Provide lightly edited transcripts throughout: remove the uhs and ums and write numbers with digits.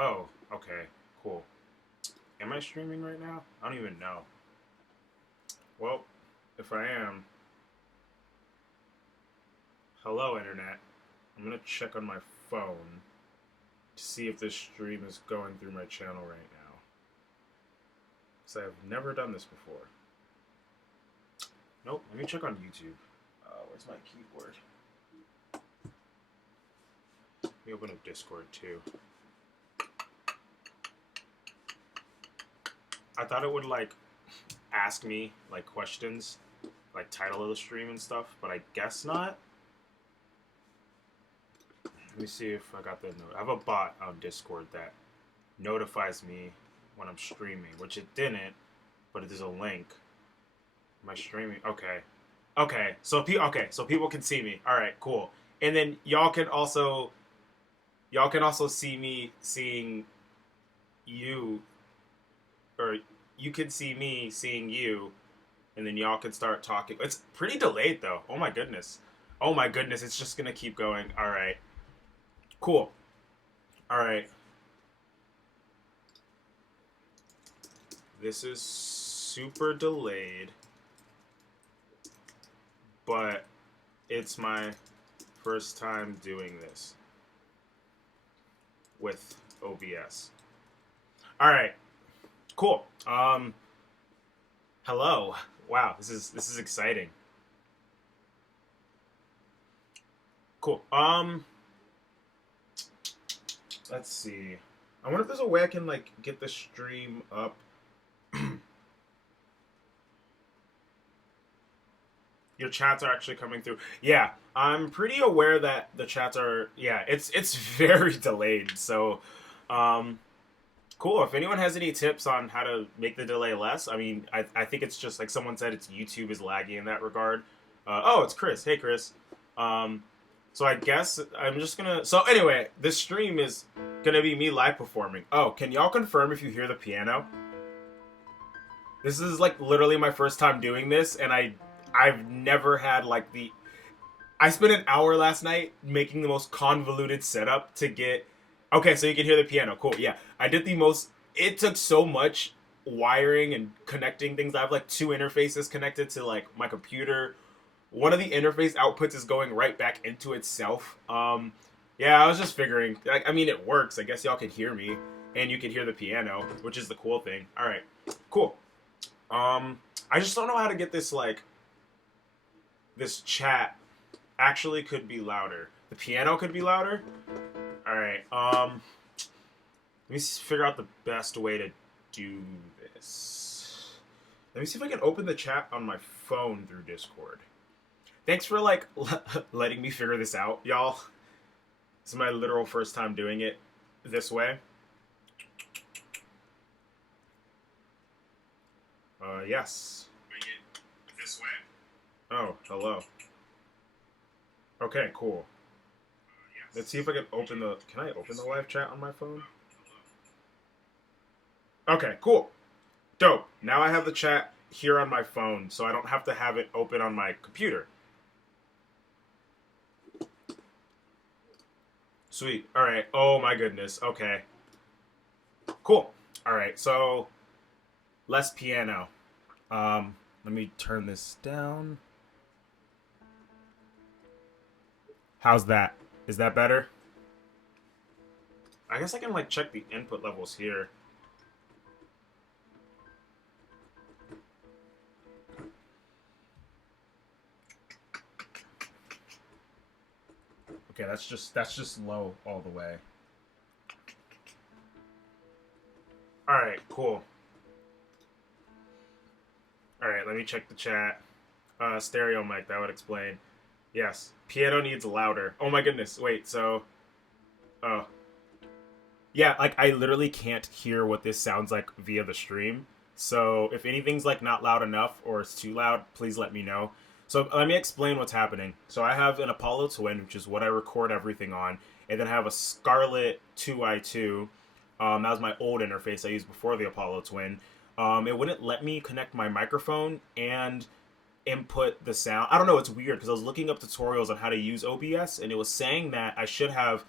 Oh, okay, cool. Am I streaming right now? I don't even know. Well, if I am, hello, internet. I'm gonna check on my phone to see if this stream is going through my channel right now. Because I've never done this before. Nope, let me check on YouTube. Where's my keyboard? Let me open up Discord too. I thought it would like ask me like questions, like title of the stream and stuff, but I guess not. Let me see if I got the note. I have a bot on Discord that notifies me when I'm streaming, which it didn't, but it is a link. Am I streaming? Okay. Okay. So people can see me. All right, cool. And then y'all can also see me seeing you, or you can see me seeing you, and then y'all can start talking. It's pretty delayed though. Oh my goodness. Oh my goodness, it's just gonna keep going. All right. Cool. All right. This is super delayed, but it's my first time doing this with OBS. All right. Cool. Hello. Wow, this is exciting. Cool. Let's see. I wonder if there's a way I can like get the stream up. Your chats are actually coming through. Yeah, I'm pretty aware that the chats are. Yeah, it's very delayed. So, um, cool. If anyone has any tips on how to make the delay less, I mean, I think it's just like someone said, it's YouTube is laggy in that regard. Oh, it's Chris. Hey, Chris. So I guess I'm just gonna. So anyway, this stream is gonna be me live performing. Oh, can y'all confirm if you hear the piano? This is like literally my first time doing this, and I've never had like the. I spent an hour last night making the most convoluted setup to get. Okay, so you can hear the piano. Cool. Yeah, I did the most. It took so much wiring and connecting things. I have like two interfaces connected to like my computer. One of the interface outputs is going right back into itself. Yeah, I was just figuring. I mean, it works. I guess y'all can hear me, and you can hear the piano, which is the cool thing. All right, cool. I just don't know how to get this like this chat actually could be louder. The piano could be louder. All right. Let me figure out the best way to do this. Let me see if I can open the chat on my phone through Discord. Thanks for like letting me figure this out, y'all. This is my literal first time doing it this way. Yes. Make it this way. Oh, hello. Okay, cool. Yes. Let's see if I can open the. Can I open the live chat on my phone? Okay, cool. Dope. Now I have the chat here on my phone, so I don't have to have it open on my computer. Sweet. All right. Oh my goodness. Okay. Cool. All right. So less piano. Let me turn this down. How's that? Is that better? I guess I can like check the input levels here. Okay, that's just low all the way. All right, cool. All right, let me check the chat. Stereo mic, that would explain. Yes, piano needs louder. Oh my goodness, wait, so... Oh. Yeah, like, I literally can't hear what this sounds like via the stream. So, if anything's, like, not loud enough or it's too loud, please let me know. So, let me explain what's happening. So, I have an Apollo Twin, which is what I record everything on. And then I have a Scarlett 2i2. That was my old interface I used before the Apollo Twin. It wouldn't let me connect my microphone and input the sound. I don't know, it's weird because I was looking up tutorials on how to use OBS and it was saying that I should have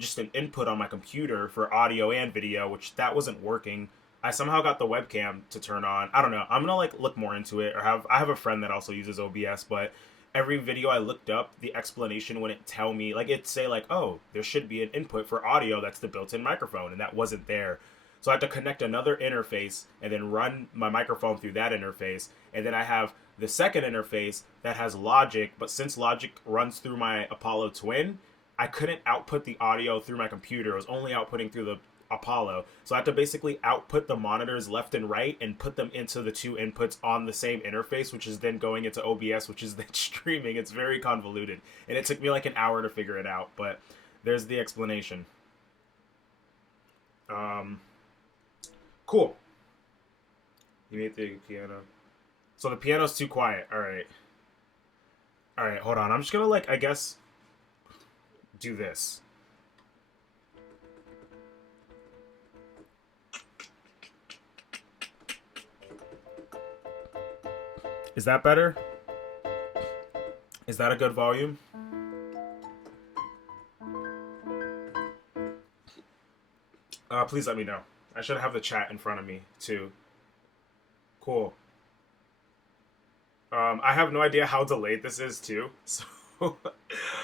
just an input on my computer for audio and video, which that wasn't working. I somehow got the webcam to turn on. I don't know. I'm gonna like look more into it, or I have a friend that also uses OBS, but every video I looked up, the explanation wouldn't tell me. Like it'd say like, oh, there should be an input for audio. That's the built-in microphone, and that wasn't there. So I had to connect another interface and then run my microphone through that interface, and then I have the second interface that has Logic, but since Logic runs through my Apollo Twin, I couldn't output the audio through my computer. It was only outputting through the Apollo. So I had to basically output the monitors left and right and put them into the two inputs on the same interface, which is then going into OBS, which is then streaming. It's very convoluted. And it took me like an hour to figure it out, but there's the explanation. Cool. You made the piano. So the piano's too quiet. All right. All right, hold on. I'm just gonna like, I guess, do this. Is that better? Is that a good volume? Please let me know. I should have the chat in front of me too. Cool. I have no idea how delayed this is too, so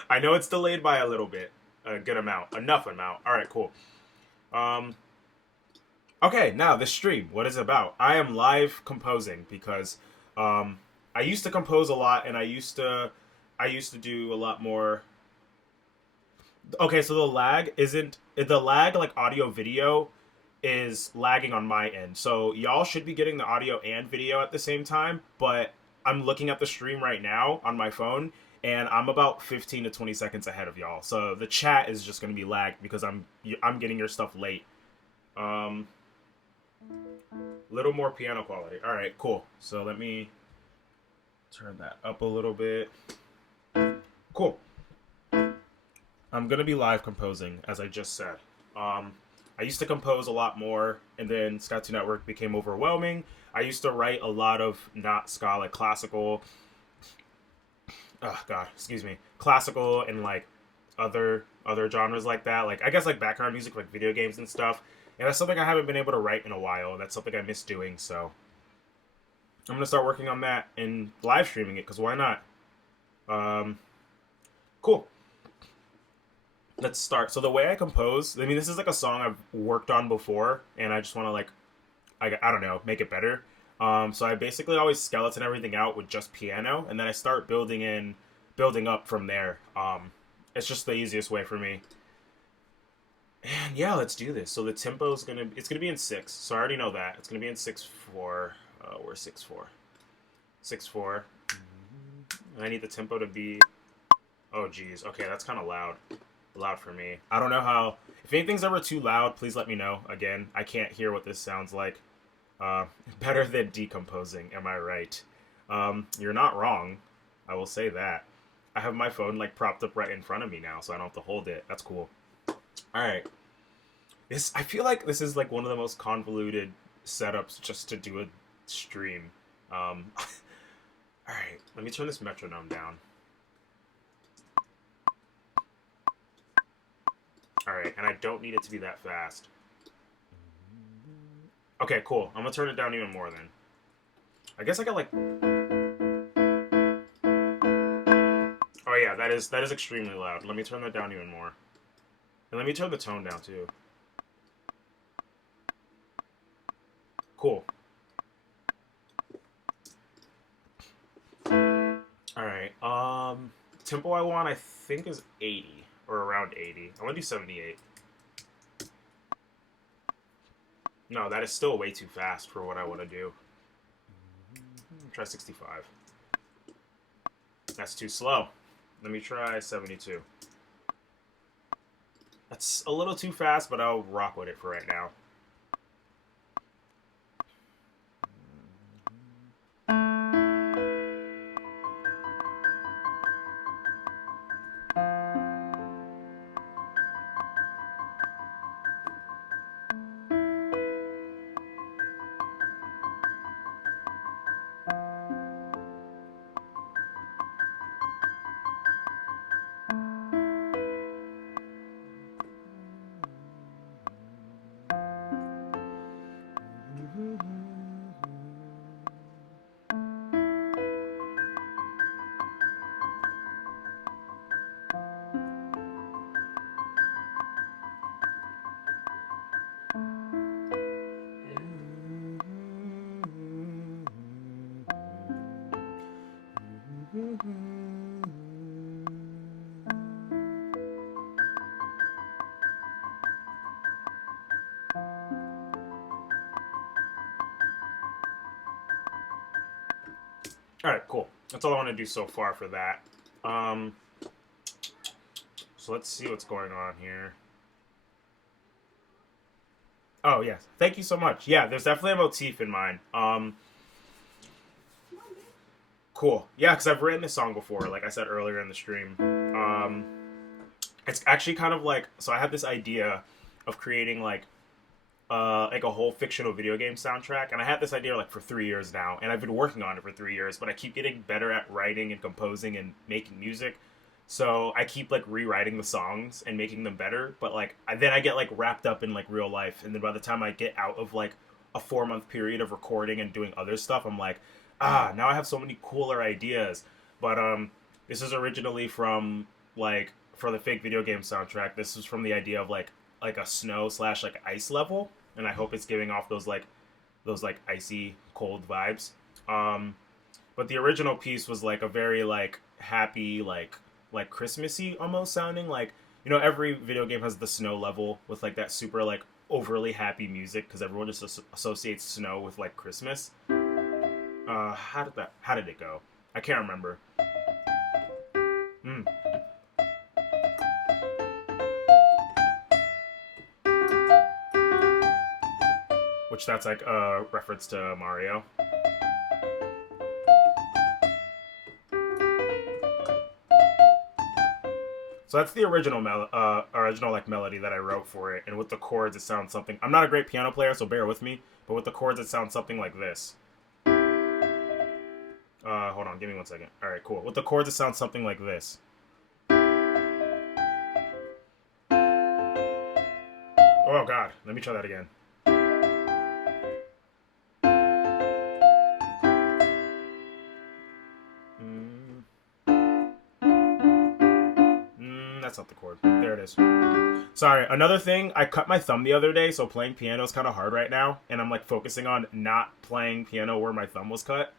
I know it's delayed by a little bit, a good amount, enough amount. All right, cool. Okay, now the stream. What is it about? I am live composing because I used to compose a lot, and I used to do a lot more. Okay, so the lag like audio video is lagging on my end. So y'all should be getting the audio and video at the same time, but I'm looking at the stream right now on my phone, and I'm about 15 to 20 seconds ahead of y'all. So the chat is just going to be lagged because I'm getting your stuff late. Little more piano quality. All right, cool. So let me turn that up a little bit. Cool. I'm going to be live composing, as I just said. I used to compose a lot more, and then Sky 2 Network became overwhelming. I used to write a lot of not ska, like classical. Oh God, excuse me, classical and like other genres like that. Like I guess like background music, like video games and stuff. And that's something I haven't been able to write in a while. And that's something I miss doing. So I'm gonna start working on that and live streaming it because why not? Cool. Let's start. So the way I compose, I mean, this is like a song I've worked on before, and I just want to like, I don't know, make it better. So I basically always skeleton everything out with just piano, and then I start building up from there. It's just the easiest way for me. And yeah, let's do this. So the tempo is it's gonna be in 6. So I already know that it's gonna be in 6/4. Where's 6/4? 6/4. And I need the tempo to be. Oh geez. Okay, that's kind of loud for me. I don't know how. If anything's ever too loud, please let me know. Again, I can't hear what this sounds like. Better than decomposing, am I right? You're not wrong. I will say that. I have my phone like propped up right in front of me now, so I don't have to hold it. That's cool. All right. I feel like this is like one of the most convoluted setups just to do a stream. All right. Let me turn this metronome down. Alright, and I don't need it to be that fast. Okay, cool. I'm gonna turn it down even more then. I guess I got like... Oh yeah, that is extremely loud. Let me turn that down even more. And let me turn the tone down too. Cool. Alright, tempo I want I think is 80. Or around 80. I want to do 78. No, that is still way too fast for what I want to do. Try 65. That's too slow. Let me try 72. That's a little too fast, but I'll rock with it for right now. All right, cool. That's all I want to do so far for that. Um, so let's see what's going on here. Oh yes, thank you so much. Yeah, there's definitely a motif in mine. Cool. Yeah, because I've written this song before, like I said earlier in the stream. It's actually kind of like, so I have this idea of creating like a whole fictional video game soundtrack, and I had this idea like for 3 years now, and I've been working on it for 3 years, but I keep getting better at writing and composing and making music. So I keep like rewriting the songs and making them better, but like then I get like wrapped up in like real life, and then by the time I get out of like a 4 month period of recording and doing other stuff, I'm like, now I have so many cooler ideas. But this is originally from like for the fake video game soundtrack. This is from the idea of like a snow slash like ice level, and I hope it's giving off those like icy cold vibes. But the original piece was like a very like happy like Christmassy almost sounding, like, you know, every video game has the snow level with like that super like overly happy music because everyone just associates snow with like Christmas. How did it go? I can't remember. Mm. Which that's like a reference to Mario. So that's the original like melody that I wrote for it, and with the chords it sounds something. I'm not a great piano player, so bear with me. But with the chords it sounds something like this. Hold on, give me 1 second. All right, cool. With the chords it sounds something like this. Oh God, let me try that again. That's not the chord. There it is. Sorry, another thing, I cut my thumb the other day, so playing piano is kind of hard right now, and I'm like focusing on not playing piano where my thumb was cut.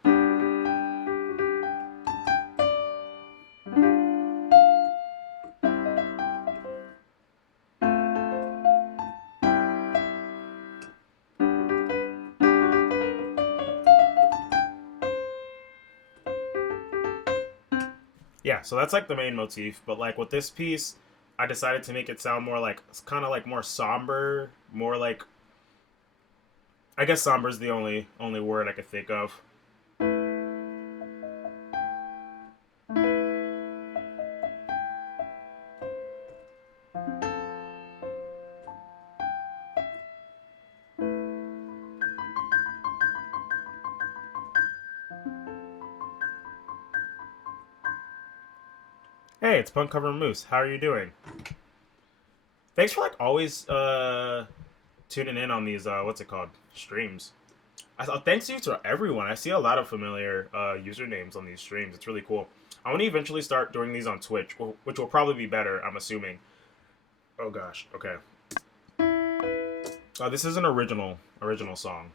Yeah, so that's like the main motif, but like with this piece, I decided to make it sound more like, kind of like more somber, more like, I guess somber is the only word I could think of. Hey, it's Punk Cover Moose. How are you doing? Thanks for like always tuning in on these what's it called, streams. Thanks you to everyone. I see a lot of familiar usernames on these streams. It's really cool. I want to eventually start doing these on Twitch, which will probably be better, I'm assuming. Oh gosh. Okay. This is an original song.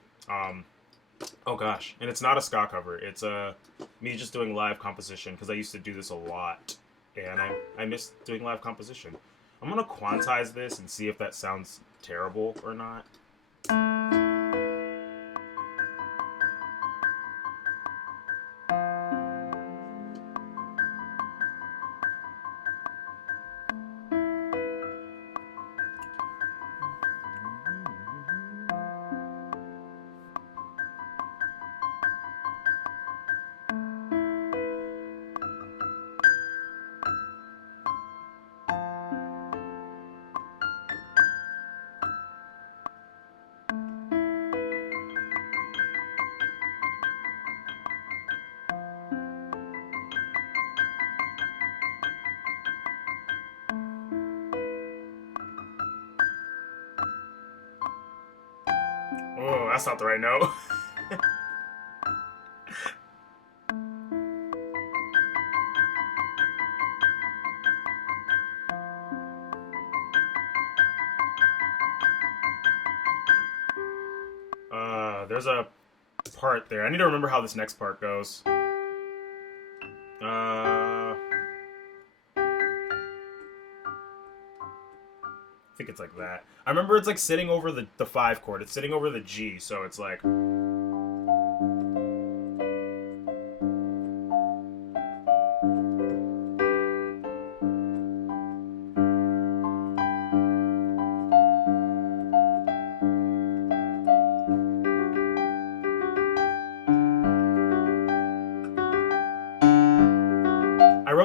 Oh gosh, and it's not a ska cover. It's me just doing live composition because I used to do this a lot, and I miss doing live composition. I'm gonna quantize this and see if that sounds terrible or not. Oh, that's not the right note. There's a part there. I need to remember how this next part goes. I think it's like that. I remember it's like sitting over the 5 chord. It's sitting over the G, so it's like.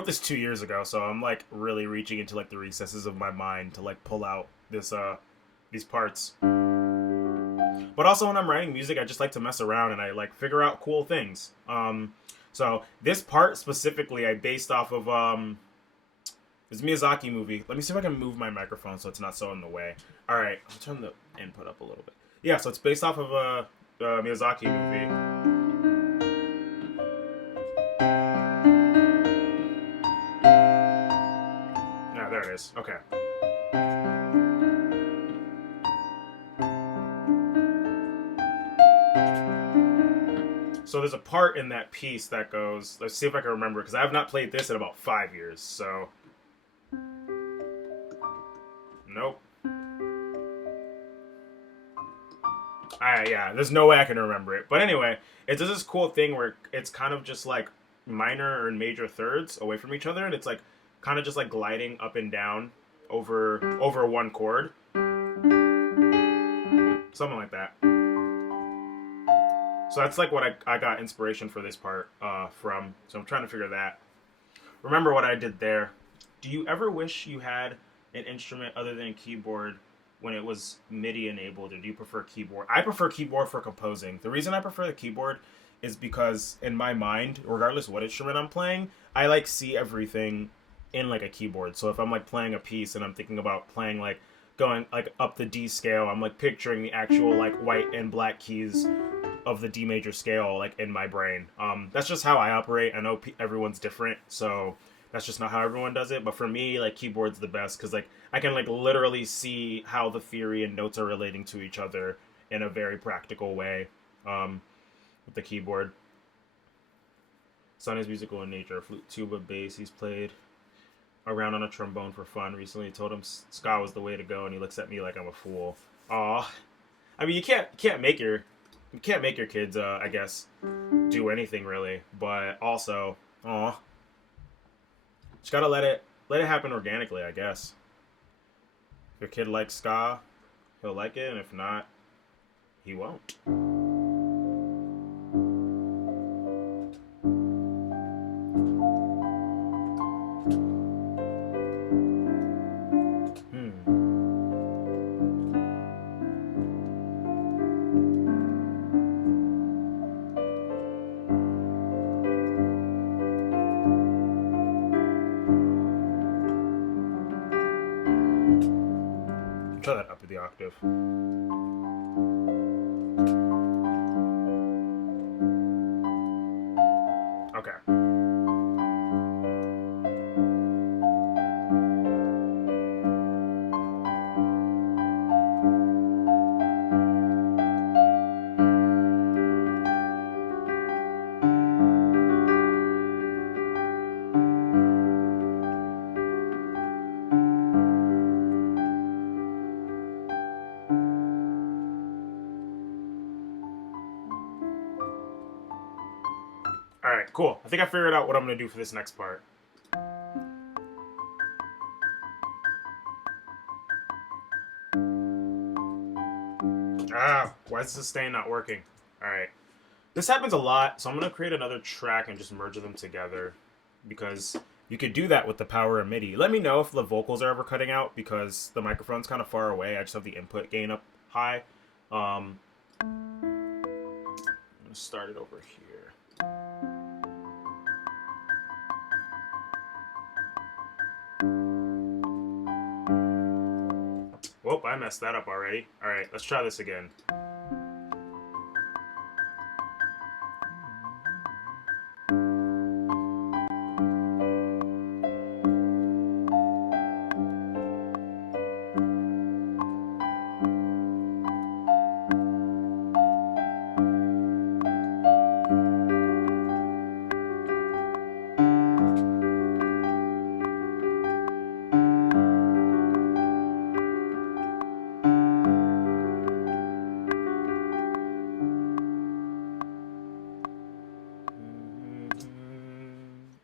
this 2 years ago, so I'm like really reaching into like the recesses of my mind to like pull out this these parts. But also when I'm writing music, I just like to mess around and I like figure out cool things. So this part specifically, I based off of this Miyazaki movie. Let me see if I can move my microphone so it's not so in the way. All right, I'll turn the input up a little bit. Yeah, so it's based off of a Miyazaki movie. Yeah, there it is. Okay. So there's a part in that piece that goes. Let's see if I can remember because I have not played this in about 5 years. So, nope. Yeah, there's no way I can remember it. But anyway, it does this cool thing where it's kind of just like minor and major thirds away from each other, and it's like kind of just like gliding up and down over one chord, something like that. So that's like what I got inspiration for this part from. So I'm trying to figure that. Remember what I did there. Do you ever wish you had an instrument other than a keyboard when it was MIDI enabled, or do you prefer keyboard? I prefer keyboard for composing. The reason I prefer the keyboard is because in my mind, regardless what instrument I'm playing, I like see everything in like a keyboard. So if I'm like playing a piece and I'm thinking about playing like going like up the D scale, I'm like picturing the actual like white and black keys of the D major scale like in my brain. That's just how I operate. I know everyone's different, so that's just not how everyone does it. But for me, like keyboard's the best because like I can like literally see how the theory and notes are relating to each other in a very practical way with the keyboard. Son is musical in nature. Flute, tuba, bass. He's played around on a trombone for fun. Recently, told him ska was the way to go, and he looks at me like I'm a fool. Aw, I mean you can't make your kids I guess do anything really, but also just gotta let it happen organically, I guess. If your kid likes ska, he'll like it, and if not, he won't. Try that up to the octave. Okay. Alright, cool. I think I figured out what I'm going to do for this next part. Why is the sustain not working? Alright. This happens a lot, so I'm going to create another track and just merge them together. Because you could do that with the power of MIDI. Let me know if the vocals are ever cutting out, because the microphone's kind of far away. I just have the input gain up high. I'm going to start it over here. Whoop, I messed that up already. Alright, let's try this again.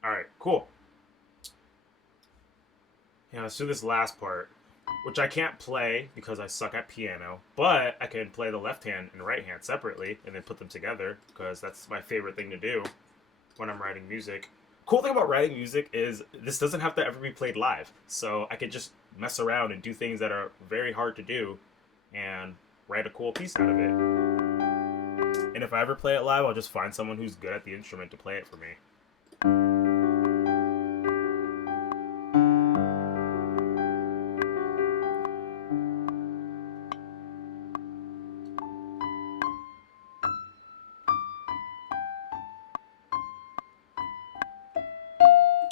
Alright, cool. Yeah, let's do this last part, which I can't play because I suck at piano, but I can play the left hand and right hand separately and then put them together because that's my favorite thing to do when I'm writing music. Cool thing about writing music is this doesn't have to ever be played live. So I could just mess around and do things that are very hard to do and write a cool piece out of it. And if I ever play it live, I'll just find someone who's good at the instrument to play it for me.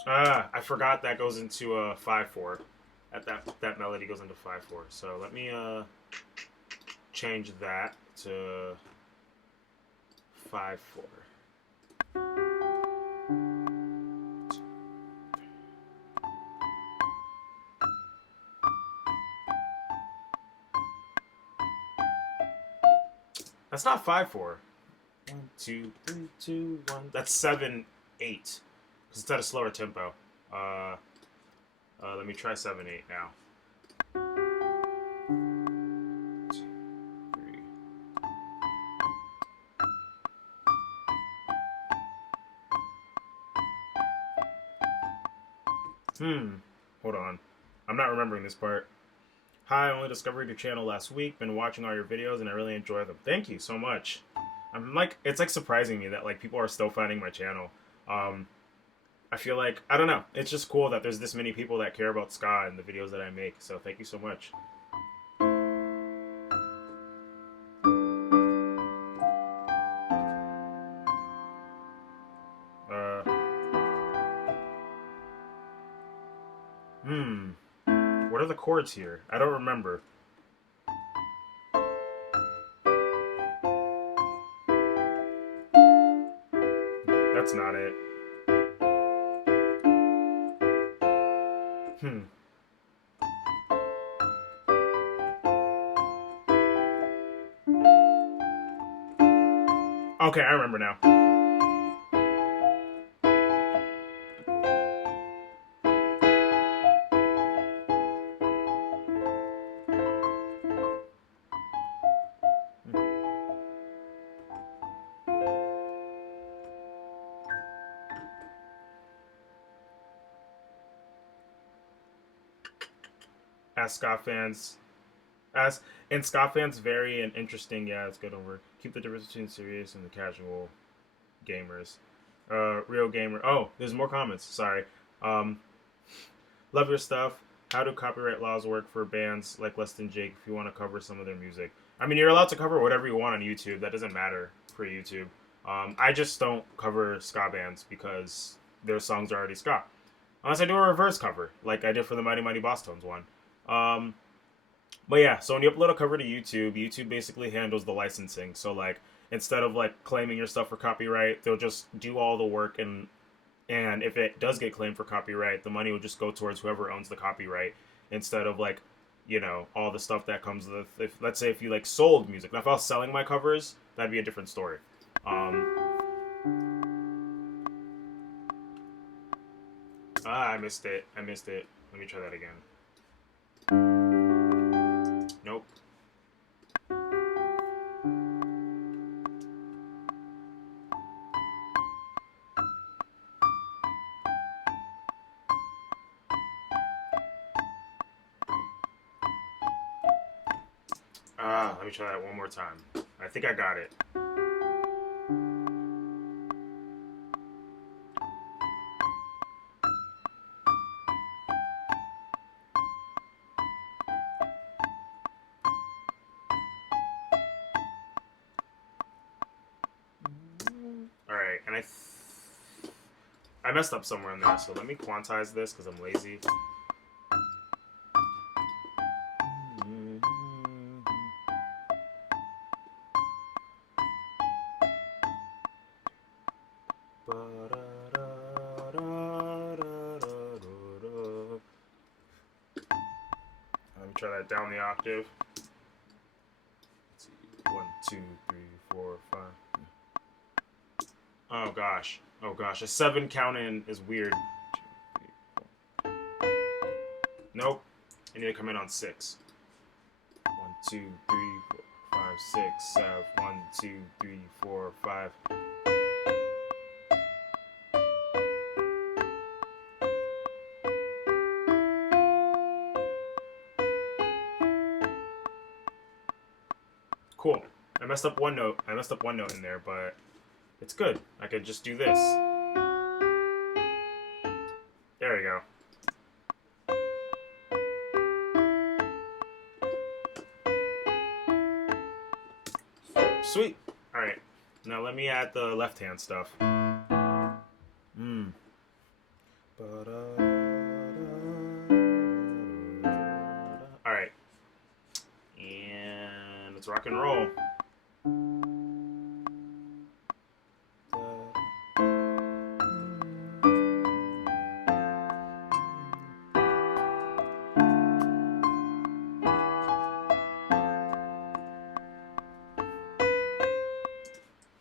Ah, I forgot that goes into a 5/4. That melody goes into 5/4. So let me change that to 5/4. That's not 5/4. 1, 2, 3, 2, 1. That's 7/8. Because it's at a slower tempo. Let me try 7/8 now. 2, 3. Hold on. I'm not remembering this part. Hi, I only discovered your channel last week. Been watching all your videos and I really enjoy them. Thank you so much. It's like surprising me that like people are still finding my channel. I feel like, I don't know, it's just cool that there's this many people that care about ska and the videos that I make, so thank you so much. What are the chords here? I don't remember. That's not it. Okay, I remember now. Ask ska fans. And ska fans very and interesting. Yeah, it's good over. Keep the difference between serious and the casual gamers. Real gamer. Oh, there's more comments. Sorry. Love your stuff. How do copyright laws work for bands like Less Than Jake if you want to cover some of their music? I mean, you're allowed to cover whatever you want on YouTube. That doesn't matter for YouTube. I just don't cover ska bands because their songs are already ska. Unless I do a reverse cover, like I did for the Mighty Mighty Boss Tones one. But yeah, so when you upload a cover to YouTube, YouTube basically handles the licensing. So like, instead of like claiming your stuff for copyright, they'll just do all the work, and if it does get claimed for copyright, the money will just go towards whoever owns the copyright, instead of like, you know, all the stuff that comes with, if let's say if you like sold music. Now if I was selling my covers, that'd be a different story. I missed it. Let me try that again. Nope. Let me try that one more time. I think I got it. Alright, and I messed up somewhere in there, so let me quantize this because I'm lazy. Let me try that down the octave. 1, 2, 3, 4, 5. Oh gosh. A 7 count in is weird. 2, 3, 4. Nope. I need to come in on 6. 1, 2, 3, 4, 5, 6, 7. 1, 2, 3, 4, 5. Cool. I messed up one note. I messed up one note in there, but it's good. I could just do this. There we go. Sweet. All right. Now let me add the left hand stuff. All right. And let's rock and roll.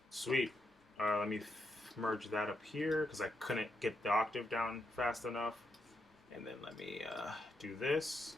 Sweet. Let me merge that up here because I couldn't get the octave down fast enough. And then let me do this.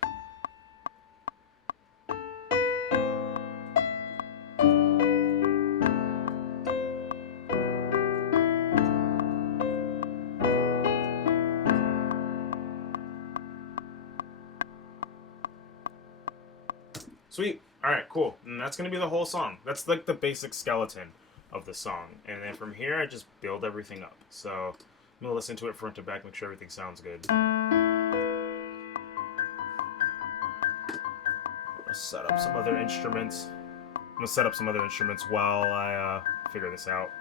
Sweet. All right, cool. And that's going to be the whole song. That's like the basic skeleton of the song. And then from here, I just build everything up. So I'm going to listen to it front to back, make sure everything sounds good. I'll set up some other instruments. I'm going to set up some other instruments while I figure this out.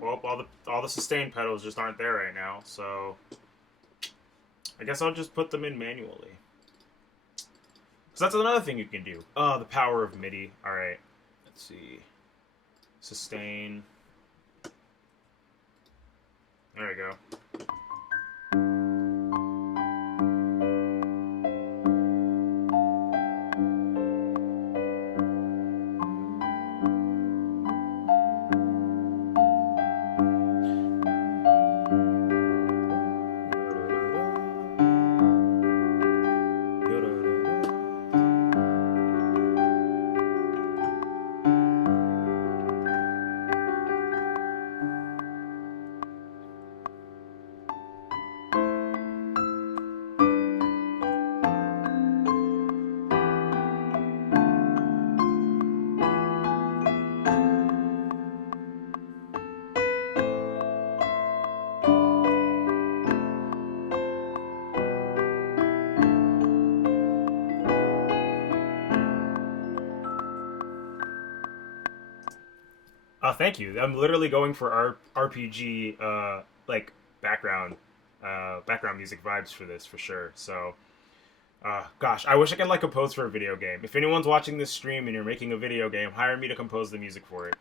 Well, all the sustain pedals just aren't there right now, so I guess I'll just put them in manually. So that's another thing you can do. Oh, the power of MIDI. All right, let's see. Sustain. There we go. Thank you. I'm literally going for RPG like background music vibes for this for sure. So, gosh, I wish I could like compose for a video game. If anyone's watching this stream and you're making a video game, hire me to compose the music for it.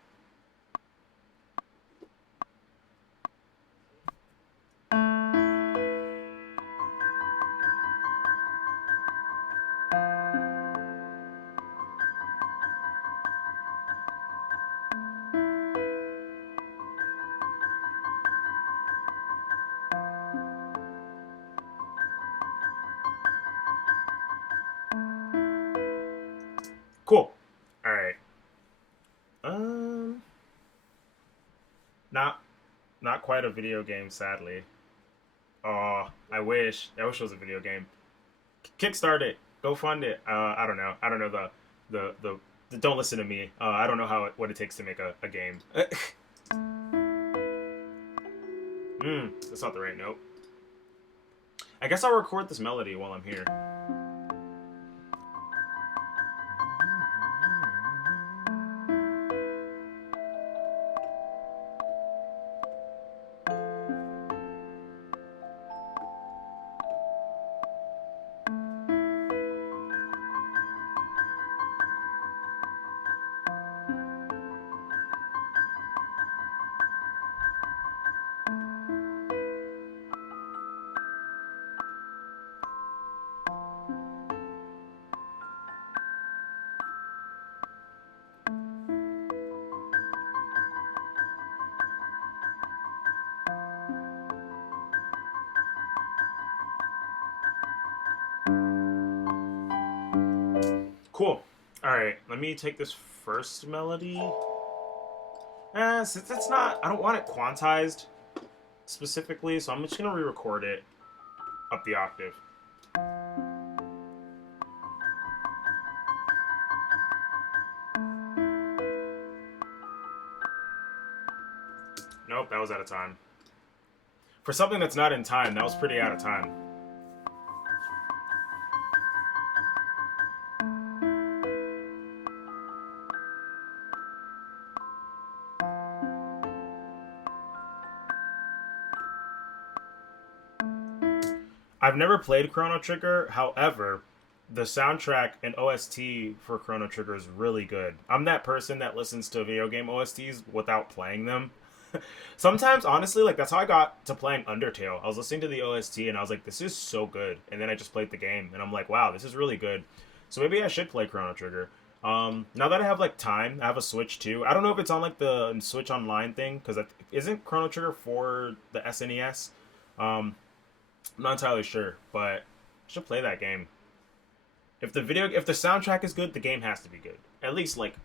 Cool. All right. Not quite a video game, sadly. Oh, I wish it was a video game. Kickstart it. Go fund it. I don't know. I don't know the don't listen to me. I don't know what it takes to make a game. That's not the right note. I guess I'll record this melody while I'm here. Alright, let me take this first melody. Since it's not... I don't want it quantized specifically, so I'm just going to re-record it up the octave. Nope, that was out of time. For something that's not in time, that was pretty out of time. I've never played Chrono Trigger, however, the soundtrack and OST for Chrono Trigger is really good. I'm that person that listens to video game OSTs without playing them. Sometimes, honestly, like that's how I got to playing Undertale. I was listening to the OST and I was like, this is so good. And then I just played the game and I'm like, wow, this is really good. So maybe I should play Chrono Trigger. Now that I have like time, I have a Switch too. I don't know if it's on like the Switch Online thing because isn't Chrono Trigger for the SNES? I'm not entirely sure, but I should play that game. If the soundtrack is good, the game has to be good. At least like,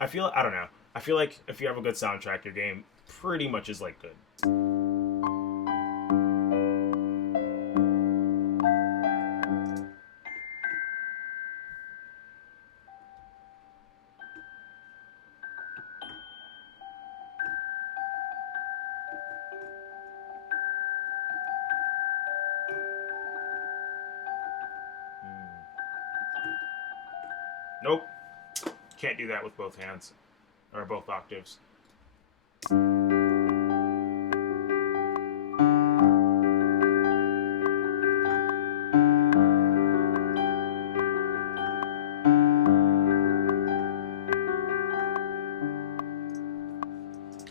I don't know. I feel like if you have a good soundtrack, your game pretty much is like good. Nope. Can't do that with both hands. Or both octaves.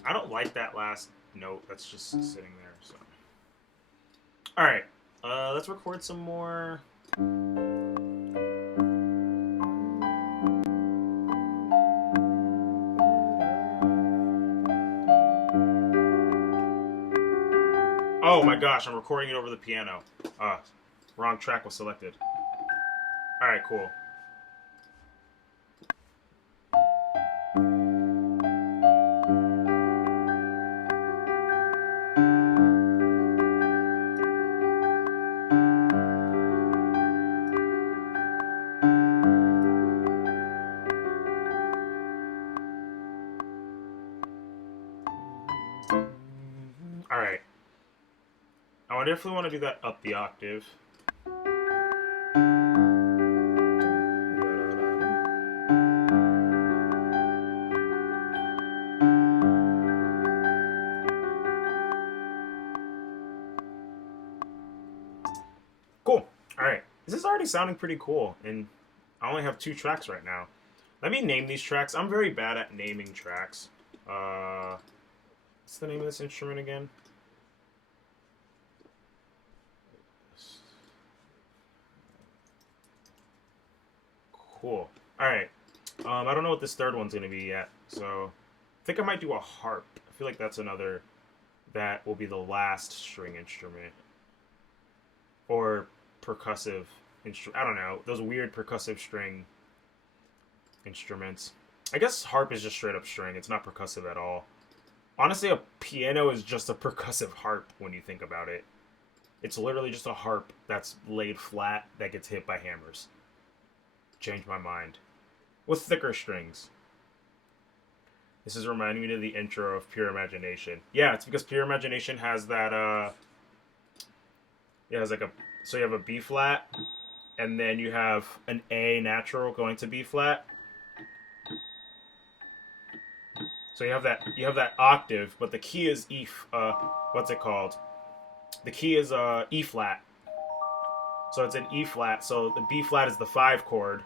I don't like that last note that's just sitting there, so. Alright. Let's record some more. Oh my gosh, I'm recording it over the piano. Wrong track was selected. Alright, cool. Alright. I definitely want to do that up the octave. Cool. Alright. This is already sounding pretty cool, and I only have 2 tracks right now. Let me name these tracks. I'm very bad at naming tracks. What's the name of this instrument again? Cool. Alright. I don't know what this third one's going to be yet, so I think I might do a harp. I feel like that's another that will be the last string instrument. Or percussive instrument. I don't know. Those weird percussive string instruments. I guess harp is just straight up string. It's not percussive at all. Honestly, a piano is just a percussive harp when you think about it. It's literally just a harp that's laid flat that gets hit by hammers. Changed my mind. With thicker strings. This is reminding me of the intro of Pure Imagination. Yeah, it's because Pure Imagination has that, it has like a, so you have a B flat, and then you have an A natural going to B flat. So you have that octave, but the key is what's it called? The key is E flat. So it's an E flat. So the B flat is the 5 chord.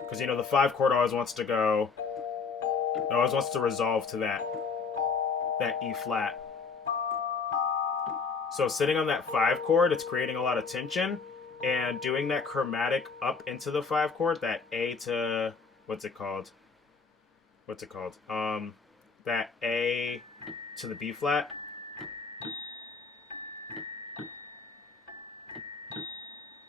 Because, you know, the 5 chord always wants to go... It always wants to resolve to that E flat. So sitting on that 5 chord, it's creating a lot of tension. And doing that chromatic up into the 5 chord, that A to... What's it called? That A to the B flat.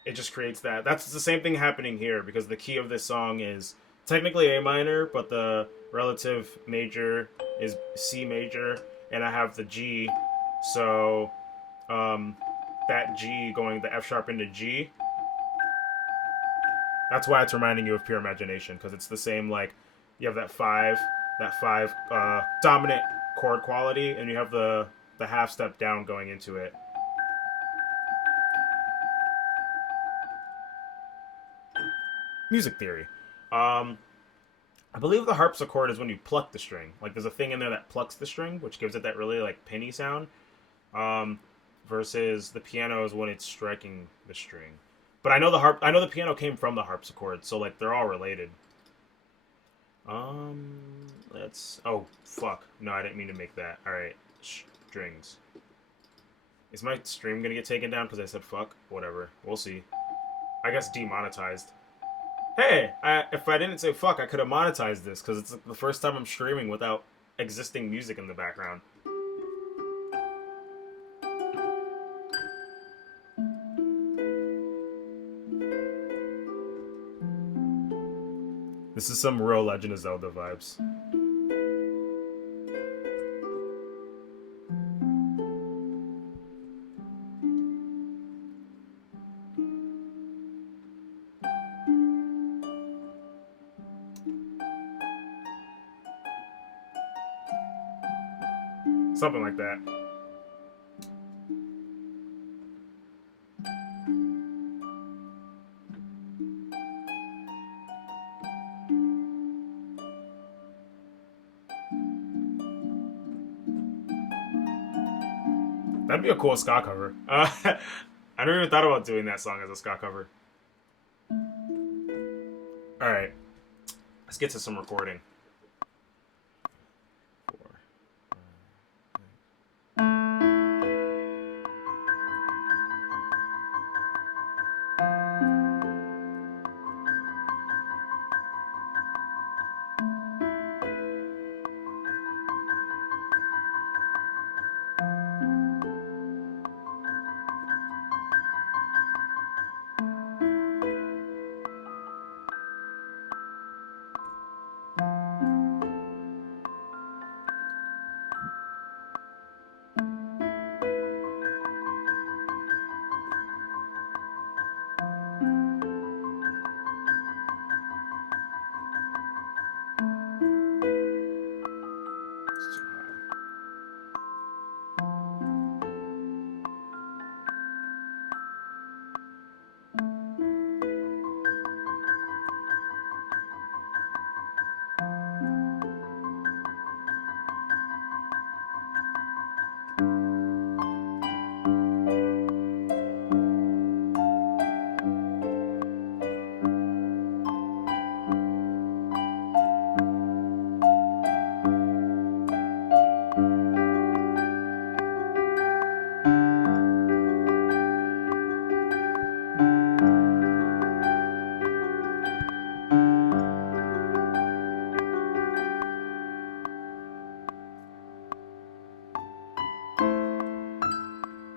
it just creates that. That's the same thing happening here because the key of this song is technically A minor, but the relative major is C major, and I have the G, so um, that G going the F sharp into G. That's why it's reminding you of Pure Imagination because it's the same like you have that five dominant chord quality, and you have the half step down going into it. Music theory. Um, I believe the harpsichord is when you pluck the string. Like there's a thing in there that plucks the string, which gives it that really like pinny sound. Um, versus the piano is when it's striking the string. But I know the piano came from the harpsichord, so like they're all related. Um, let's. Oh fuck! No, I didn't mean to make that. All right, strings. Is my stream gonna get taken down because I said fuck? Whatever. We'll see. I guess demonetized. Hey, if I didn't say fuck, I could have monetized this because it's the first time I'm streaming without existing music in the background. This is some real Legend of Zelda vibes. Something like that. That'd be a cool ska cover. I never even thought about doing that song as a ska cover. Alright, let's get to some recording.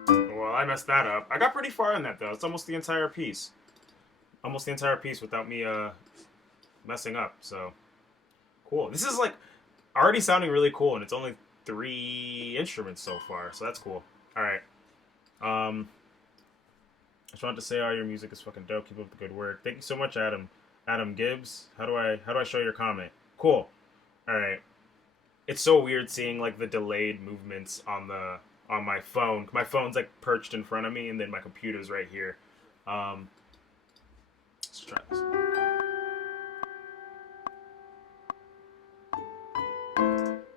Well, I messed that up. I got pretty far in that though. It's almost the entire piece. Almost the entire piece without me messing up. So cool. This is like already sounding really cool, and it's only 3 instruments so far. So that's cool. All right. I just wanted to say, all your music is fucking dope. Keep up the good work. Thank you so much, Adam. Adam Gibbs. How do I show your comment? Cool. All right. It's so weird seeing like the delayed movements on my phone. My phone's like perched in front of me, and then my computer's right here. Let's try this.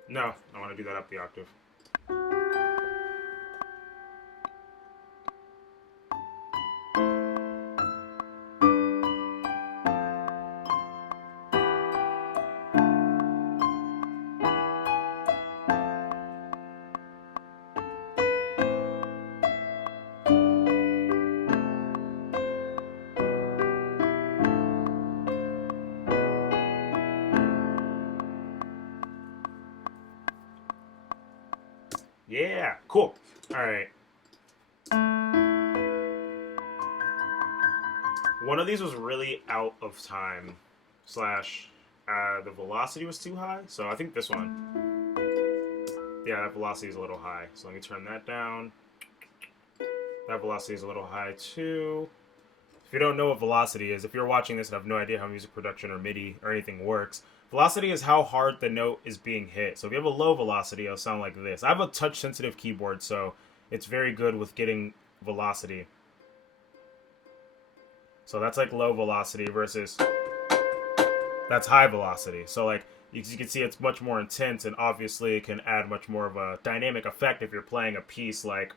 No, I want to do that up the octave. Yeah, cool. All right. One of these was really out of time, slash, the velocity was too high. So I think this one. Yeah, that velocity is a little high. So let me turn that down. That velocity is a little high too. If you don't know what velocity is, if you're watching this and have no idea how music production or MIDI or anything works, velocity is how hard the note is being hit. So if you have a low velocity, it'll sound like this. I have a touch-sensitive keyboard, so it's very good with getting velocity. So that's like low velocity versus that's high velocity. So like you can see it's much more intense, and obviously it can add much more of a dynamic effect if you're playing a piece like...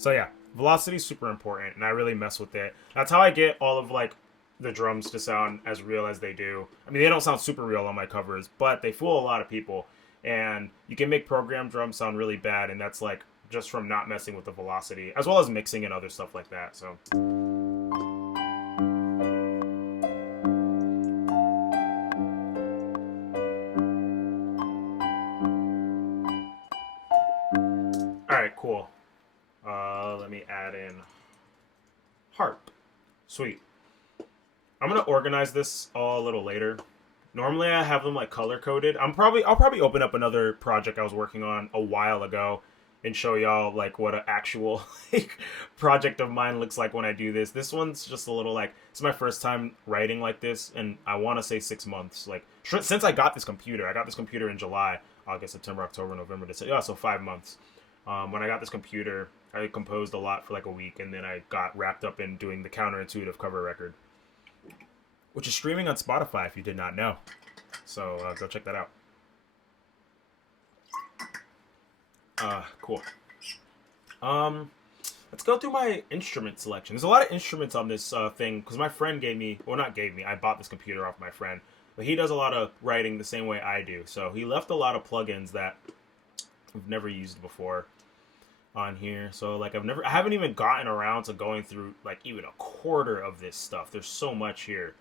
So yeah, velocity is super important, and I really mess with it. That's how I get all of like the drums to sound as real as they do. I mean, they don't sound super real on my covers, but they fool a lot of people. And you can make program drums sound really bad, and that's like just from not messing with the velocity, as well as mixing and other stuff like that. So. All right, cool. Let me add in harp. Sweet. I'm gonna organize this all a little later. Normally I have them like color coded. I'll probably open up another project I was working on a while ago and show y'all like what an actual like project of mine looks like when I do this. This one's just a little like, it's my first time writing like this, and I want to say 6 months. Like since I got this computer in July, August, September, October, November, December. Yeah, so 5 months. When I got this computer, I composed a lot for like a week, and then I got wrapped up in doing the counterintuitive cover record, which is streaming on Spotify if you did not know. So go check that out. Cool. Let's go through my instrument selection. There's a lot of instruments on this thing because my friend I bought this computer off my friend, but he does a lot of writing the same way I do. So he left a lot of plugins that I've never used before on here. So like I haven't even gotten around to going through like even a quarter of this stuff. There's so much here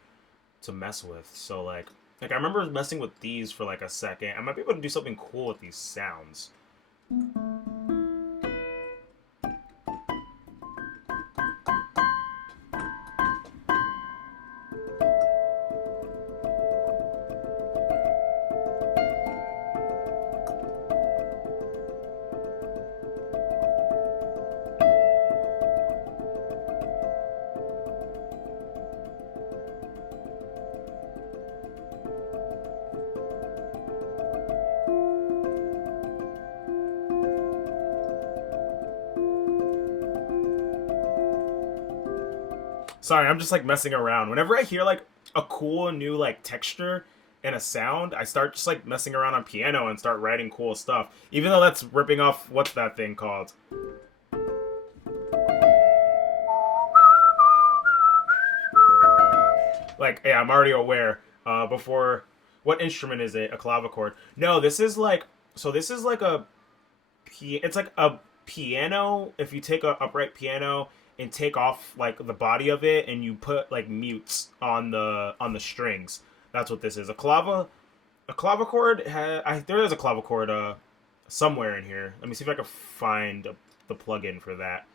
to mess with. So like I remember messing with these for like a second. I might be able to do something cool with these sounds. Sorry, I'm just like messing around. Whenever I hear like a cool new like texture and a sound, I start just like messing around on piano and start writing cool stuff. Even though that's ripping off, what's that thing called? Like, yeah, I'm already aware. Before, what instrument is it? A clavichord? No, this is like, so this is like it's like a piano. If you take a upright piano and take off like the body of it, and you put like mutes on the strings. That's what this is. A clavichord. There is a clavichord somewhere in here. Let me see if I can find the plugin for that.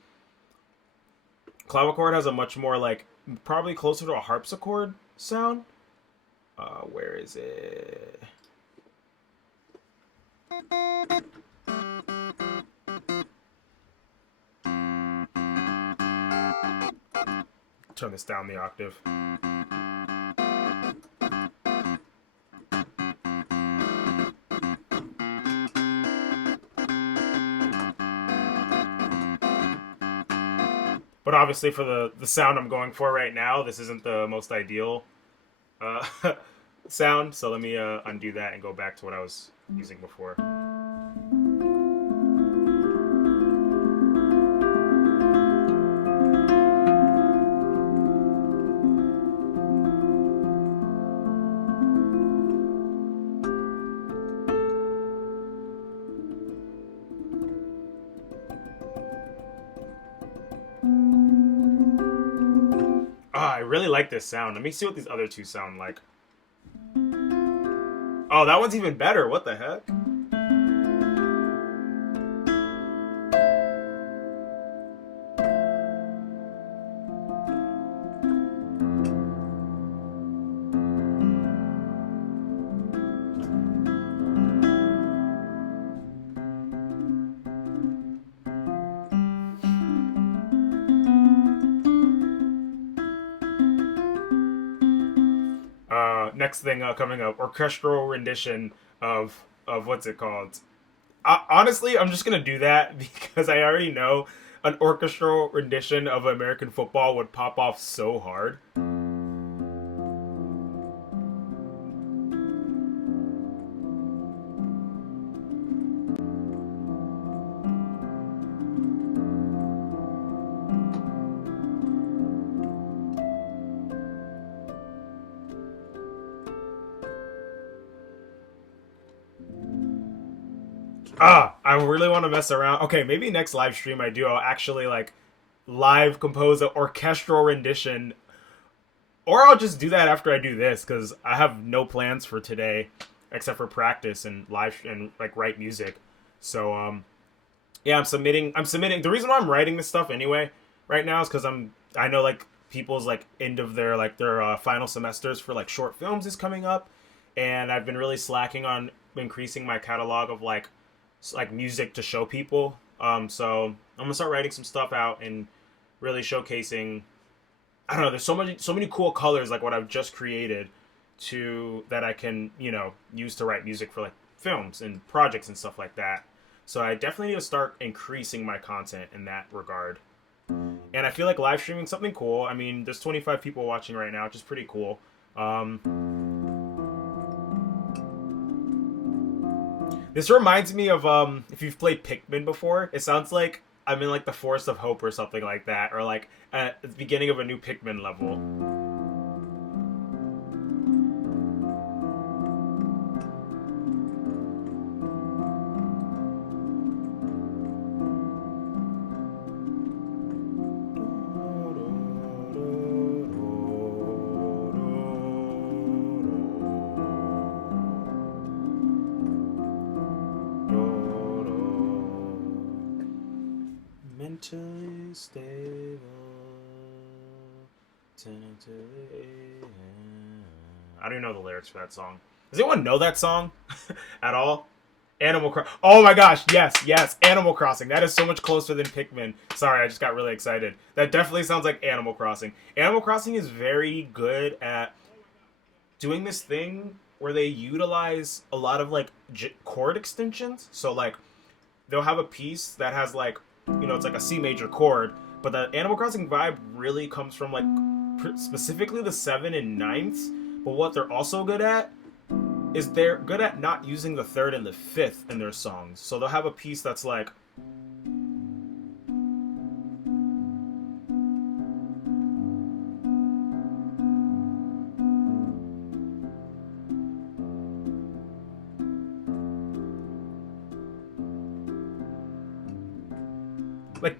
Clavichord has a much more like probably closer to a harpsichord sound. Where is it? Turn this down the octave. But obviously for the sound I'm going for right now, this isn't the most ideal sound. So let me undo that and go back to what I was using before. really like this sound. Let me see what these other two sound like. Oh, that one's even better. What the heck? Next thing coming up, orchestral rendition of what's it called? Honestly, I'm just gonna do that because I already know an orchestral rendition of American football would pop off so hard. I really want to mess around. Okay, maybe next live stream I do, I'll actually like live compose an orchestral rendition, or I'll just do that after I do this because I have no plans for today except for practice and live and like write music. So yeah, I'm submitting. The reason why I'm writing this stuff anyway right now is because I know like people's like end of their final semesters for like short films is coming up, and I've been really slacking on increasing my catalog of like music to show people. So I'm gonna start writing some stuff out and really showcasing. I don't know. There's so many cool colors like what I've just created that I can use to write music for like films and projects and stuff like that. So I definitely need to start increasing my content in that regard. And I feel like live streaming something cool. I mean, there's 25 people watching right now, which is pretty cool. This reminds me of if you've played Pikmin before. It sounds like I'm in like the Forest of Hope or something like that, or like at the beginning of a new Pikmin level. Mentally stable. I don't even know the lyrics for that song. Does anyone know that song at all? Animal Crossing. Oh my gosh, yes, Animal Crossing. That is so much closer than Pikmin. Sorry, I just got really excited. That definitely sounds like Animal Crossing. Animal Crossing is very good at doing this thing where they utilize a lot of like chord extensions. So like they'll have a piece that has like it's like a C major chord, but the Animal Crossing vibe really comes from like specifically the 7 and 9ths. But what they're also good at is they're good at not using the 3rd and the 5th in their songs. So they'll have a piece that's like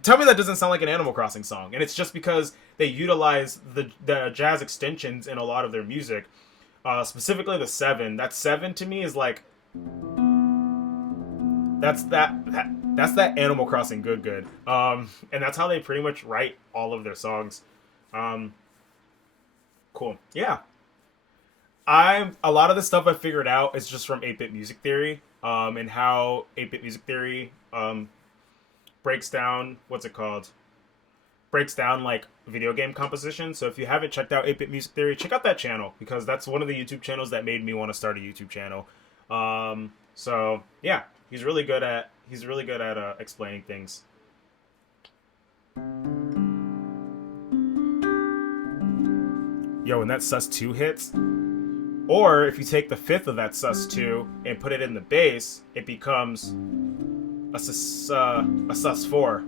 tell me that doesn't sound like an Animal Crossing song. And it's just because they utilize the jazz extensions in a lot of their music. Specifically the 7. That 7 to me is like that's that Animal Crossing good. And that's how they pretty much write all of their songs. Cool. Yeah. A lot of the stuff I figured out is just from 8-Bit Music Theory, and how 8-Bit Music Theory breaks down like video game composition. So if you haven't checked out 8-Bit Music Theory, check out that channel because that's one of the YouTube channels that made me want to start a YouTube channel. So yeah, he's really good at explaining things. Yo, when that sus2 hits, or if you take the 5th of that sus2 and put it in the bass, it becomes a sus4.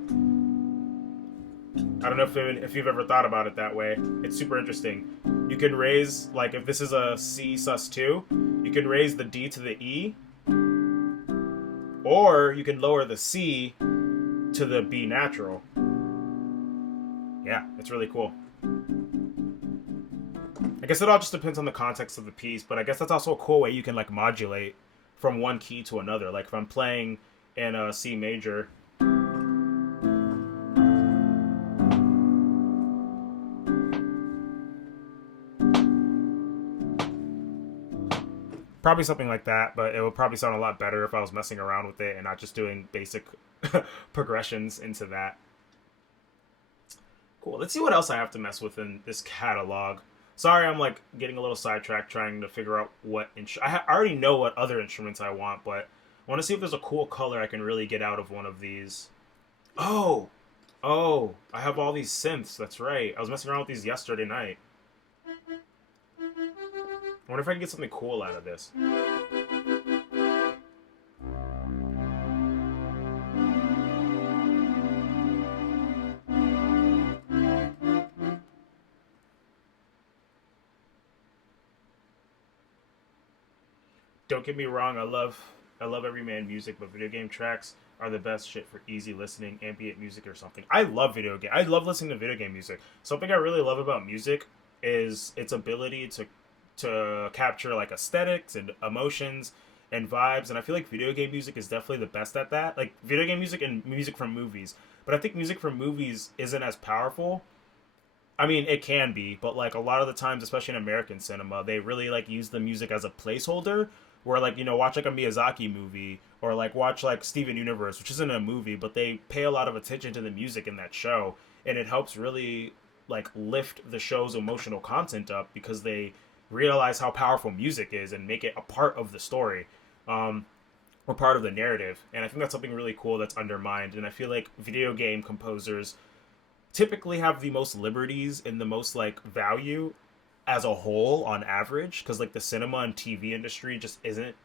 I don't know if you've ever thought about it that way. It's super interesting. You can raise, like if this is a C sus2, you can raise the D to the E, or you can lower the C to the B natural. Yeah, it's really cool. I guess it all just depends on the context of the piece, but I guess that's also a cool way you can like modulate from one key to another. Like if I'm playing in a C major, probably something like that, but it would probably sound a lot better if I was messing around with it and not just doing basic progressions into that. Cool. Let's see what else I have to mess with in this catalog. Sorry, I'm like getting a little sidetracked trying to figure out what I already know what other instruments I want, but I want to see if there's a cool color I can really get out of one of these. Oh, oh, I have all these synths. That's right. I was messing around with these yesterday night. I wonder if I can get something cool out of this. Don't get me wrong, I love everyman music, but video game tracks are the best shit for easy listening, ambient music or something. I love listening to video game music. Something I really love about music is its ability to capture like aesthetics and emotions and vibes, and I feel like video game music is definitely the best at that. Like video game music and music from movies. But I think music from movies isn't as powerful. I mean, it can be, but like a lot of the times, especially in American cinema, they really like use the music as a placeholder. Where like watch like a Miyazaki movie or like watch like Steven Universe, which isn't a movie, but they pay a lot of attention to the music in that show, and it helps really like lift the show's emotional content up because they realize how powerful music is and make it a part of the story, or part of the narrative. And I think that's something really cool that's undermined. And I feel like video game composers typically have the most liberties and the most like value as a whole on average, because like the cinema and TV industry just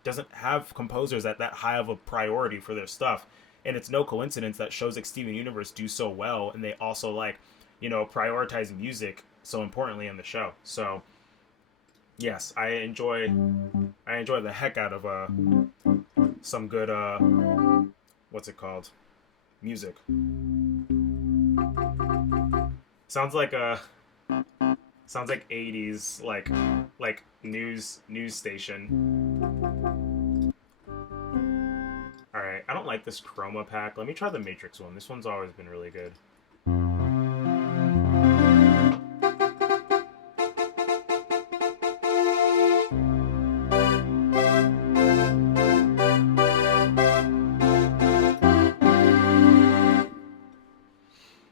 doesn't have composers at that high of a priority for their stuff. And it's no coincidence that shows like Steven Universe do so well, and they also like prioritize music so importantly in the show. So yes, I enjoy the heck out of some good what's it called, music. Sounds like a Sounds like 80s like news station. All right, I don't like this chroma pack. Let me try the Matrix one. This one's always been really good.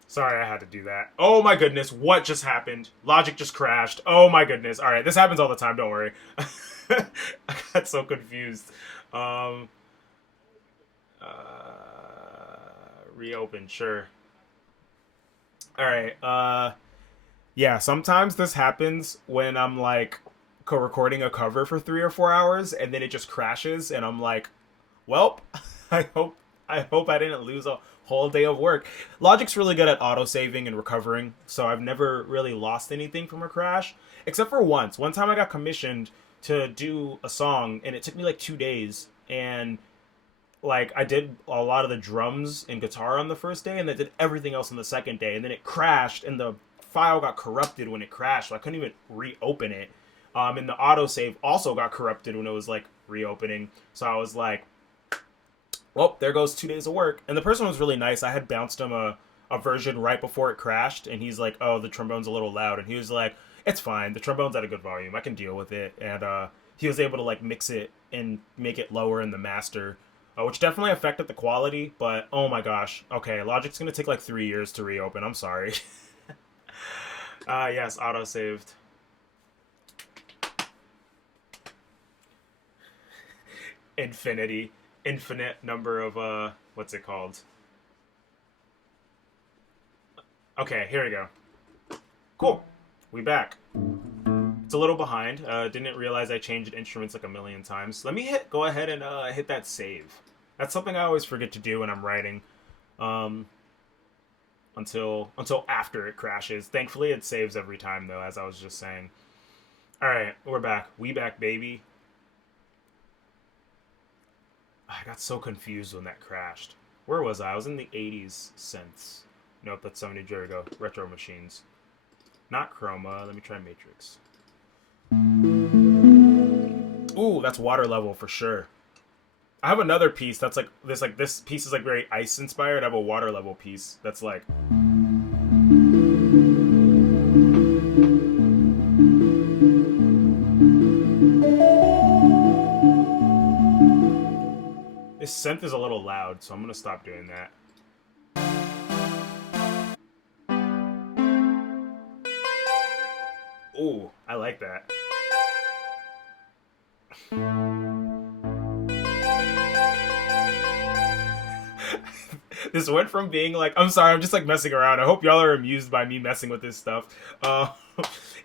Sorry, I had to do that. Oh my goodness, what just happened? Logic just crashed. Oh my goodness. All right, this happens all the time. Don't worry. I got so confused. Uh, Reopen, sure. All right. Yeah. Sometimes this happens when I'm like recording a cover for 3 or 4 hours, and then it just crashes, and I'm like, well, I hope I didn't lose a whole day of work. Logic's really good at auto saving and recovering, so I've never really lost anything from a crash, except for once. One time I got commissioned to do a song, and it took me like 2 days, and like I did a lot of the drums and guitar on the first day, and then did everything else on the second day, and then it crashed, and the file got corrupted when it crashed, so I couldn't even reopen it. And the autosave also got corrupted when it was like reopening, so I was like, well, there goes 2 days of work. And the person was really nice. I had bounced him a version right before it crashed, and he's like, oh, the trombone's a little loud. And he was like, it's fine. The trombone's at a good volume. I can deal with it. And he was able to like mix it and make it lower in the master, which definitely affected the quality. But oh my gosh. Okay, Logic's going to take like 3 years to reopen. I'm sorry. Yes, auto-saved. Infinite number of what's it called? Okay, here we go. Cool. We back. It's a little behind. Didn't realize I changed instruments like a million times. Let me go ahead and hit that save. That's something I always forget to do when I'm writing. Until after it crashes. Thankfully it saves every time though, as I was just saying. Alright, we're back. We back, baby. I got so confused when that crashed. Where was I? I was in the 80s synths. Nope, that's 70 years ago. Retro machines. Not Chroma. Let me try Matrix. Ooh, that's water level for sure. I have another piece that's like this. Like this piece is like very ice inspired. I have a water level piece that's like. This synth is a little loud, so I'm gonna stop doing that. Ooh, I like that. This went from being like, I'm sorry, I'm just like messing around. I hope y'all are amused by me messing with this stuff. Uh,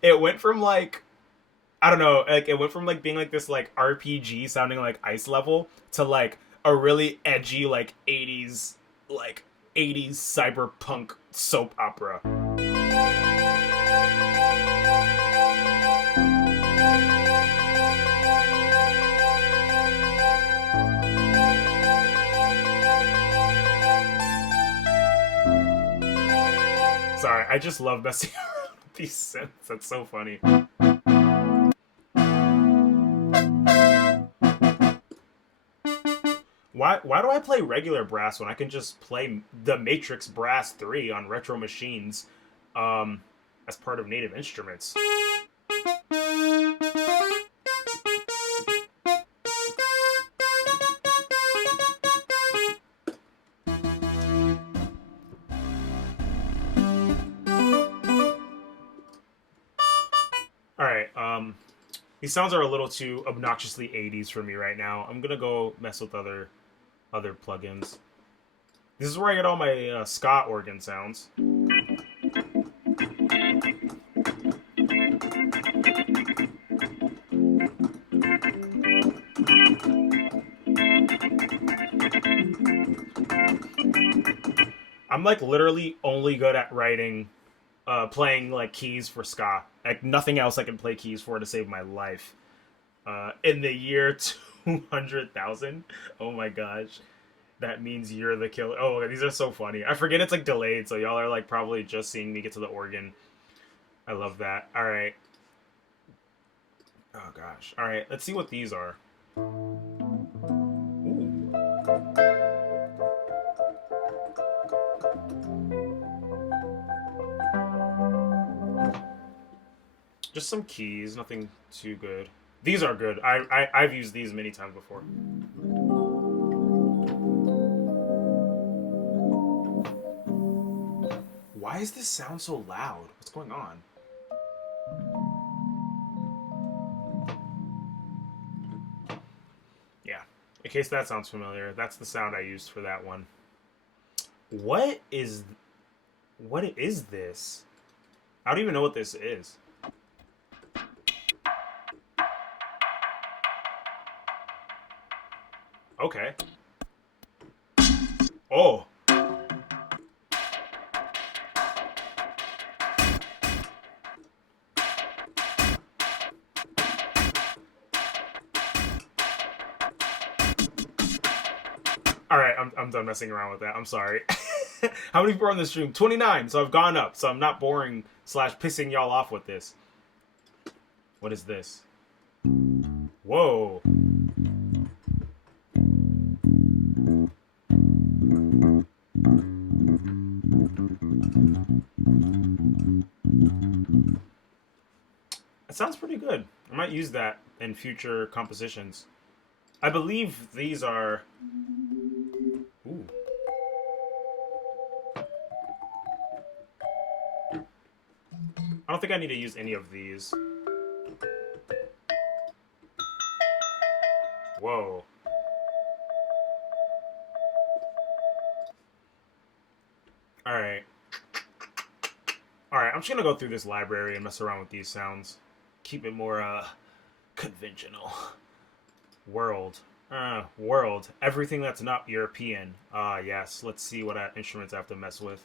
it went from like, I don't know, like it went from like being like this like RPG sounding like ice level to like a really edgy like 80s like 80s cyberpunk soap opera. Sorry, I just love messing around with these synths. That's so funny. Why do I play regular brass when I can just play the Matrix Brass 3 on retro machines as part of native instruments? Alright, these sounds are a little too obnoxiously 80s for me right now. I'm gonna go mess with other plugins. This is where I get all my ska organ sounds. I'm like literally only good at writing, playing like keys for ska. Like nothing else I can play keys for to save my life. In the year 200,000. Oh my gosh. That means you're the killer. Oh, these are so funny. I forget it's like delayed, so y'all are like probably just seeing me get to the organ. I love that. All right. Oh gosh. All right. Let's see what these are. Ooh. Just some keys. Nothing too good. These are good. I've used these many times before. Why is this sound so loud? What's going on? Yeah. In case that sounds familiar, that's the sound I used for that one. What is this? I don't even know what this is. Okay. Oh. Alright, I'm done messing around with that. I'm sorry. How many people are on the stream? 29, so I've gone up, so I'm not boring / pissing y'all off with this. What is this? Whoa. It sounds pretty good. I might use that in future compositions. I believe these are... Ooh. I don't think I need to use any of these. Whoa. Alright. Alright, I'm just gonna go through this library and mess around with these sounds. Keep it more, conventional. World. World. Everything that's not European. Ah, yes. Let's see what instruments I have to mess with.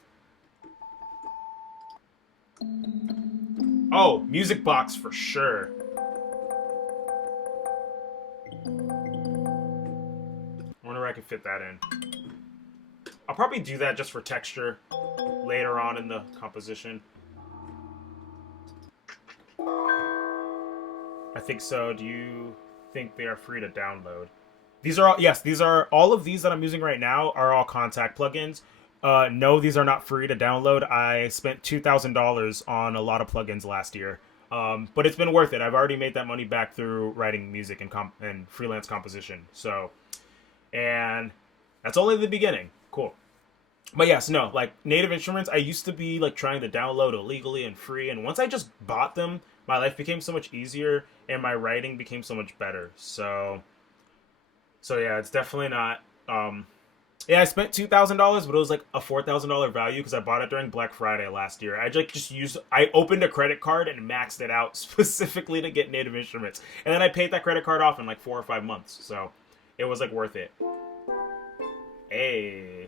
Oh, music box for sure. I wonder if I can fit that in. I'll probably do that just for texture later on in the composition. think so. Do you think they are free to download? These are all, yes, these are all of these that I'm using right now are all Contact plugins. No, these are not free to download. I spent $2,000 on a lot of plugins last year, but it's been worth it. I've already made that money back through writing music and freelance composition. So, and that's only the beginning. Cool. But yes, no, like native instruments, I used to be like trying to download illegally and free, and once I just bought them, my life became so much easier and my writing became so much better. So yeah, it's definitely not. Yeah, I spent $2,000, but it was like a $4,000 value because I bought it during Black Friday last year. I just used. I opened a credit card and maxed it out specifically to get native instruments, and then I paid that credit card off in like 4 or 5 months. So it was like worth it. Hey.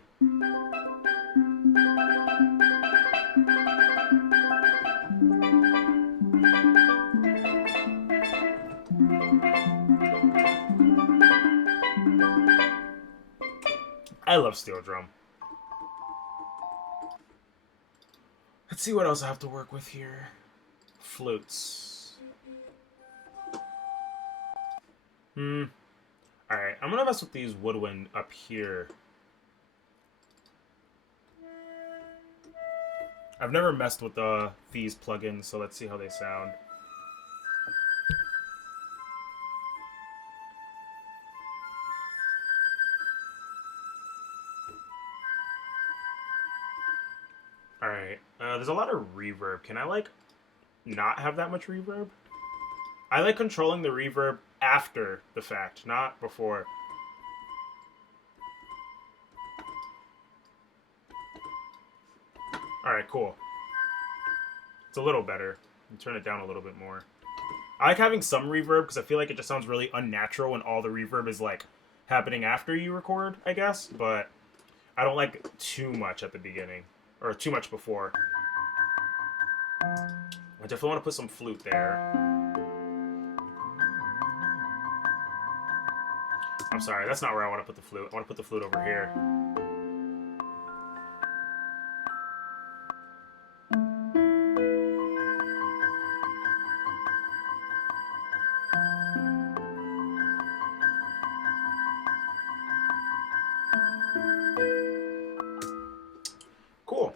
I love steel drum. Let's see what else I have to work with here. Flutes. Alright, I'm gonna mess with these woodwind up here. I've never messed with these plugins, so let's see how they sound. Alright, there's a lot of reverb. Can I, like, not have that much reverb? I like controlling the reverb after the fact, not before. Alright, cool. It's a little better. Turn it down a little bit more. I like having some reverb because I feel like it just sounds really unnatural when all the reverb is, like, happening after you record, I guess. But I don't like too much at the beginning. Or too much before. I definitely want to put some flute there. I'm sorry, that's not where I want to put the flute. I want to put the flute over here. Cool.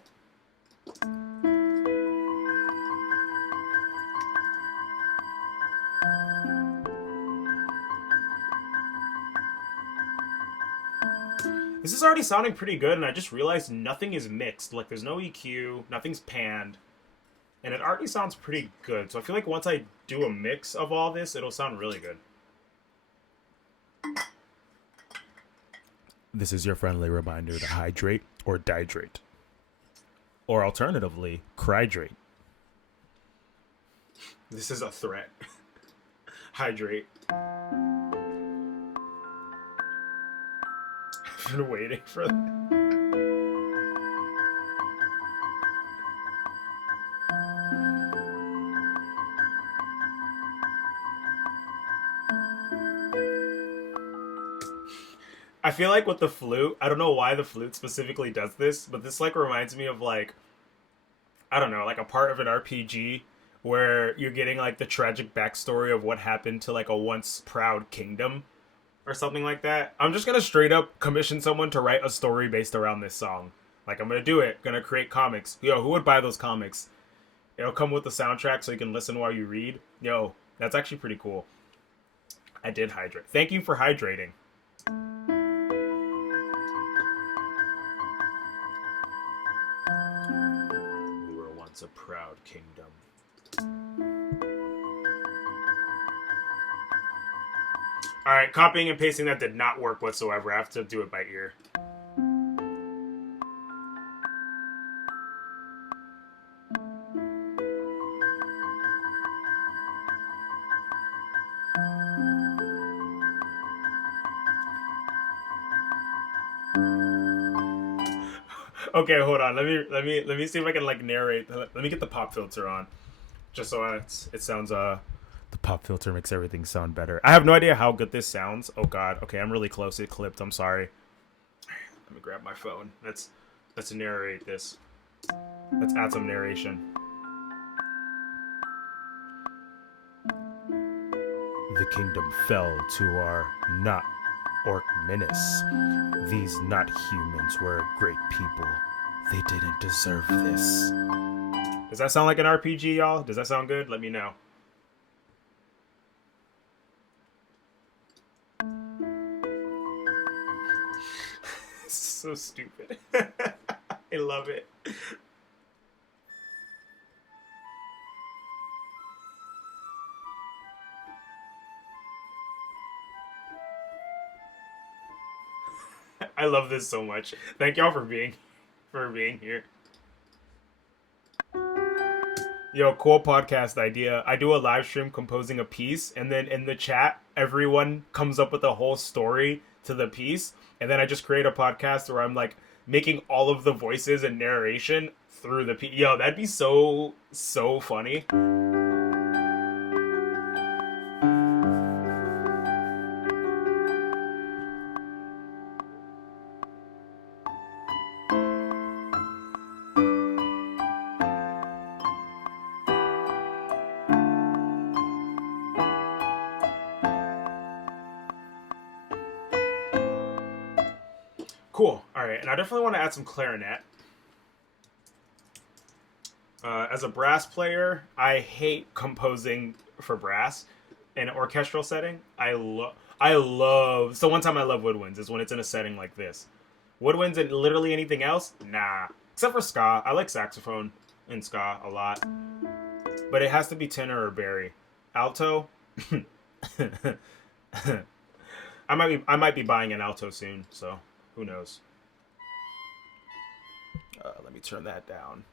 This is already sounding pretty good, and I just realized nothing is mixed. Like, there's no EQ, nothing's panned, and it already sounds pretty good. So I feel like once I do a mix of all this, it'll sound really good. This is your friendly reminder to hydrate or dihydrate. Or alternatively, crydrate. This is a threat. Hydrate. I've been waiting for that. I feel like with the flute, I don't know why the flute specifically does this, but this like reminds me of like, I don't know, like a part of an RPG where you're getting like the tragic backstory of what happened to like a once proud kingdom or something like that. I'm just gonna straight up commission someone to write a story based around this song. Like, I'm gonna do it. Gonna create comics. Yo, who would buy those comics? It'll come with the soundtrack so you can listen while you read. Yo, that's actually pretty cool. I did hydrate. Thank you for hydrating. We were once a proud kingdom. Alright, copying and pasting that did not work whatsoever. I have to do it by ear. Okay, hold on. Let me see if I can like narrate. Let me get the pop filter on, just so it sounds the pop filter makes everything sound better. I have no idea how good this sounds. Oh god. Okay, I'm really close. It clipped. I'm sorry. Let me grab my phone. Let's narrate this. Let's add some narration. The kingdom fell to our not orc menace. These not humans were a great people. They didn't deserve this. Does that sound like an RPG, y'all? Does that sound good? Let me know. So stupid. I love it. I love this so much. Thank y'all for being here. Yo, cool podcast idea. I do a live stream composing a piece, and then in the chat, everyone comes up with a whole story to the piece, and then I just create a podcast where I'm like making all of the voices and narration through the piece. Yo, that'd be so funny. Cool. All right, and I definitely want to add some clarinet. As a brass player, I hate composing for brass in an orchestral setting. I love. So one time I love woodwinds is when it's in a setting like this. Woodwinds and literally anything else, nah. Except for ska. I like saxophone in ska a lot, but it has to be tenor or bari. Alto. I might be buying an alto soon, so who knows. Let me turn that down.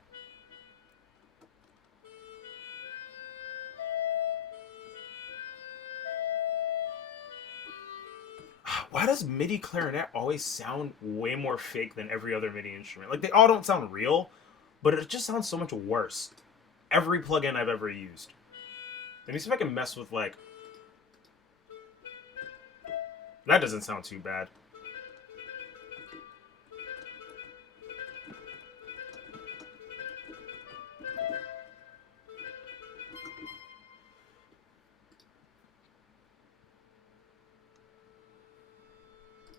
Why does MIDI clarinet always sound way more fake than every other MIDI instrument? Like, they all don't sound real, but it just sounds so much worse. Every plugin I've ever used. Let me see if I can mess with, like... That doesn't sound too bad.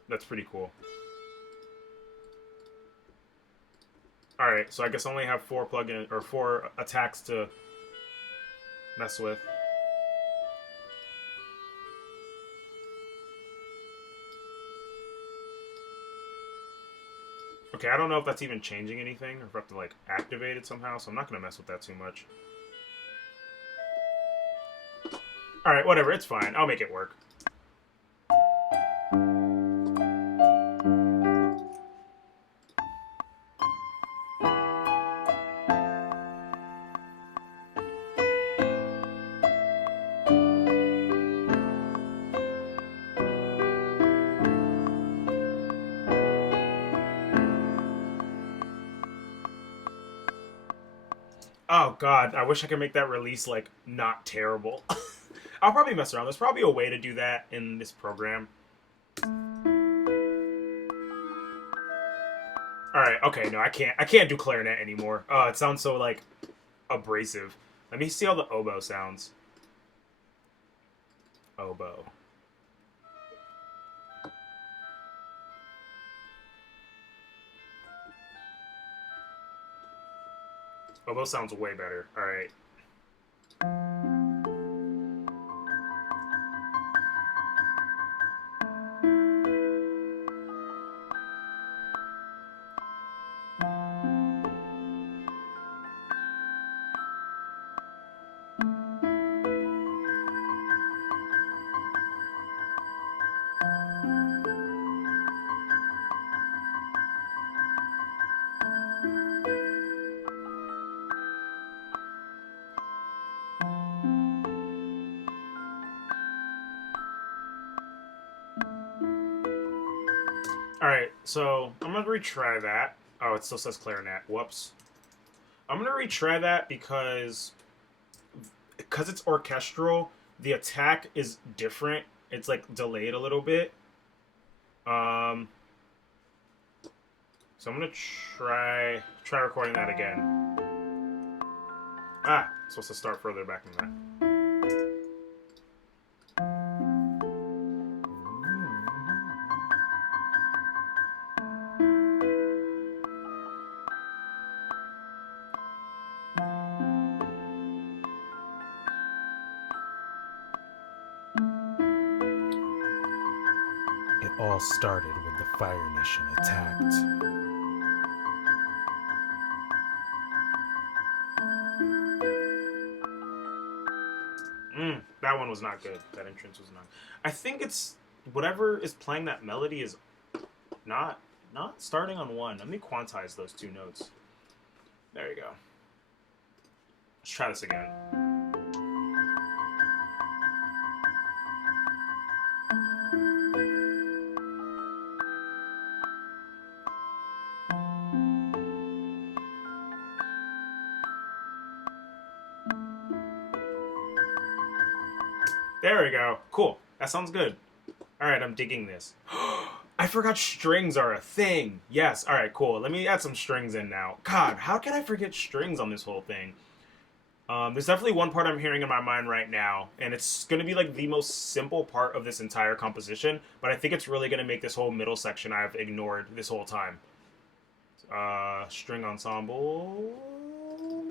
That's pretty cool. Alright, so I guess I only have 4 plugins, or 4 attacks to mess with. Okay, I don't know if that's even changing anything, or if I have to, like, activate it somehow, so I'm not going to mess with that too much. Alright, whatever, it's fine. I'll make it work. Oh god, I wish I could make that release, like, not terrible. I'll probably mess around. There's probably a way to do that in this program. Alright, okay, no, I can't do clarinet anymore. Oh, it sounds so, like, abrasive. Let me see how the oboe sounds. Oboe. Oboe sounds way better. Alright. Alright, so I'm going to retry that. Oh, it still says clarinet. Whoops. I'm going to retry that because it's orchestral, the attack is different. It's, like, delayed a little bit. So I'm going to try recording that again. Ah, supposed to start further back than that. all started when the Fire Nation attacked. That one was not good. That entrance was not. I think it's whatever is playing that melody is not starting on one. Let me quantize those two notes. There you go. Let's try this again. There we go. Cool. That sounds good. Alright, I'm digging this. I forgot strings are a thing. Yes. Alright, cool. Let me add some strings in now. God, how can I forget strings on this whole thing? There's definitely one part I'm hearing in my mind right now, and it's going to be like the most simple part of this entire composition, but I think it's really going to make this whole middle section I've ignored this whole time. String ensemble,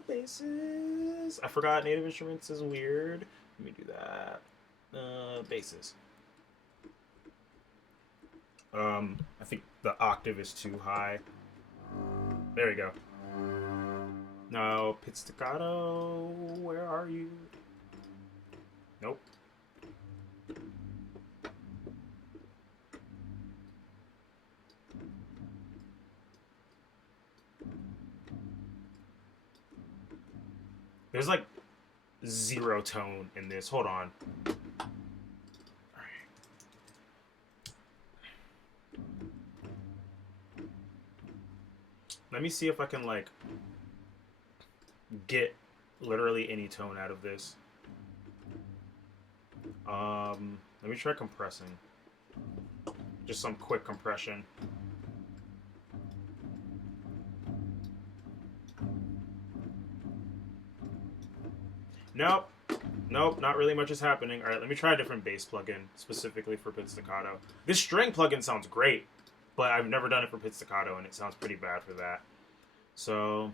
basses. I forgot native instruments is weird. Let me do that. Basses. I think the octave is too high. There we go. No, pizzicato, where are you? Nope. There's like zero tone in this. Hold on. Let me see if I can like get literally any tone out of this. Let me try compressing. Just some quick compression. Nope. Nope, not really much is happening. Alright, let me try a different bass plugin specifically for pizzicato. This string plugin sounds great, but I've never done it for pizzicato, and it sounds pretty bad for that. So,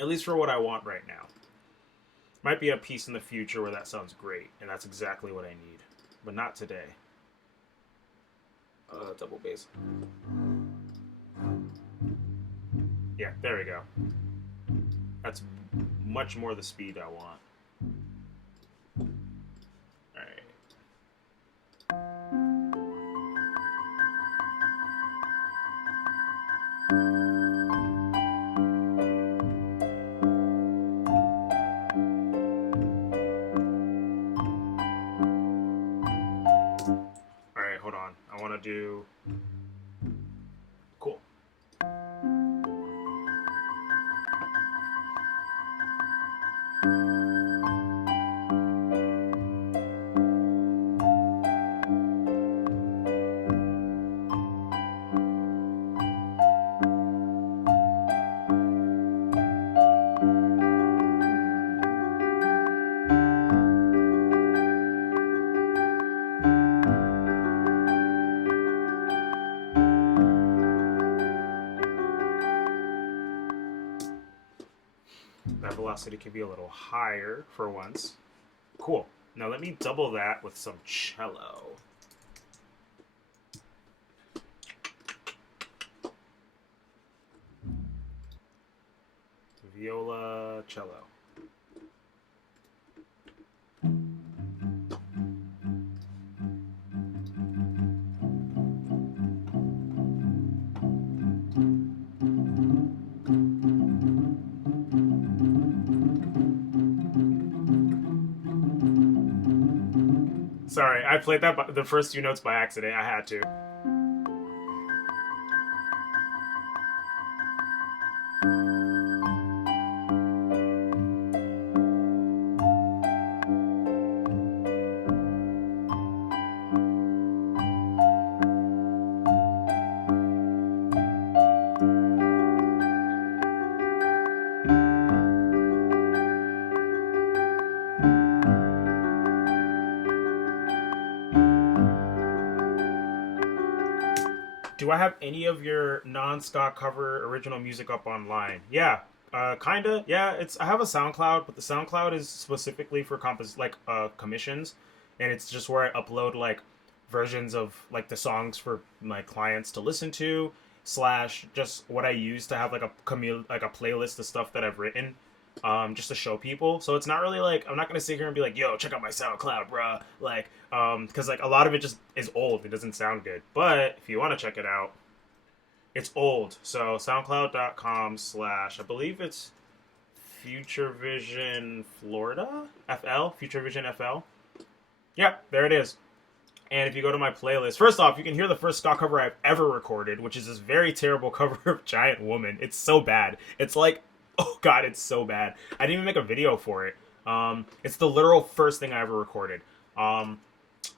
at least for what I want right now. Might be a piece in the future where that sounds great, and that's exactly what I need. But not today. Double bass. Yeah, there we go. That's much more the speed I want. Alright. Alright, hold on. I want to do... Cool. That velocity can be a little higher for once. Cool. Now let me double that with some cello. Viola, cello. Sorry, I played that the first few notes by accident. I had to. Do I have any of your non-stock cover original music up online? Yeah, kinda. Yeah, I have a SoundCloud, but the SoundCloud is specifically for commissions, and it's just where I upload like versions of like the songs for my clients to listen to, slash just what I use to have like like a playlist of stuff that I've written, just to show people. So it's not really like I'm not gonna sit here and be like, "Yo, check out my SoundCloud, bruh." Like, because like a lot of it just is old. It doesn't sound good. But if you want to check it out, it's old. So SoundCloud.com/ I believe it's Future Vision Florida FL Future Vision FL. Yep, there it is. And if you go to my playlist, first off, you can hear the first ska cover I've ever recorded, which is this very terrible cover of Giant Woman. It's so bad. It's like, oh god, it's so bad. I didn't even make a video for it. It's the literal first thing I ever recorded. But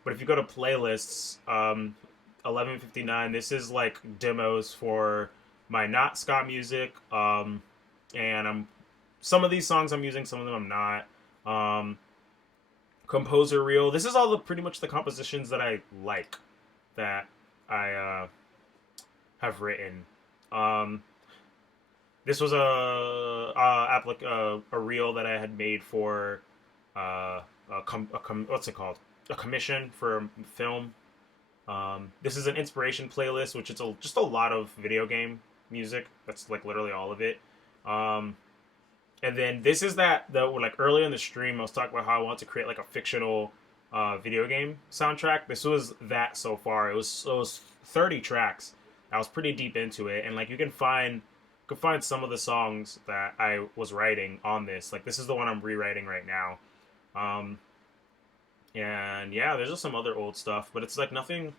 if you go to playlists, 1159, this is like demos for my not ska music. And some of these songs I'm using, some of them I'm not. Composer reel. This is all pretty much the compositions that I like, that I have written. This was a reel that I had made for what's it called? A commission for film. This is an inspiration playlist, which is just a lot of video game music. That's like literally all of it. And then this is like earlier in the stream, I was talking about how I want to create like a fictional video game soundtrack. This was that so far. It was 30 tracks. I was pretty deep into it, and like you can find some of the songs that I was writing on this. Like this is the one I'm rewriting right now. And yeah, there's just some other old stuff, but it's like nothing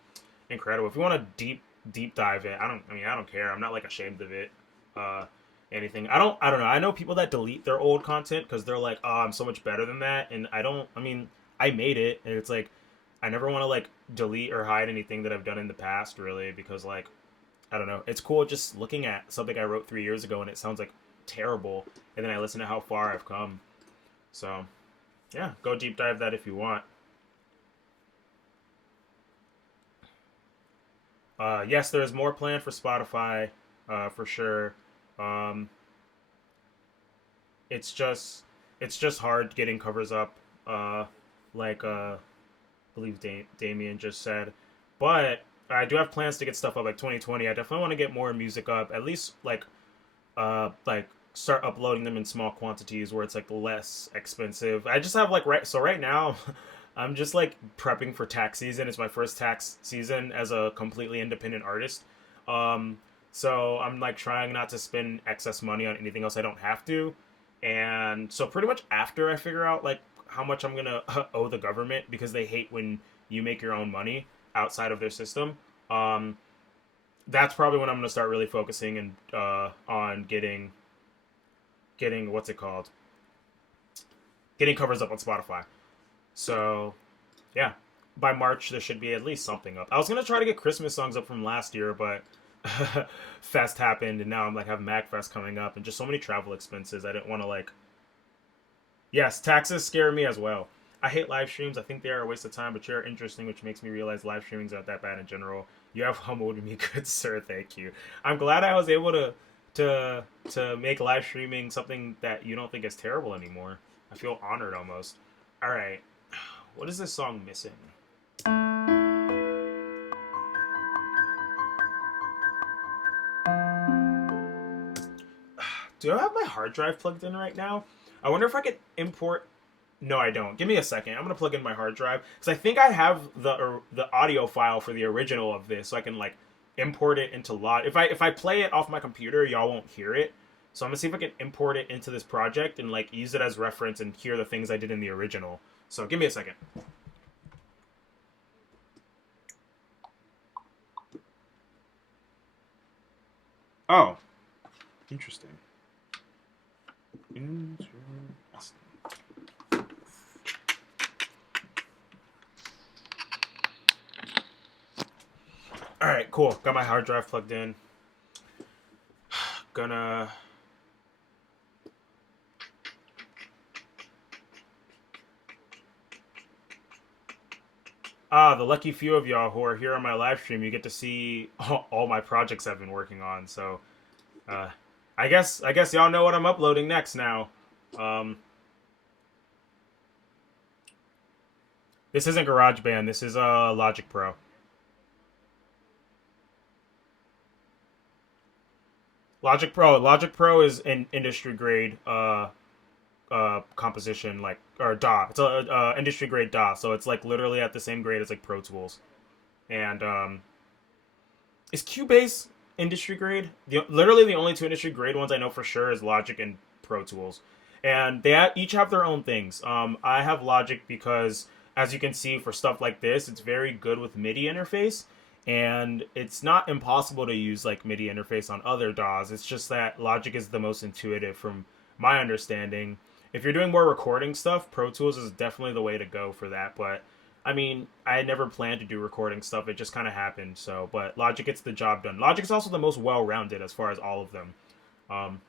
incredible. If you want to deep dive it, I don't care. I'm not like ashamed of it. Anything. I don't know. I know people that delete their old content because they're like, oh, I'm so much better than that. And I made it, and it's like, I never want to like delete or hide anything that I've done in the past, really, because like, I don't know. It's cool just looking at something I wrote 3 years ago and it sounds like terrible, and then I listen to how far I've come. So, yeah, go deep dive that if you want. Yes, there is more planned for Spotify, for sure. It's just hard getting covers up, like I believe Damien just said. But I do have plans to get stuff up like 2020. I definitely want to get more music up, at least like start uploading them in small quantities where it's like less expensive. I just have like right now I'm just like prepping for tax season. It's my first tax season as a completely independent artist. So I'm like trying not to spend excess money on anything else I don't have to. And so pretty much after I figure out like how much I'm going to owe the government, because they hate when you make your own money outside of their system. That's probably when I'm going to start really focusing and on getting what's it called? Getting covers up on Spotify. So, yeah. By March, there should be at least something up. I was going to try to get Christmas songs up from last year, but Fest happened, and now I'm like have MagFest coming up, and just so many travel expenses. I didn't want to like. Yes, taxes scare me as well. I hate live streams. I think they are a waste of time, but you're interesting, which makes me realize live streamings aren't that bad in general. You have humbled me, good sir. Thank you. I'm glad I was able to make live streaming something that you don't think is terrible anymore. I feel honored almost. All right, what is this song missing? Do I have my hard drive plugged in right now? I wonder if I could import. No, I don't. Give me a second. I'm gonna plug in my hard drive because I think I have the audio file for the original of this, so I can like import it into Log. If I play it off my computer, y'all won't hear it. So I'm gonna see if I can import it into this project and like use it as reference and hear the things I did in the original. So give me a second. Oh, interesting. Alright, cool. Got my hard drive plugged in. Gonna... the lucky few of y'all who are here on my live stream, you get to see all my projects I've been working on. So, I guess y'all know what I'm uploading next now. This isn't GarageBand. This is Logic Pro. Logic Pro is an industry grade composition, like, or DAW. It's a industry grade DAW, so it's like literally at the same grade as like Pro Tools. And is Cubase industry grade? Literally the only two industry grade ones I know for sure is Logic and Pro Tools, and they each have their own things. I have Logic because, as you can see, for stuff like this, it's very good with MIDI interface, and it's not impossible to use like MIDI interface on other DAWs. It's just that Logic is the most intuitive from my understanding. If you're doing more recording stuff, Pro Tools is definitely the way to go for that. But I mean, I had never planned to do recording stuff. It just kind of happened. So, but Logic gets the job done. Logic is also the most well-rounded as far as all of them. Um,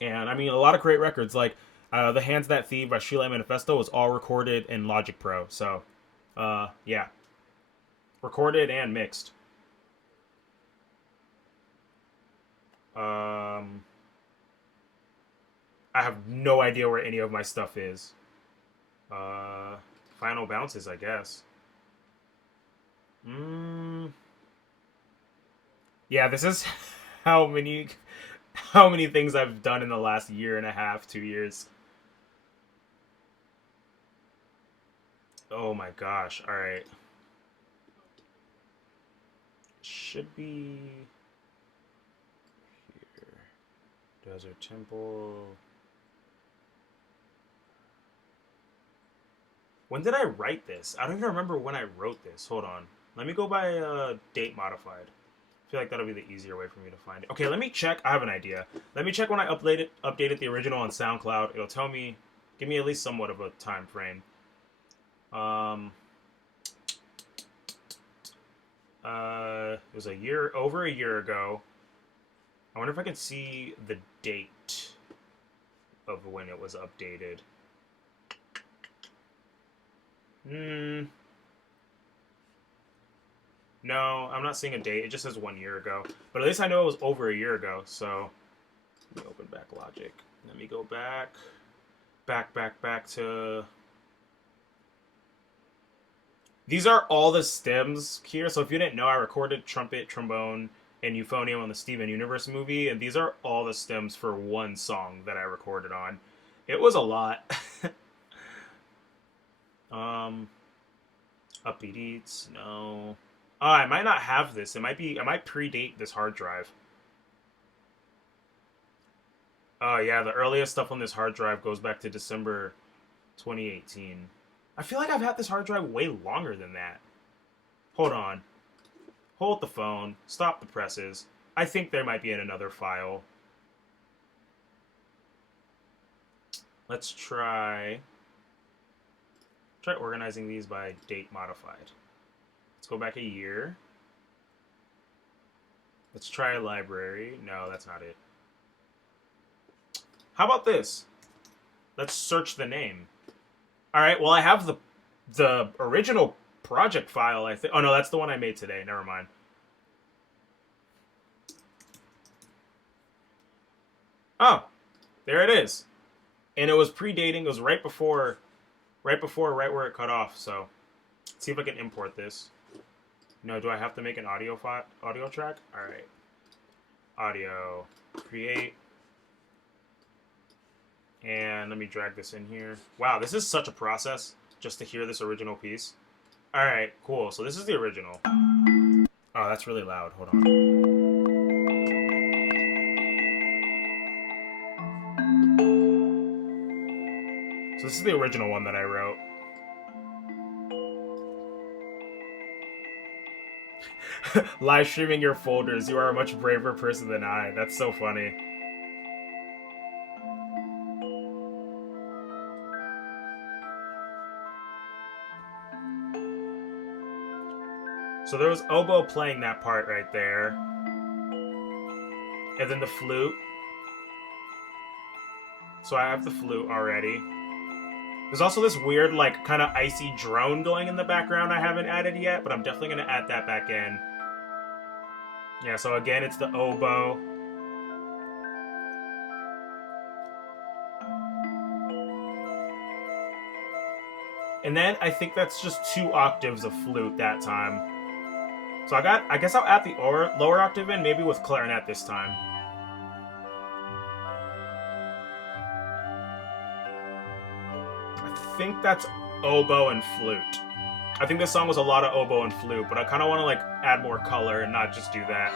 and I mean, a lot of great records like "The Hands That Thieve" by Sheila Manifesto was all recorded in Logic Pro. So, yeah, recorded and mixed. I have no idea where any of my stuff is. Uh, Final bounces, I guess. Mm, yeah, this is how many things I've done in the last year and a half, 2 years. Oh my gosh! All right, should be here. Desert Temple. When did I write this? I don't even remember when I wrote this. Hold on. Let me go by date modified. I feel like that'll be the easier way for me to find it. Okay, let me check. I have an idea. Let me check when I updated the original on SoundCloud. It'll tell me, give me at least somewhat of a time frame. Um, it was over a year ago. I wonder if I can see the date of when it was updated. No, I'm not seeing a date. It just says 1 year ago. But at least I know it was over a year ago. So let me open back Logic. Let me go back to. These are all the stems here. So if you didn't know, I recorded trumpet, trombone, and euphonium on the Steven Universe movie, and these are all the stems for one song that I recorded on. It was a lot. um, Upbeat Eats, no. Oh, I might not have this. I might predate this hard drive. Oh yeah, the earliest stuff on this hard drive goes back to December 2018. I feel like I've had this hard drive way longer than that. Hold on. Hold the phone. Stop the presses. I think there might be in another file. Let's try organizing these by date modified. Let's go back a year. Let's try a library. No, that's not it. How about this? Let's search the name. All right. Well, I have the original project file. I think. Oh no, that's the one I made today. Never mind. Oh, there it is. And it was predating. It was right right where it cut off. So, let's see if I can import this. No, do I have to make an audio track? All right. Audio, create, and let me drag this in here. Wow, this is such a process just to hear this original piece. All right, cool. So this is the original. Oh, that's really loud. Hold on. So this is the original one that I wrote. Live streaming your folders. You are a much braver person than I. That's so funny. So there was oboe playing that part right there. And then the flute. So I have the flute already. There's also this weird, like, kind of icy drone going in the background I haven't added yet, but I'm definitely going to add that back in. Yeah, so again, it's the oboe. And then I think that's just 2 octaves of flute that time. So I guess I'll add the lower octave in, maybe with clarinet this time. I think that's oboe and flute. I think this song was a lot of oboe and flute, but I kind of want to like add more color and not just do that.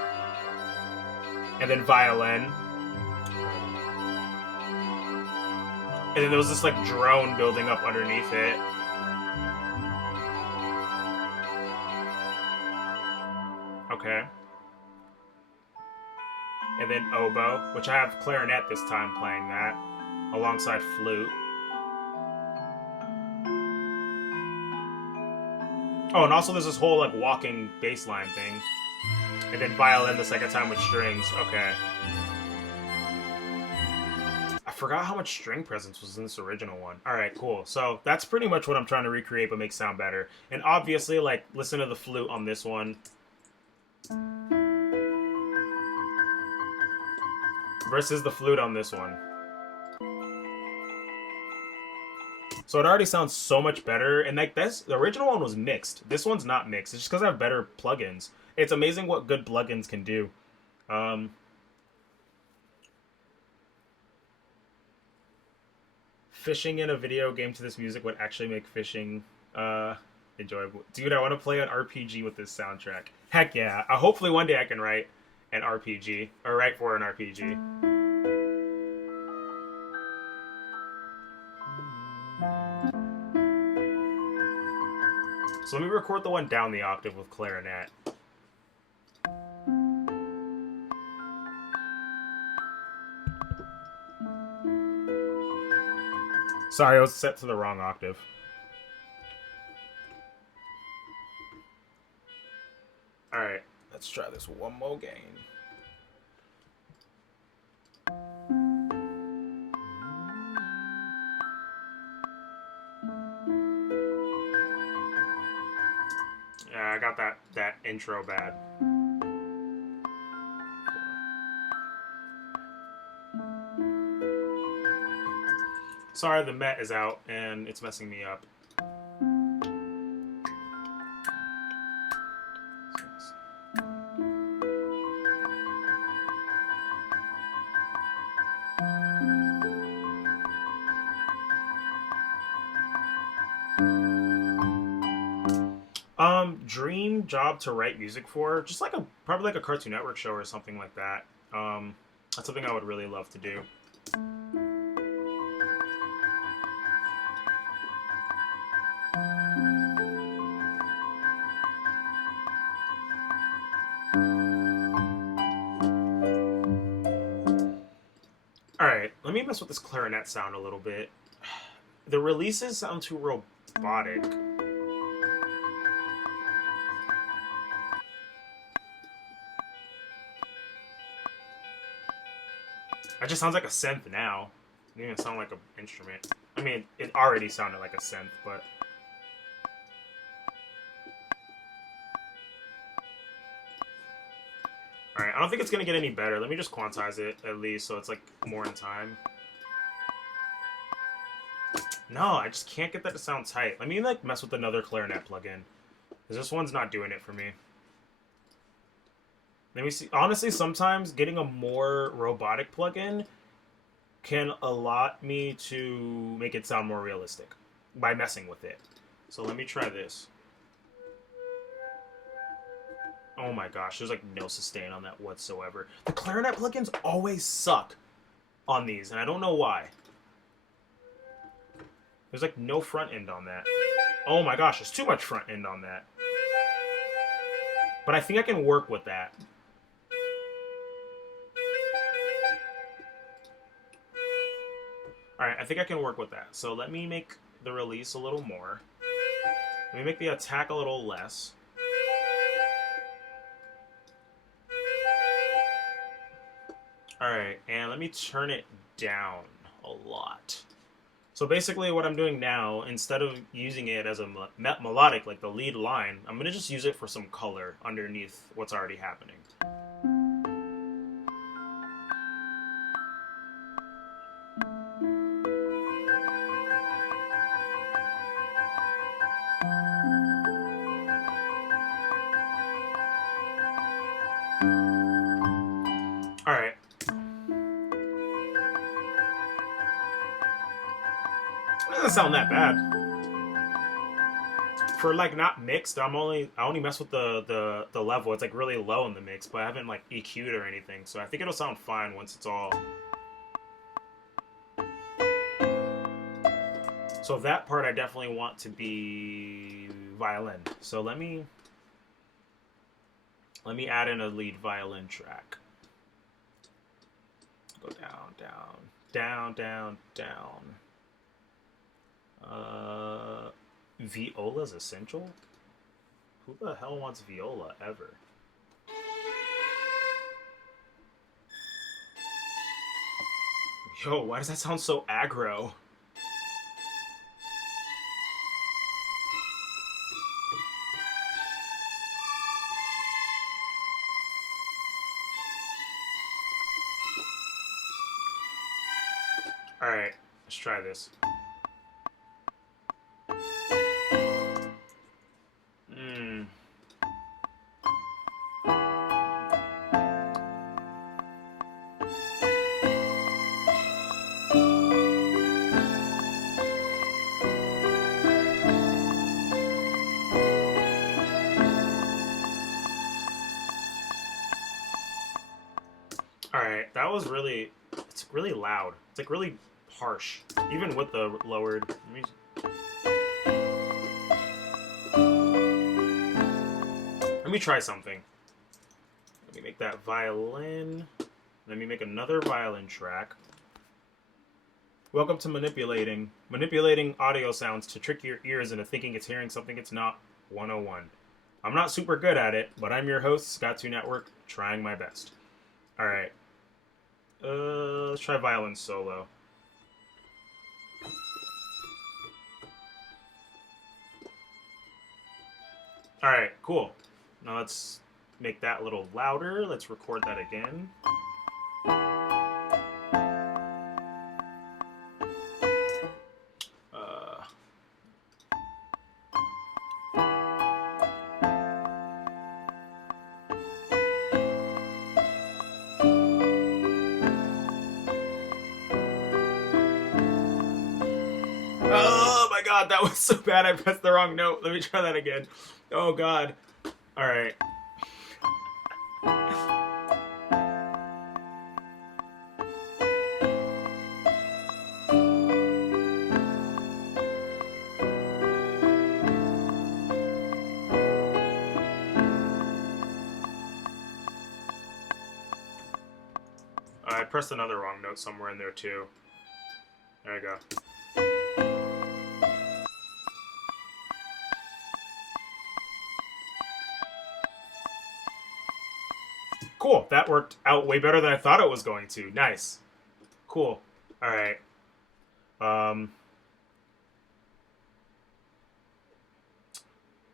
And then violin. And then there was this like drone building up underneath it. Okay. And then oboe, which I have clarinet this time playing that, alongside flute. Oh, and also there's this whole like walking bass line thing. And then violin the second time with strings. Okay. I forgot how much string presence was in this original one. Alright, cool. So that's pretty much what I'm trying to recreate but make sound better. And obviously, like, listen to the flute on this one. Versus the flute on this one. So it already sounds so much better. And like this, the original one was mixed. This one's not mixed. It's just because I have better plugins. It's amazing what good plugins can do. Fishing in a video game to this music would actually make fishing enjoyable. Dude, I want to play an RPG with this soundtrack. Heck yeah. Hopefully one day I can write an RPG. Or write for an RPG. So let me record the one down the octave with clarinet. Sorry, I was set to the wrong octave. Alright, let's try this one more game. Yeah, I got that intro bad. Sorry, the Met is out and it's messing me up. Dream job to write music for, just like probably like a Cartoon Network show or something like that. That's something I would really love to do. Alright, let me mess with this clarinet sound a little bit. The releases sound too robotic. It just sounds like a synth now. It doesn't even sound like an instrument. I mean, it already sounded like a synth, but... Alright, I don't think it's going to get any better. Let me just quantize it, at least, so it's, like, more in time. No, I just can't get that to sound tight. Let me, like, mess with another clarinet plugin. Because this one's not doing it for me. Let me see. Honestly, sometimes getting a more robotic plugin can allow me to make it sound more realistic by messing with it. So let me try this. Oh my gosh, there's like no sustain on that whatsoever. The clarinet plugins always suck on these, and I don't know why. There's like no front end on that. Oh my gosh, there's too much front end on that. But I think I can work with that. Alright, I think I can work with that. So let me make the release a little more. Let me make the attack a little less. Alright, and let me turn it down a lot. So basically what I'm doing now, instead of using it as a melodic, like the lead line, I'm going to just use it for some color underneath what's already happening. All right. It doesn't sound that bad. For like not mixed, I only mess with the level. It's like really low in the mix, but I haven't like EQ'd or anything. So I think it'll sound fine once it's all. So that part I definitely want to be violin. So let me add in a lead violin track. Go down, down, down, down, down. Viola's essential? Who the hell wants viola ever? Yo, why does that sound so aggro? Alright, let's try this. Alright, that was really... It's really loud. It's like really harsh. Even with the lowered... Let me try something. Let me make that violin. Let me make another violin track. Welcome to Manipulating. Manipulating audio sounds to trick your ears into thinking it's hearing something it's not. 101. I'm not super good at it, but I'm your host, Scott2 Network, trying my best. Alright. Let's try violin solo. Alright, cool. Now let's make that a little louder. Let's record that again. Oh my god, that was so bad. I pressed the wrong note. Let me try that again. Oh god. Alright. I pressed another wrong note somewhere in there too. There we go. Cool. That worked out way better than I thought it was going to. Nice. Cool. All right.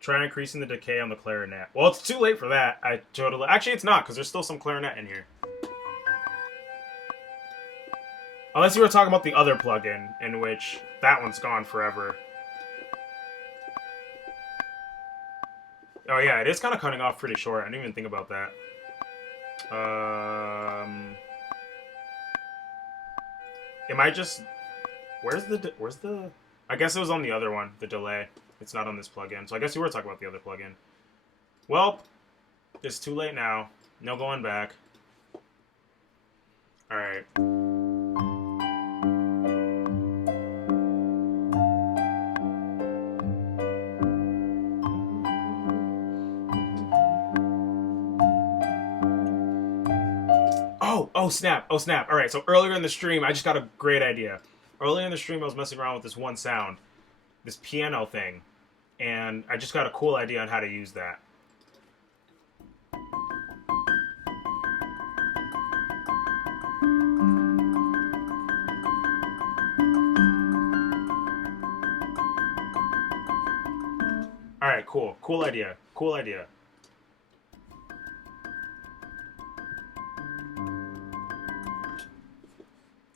Try increasing the decay on the clarinet. Well, it's too late for that. Actually, it's not, because there's still some clarinet in here. Unless you were talking about the other plugin, in which that one's gone forever. Oh yeah, it is kind of cutting off pretty short. I didn't even think about that. Am I just... Where's the... I guess it was on the other one, the delay. It's not on this plugin. So I guess you were talking about the other plugin. Well, it's too late now. No going back. Alright. Oh snap, oh snap. Alright, so earlier in the stream, I just got a great idea. Earlier in the stream, I was messing around with this one sound, this piano thing, and I just got a cool idea on how to use that. Alright, cool. Cool idea. Cool idea.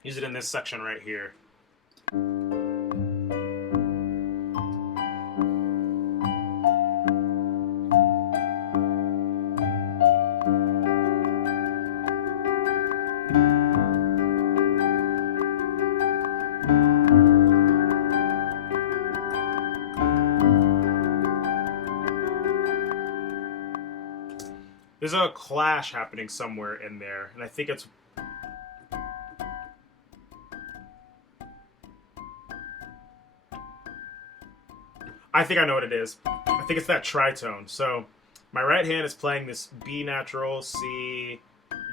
Use it in this section right here. There's a clash happening somewhere in there, and I think it's... I think I know what it is. I think it's that tritone. So my right hand is playing this B natural, C,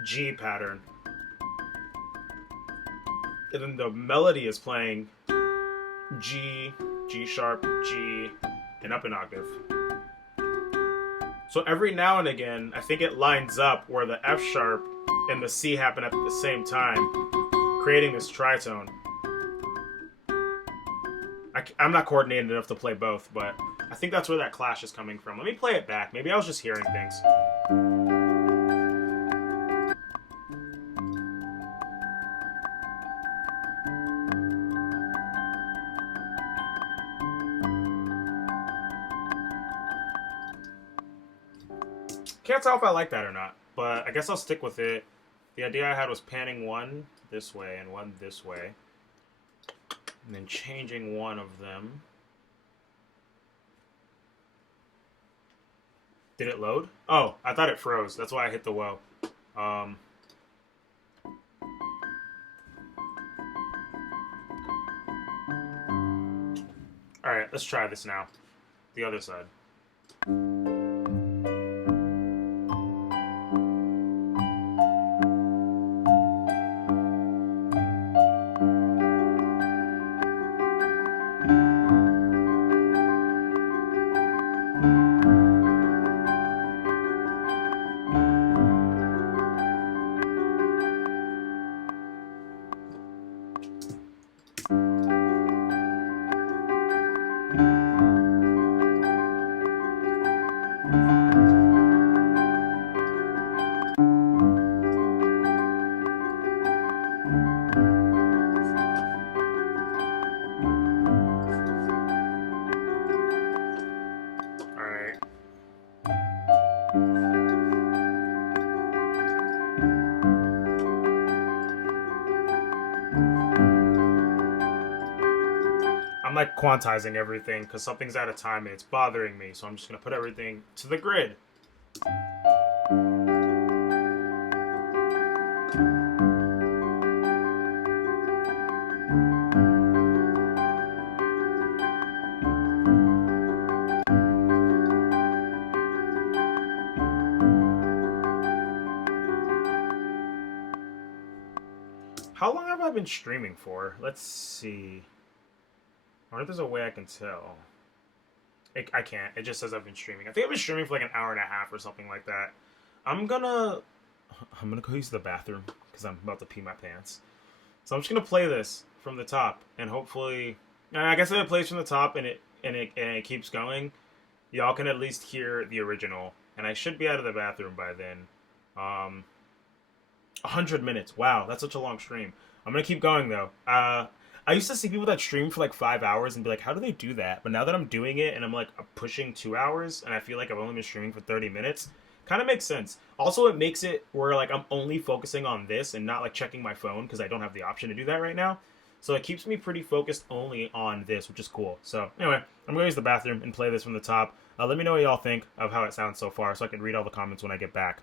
G pattern. And then the melody is playing G, G sharp, G, and up an octave. So every now and again, I think it lines up where the F sharp and the C happen at the same time, creating this tritone. I'm not coordinated enough to play both, but I think that's where that clash is coming from. Let me play it back. Maybe I was just hearing things. Can't tell if I like that or not, but I guess I'll stick with it. The idea I had was panning one this way and one this way, and then changing one of them. Did it load? Oh, I thought it froze. That's why I hit the whoa. Alright, let's try this now. The other side. I'm like quantizing everything because something's out of time and it's bothering me. So I'm just going to put everything to the grid. How long have I been streaming for? Let's see. I wonder if there's a way I can tell. I can't. It just says I've been streaming. I think I've been streaming for like an hour and a half or something like that. I'm gonna go use the bathroom because I'm about to pee my pants. So I'm just gonna play this from the top and hopefully, I guess if it plays from the top and it keeps going, y'all can at least hear the original. And I should be out of the bathroom by then. 100 minutes. Wow, that's such a long stream. I'm gonna keep going though. I used to see people that stream for like 5 hours and be like, how do they do that? But now that I'm doing it and I'm like pushing 2 hours and I feel like I've only been streaming for 30 minutes, kind of makes sense. Also, it makes it where like I'm only focusing on this and not like checking my phone because I don't have the option to do that right now. So it keeps me pretty focused only on this, which is cool. So anyway, I'm going to use the bathroom and play this from the top. Let me know what y'all think of how it sounds so far so I can read all the comments when I get back.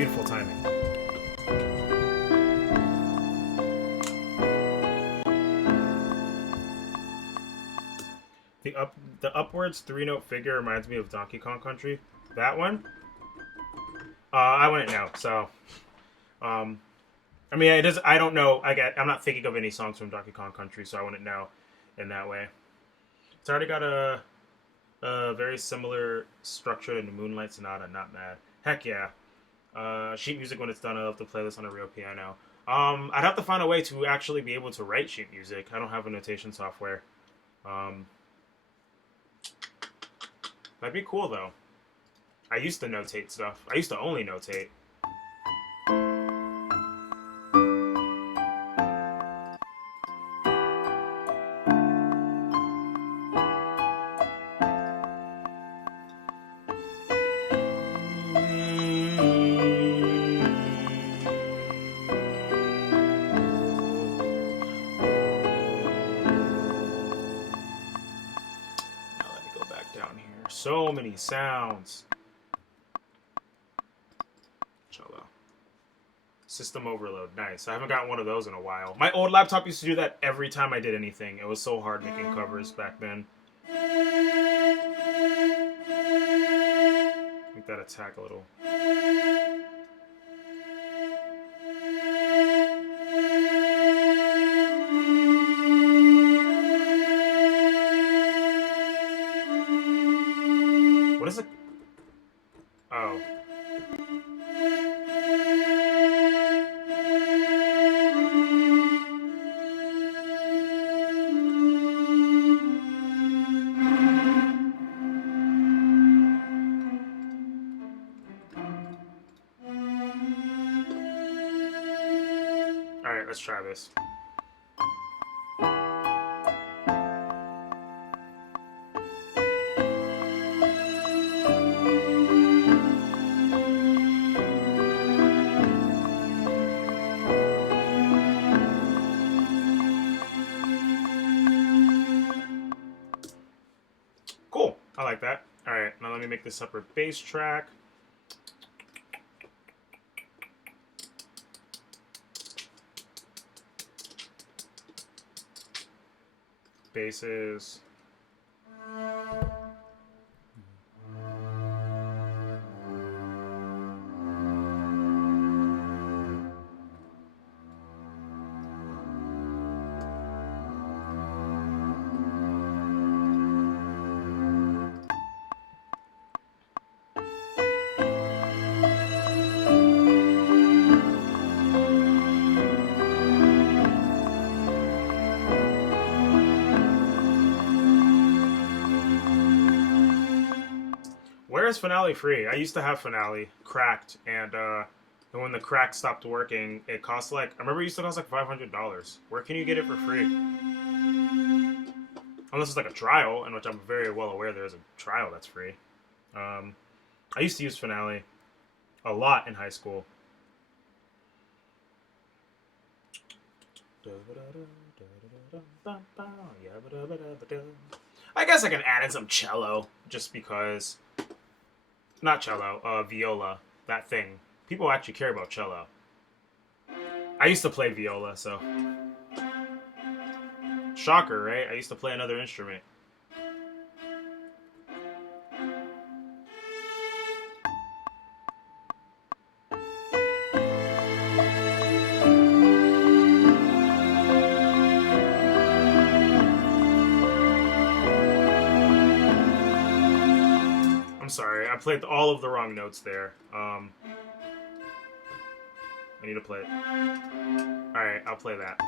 Beautiful timing. The upwards 3-note figure reminds me of Donkey Kong Country. That one? I wouldn't know. So, I mean, it is. I don't know. I'm not thinking of any songs from Donkey Kong Country, so I wouldn't know in that way. It's already got a very similar structure to the Moonlight Sonata. Not mad. Heck yeah. Sheet music when it's done. I love to play this on a real piano. I'd have to find a way to actually be able to write sheet music. I don't have a notation software. That'd be cool though. I used to notate stuff. I used to only notate. So many sounds. Cello. System overload. Nice. I haven't gotten one of those in a while. My old laptop used to do that every time I did anything. It was so hard making covers back then. Make that attack a little. What is it? Oh. Alright, let's try this. Cool. I like that. Alright, now let me make this separate bass track. Basses. Where is Finale free? I used to have Finale cracked, and when the crack stopped working, it cost like, I remember it used to cost like $500. Where can you get it for free? Unless it's like a trial, in which I'm very well aware there is a trial that's free. I used to use Finale a lot in high school. I guess I can add in some cello, just because. Not cello, viola. That thing. People actually care about cello. I used to play viola, so. Shocker, right? I used to play another instrument. Sorry, I played all of the wrong notes there. I need to play it. Alright, I'll play that.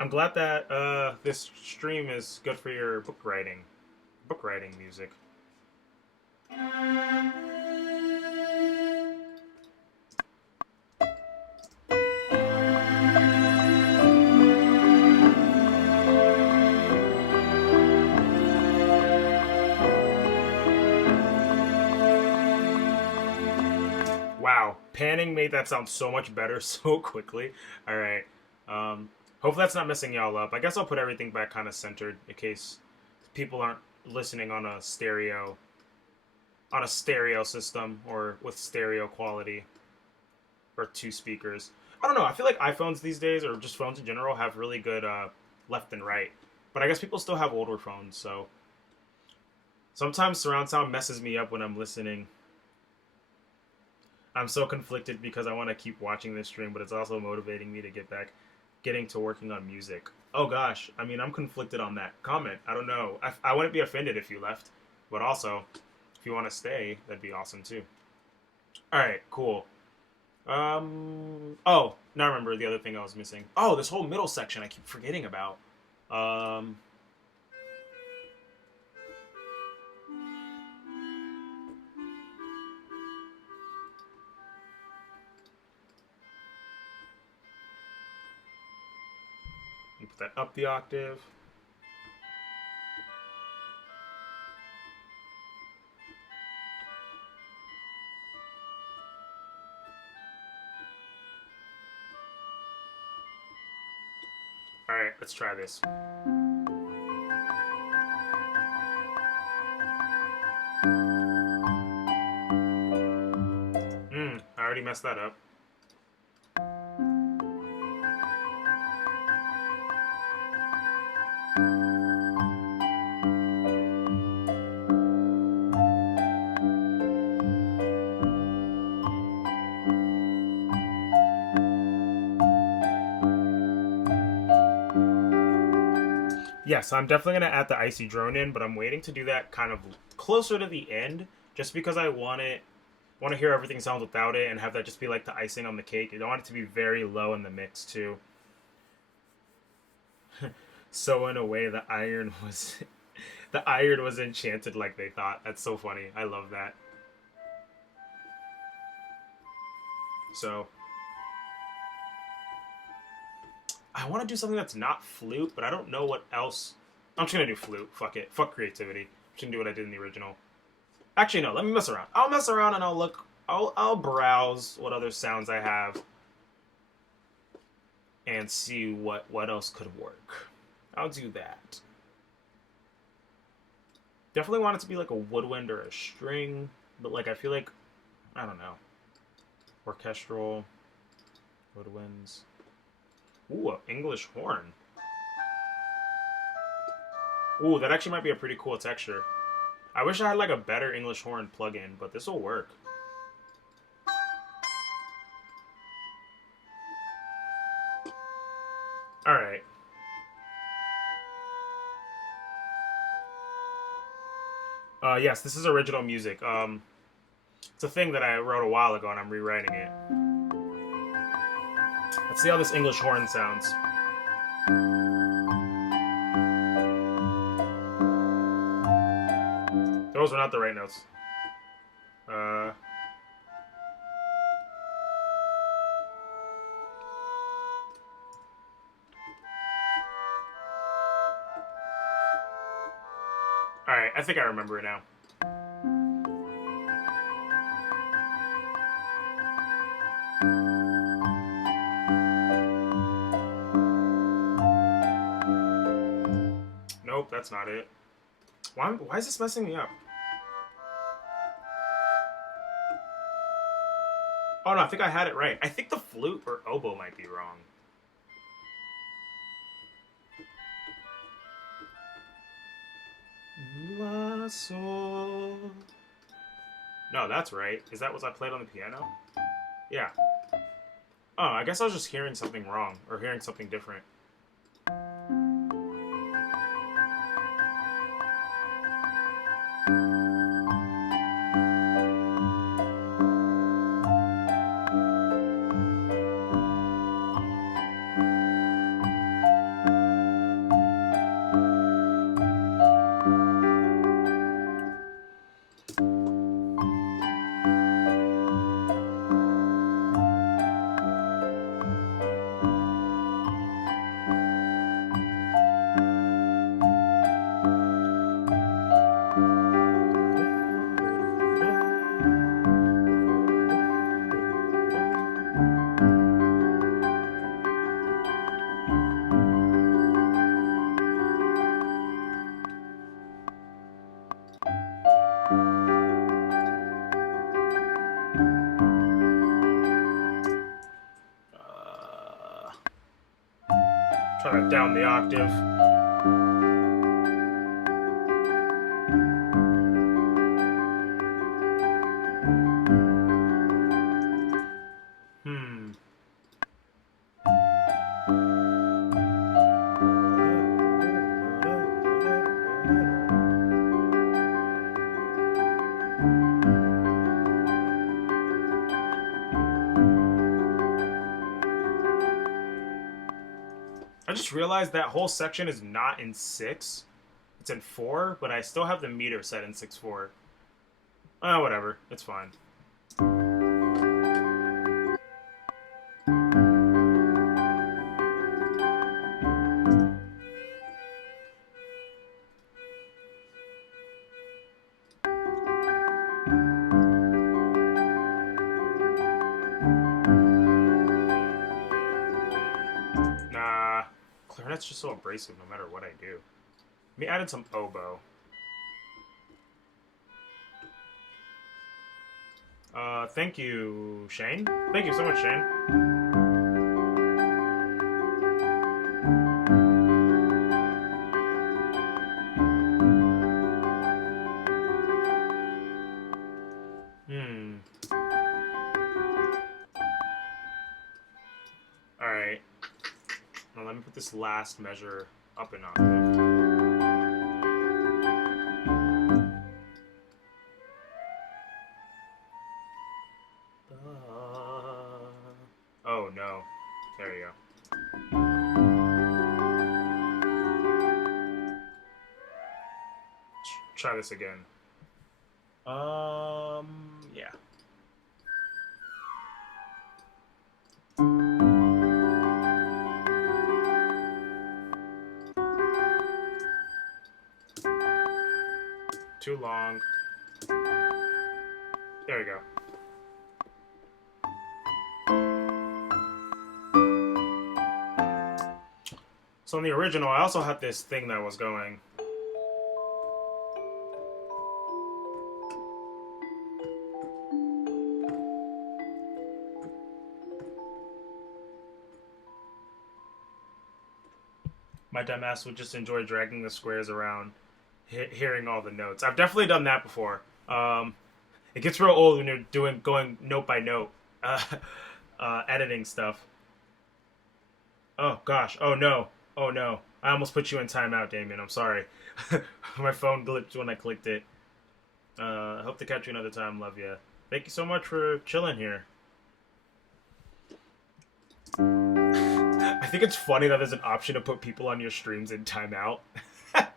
I'm glad that this stream is good for your book writing music. Wow. Panning made that sound so much better so quickly. All right. Hopefully that's not messing y'all up. I guess I'll put everything back kind of centered in case people aren't listening on a stereo system or with stereo quality or two speakers. I don't know. I feel like iPhones these days or just phones in general have really good left and right. But I guess people still have older phones, so sometimes surround sound messes me up when I'm listening. I'm so conflicted because I want to keep watching this stream, but it's also motivating me to getting to working on music. Oh gosh, I mean, I'm conflicted on that comment. I don't know. I wouldn't be offended if you left, but also, if you want to stay, that'd be awesome too. All right, cool. Oh, now I remember the other thing I was missing. Oh, this whole middle section I keep forgetting about. Um, you put that up the octave. All right, let's try this. I already messed that up. Yes, I'm definitely going to add the icy drone in, but I'm waiting to do that kind of closer to the end just because I want to hear everything sounds without it and have that just be like the icing on the cake. I don't want it to be very low in the mix too. So in a way the iron was enchanted like they thought. That's so funny. I love that. So I want to do something that's not flute, but I don't know what else. I'm just gonna do flute. Fuck it. Fuck creativity. I'm just gonna do what I did in the original. Actually, no. Let me mess around. I'll mess around and I'll look. I'll browse what other sounds I have and see what else could work. I'll do that. Definitely want it to be like a woodwind or a string, but like I feel like I don't know. Orchestral, woodwinds. Ooh, an English horn. Ooh, that actually might be a pretty cool texture. I wish I had like a better English horn plugin, but this will work. All right. Yes, this is original music. It's a thing that I wrote a while ago, and I'm rewriting it. Let's see how this English horn sounds. Those were not the right notes. Alright, I think I remember it now. Nope, that's not it. Why is this messing me up? Oh no, I think I had it right. I think the flute or oboe might be wrong. La, sol. No, that's right. Is that what I played on the piano? Yeah. Oh, I guess I was just hearing something wrong or hearing something different. down the octave. I just realized that whole section is not in 6. It's in 4, but I still have the meter set in 6/4. Whatever. It's fine. Nah. Clarinet's just so abrasive no matter what I do. Let me add in some oboe. Thank you, Shane. Thank you so much, Shane. Alright. Now let me put this last measure up an octave. Oh no. There you go. Try this again. Yeah. Too long. There we go. So in the original, I also had this thing that was going. My dumbass would just enjoy dragging the squares around, hearing all the notes. I've definitely done that before. It gets real old when you're going note by note, editing stuff. Oh gosh! Oh no! Oh no! I almost put you in timeout, Damien. I'm sorry. My phone glitched when I clicked it. Hope to catch you another time. Love ya. Thank you so much for chilling here. I think it's funny that there's an option to put people on your streams in timeout. I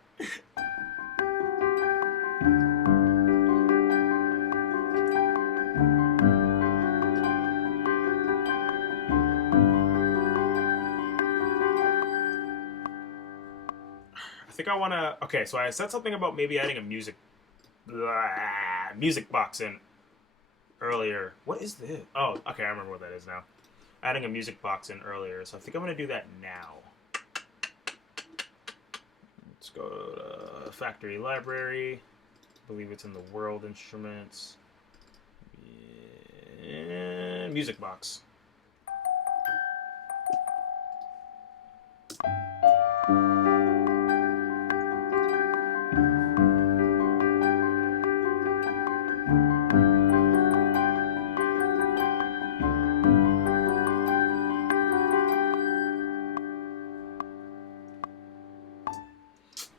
think I want to... Okay, so I said something about maybe adding a music box in earlier. What is this? Oh, okay, I remember what that is now. Adding a music box in earlier, so I think I'm going to do that now. Let's go to factory library. I believe it's in the world instruments. And music box.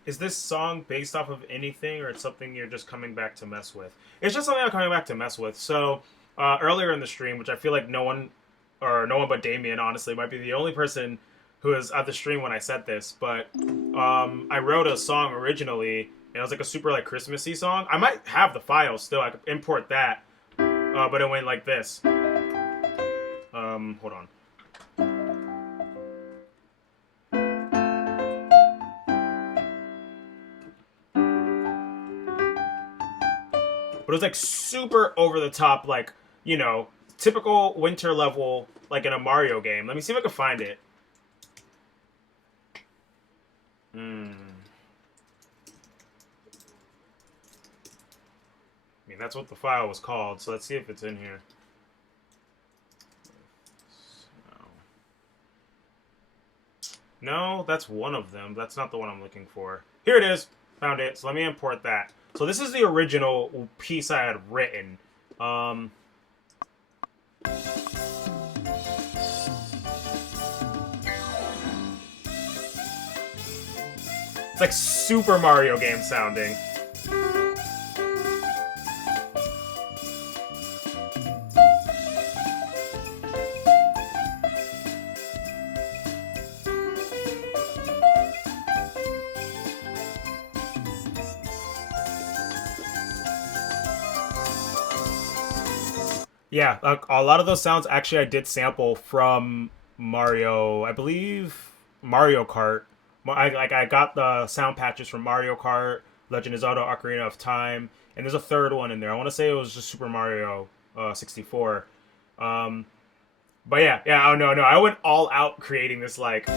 Is this song based off of anything, or it's something you're just coming back to mess with? It's just something I'm coming back to mess with. So earlier in the stream, which I feel like no one but Damien, honestly, might be the only person who was at the stream when I said this, but I wrote a song originally, and it was like a super like Christmassy song. I might have the file still. I could import that, but it went like this. Hold on. But it was like super over the top, like, you know, typical winter level, like in a Mario game. Let me see if I can find it. I mean, that's what the file was called, so let's see if it's in here. No, that's one of them. That's not the one I'm looking for. Here it is. Found it. So let me import that. So this is the original piece I had written. It's like Super Mario game sounding. Yeah, a lot of those sounds actually I did sample from Mario. I believe Mario Kart. I got the sound patches from Mario Kart, Legend of Zelda: Ocarina of Time, and there's a third one in there. I want to say it was just Super Mario 64. Um, but yeah. Oh no, I went all out creating this like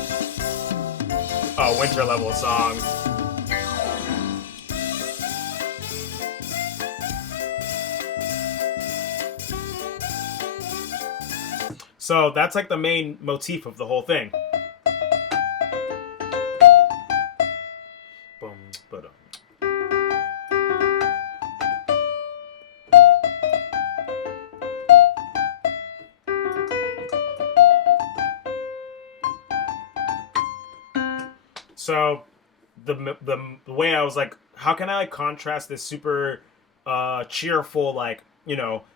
winter level song. So that's like the main motif of the whole thing. Boom, ba-dum. So the way I was like, how can I like contrast this super cheerful like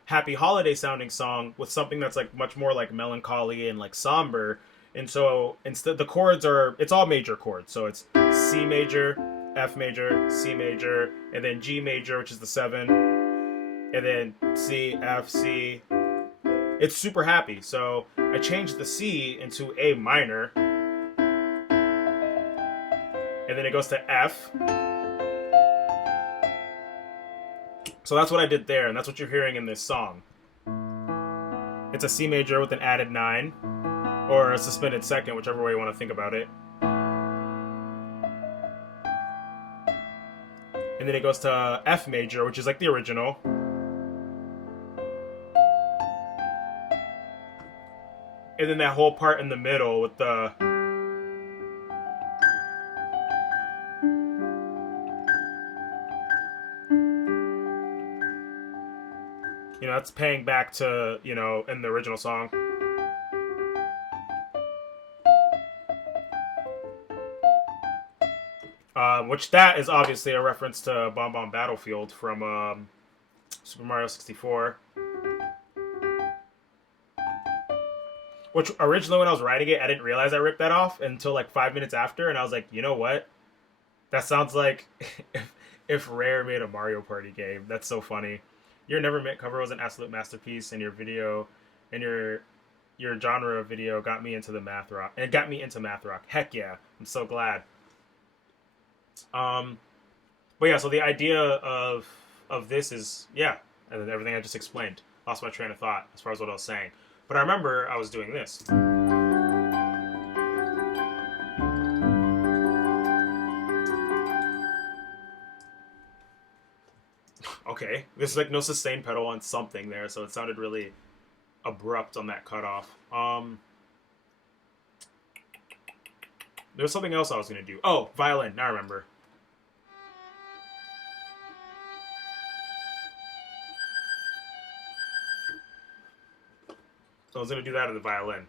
happy holiday sounding song with something that's like much more like melancholy and like somber. And so instead the chords are it's all major chords. So it's C major, F major, C major, and then G major, which is the 7, and then C, F, C. It's super happy. So I changed the C into A minor, and then it goes to F. So that's what I did there, and that's what you're hearing in this song. It's a C major with an added 9, or a suspended second, whichever way you want to think about it. And then it goes to F major, which is like the original. And then that whole part in the middle with the... that's paying back to, in the original song. Which that is obviously a reference to Bomb Bomb Battlefield from Super Mario 64. Which originally when I was writing it, I didn't realize I ripped that off until like 5 minutes after, and I was like, you know what? That sounds like if Rare made a Mario Party game. That's so funny. Your Never Met cover was an absolute masterpiece, and your video and your genre video got me into the math rock. And it got me into math rock. Heck yeah. I'm so glad. But yeah, so the idea of this is and then everything I just explained. Lost my train of thought as far as what I was saying. But I remember I was doing this. Okay, there's like no sustain pedal on something there, so it sounded really abrupt on that cutoff. There's something else I was gonna do. Oh, violin. Now I remember. So I was gonna do that in the violin.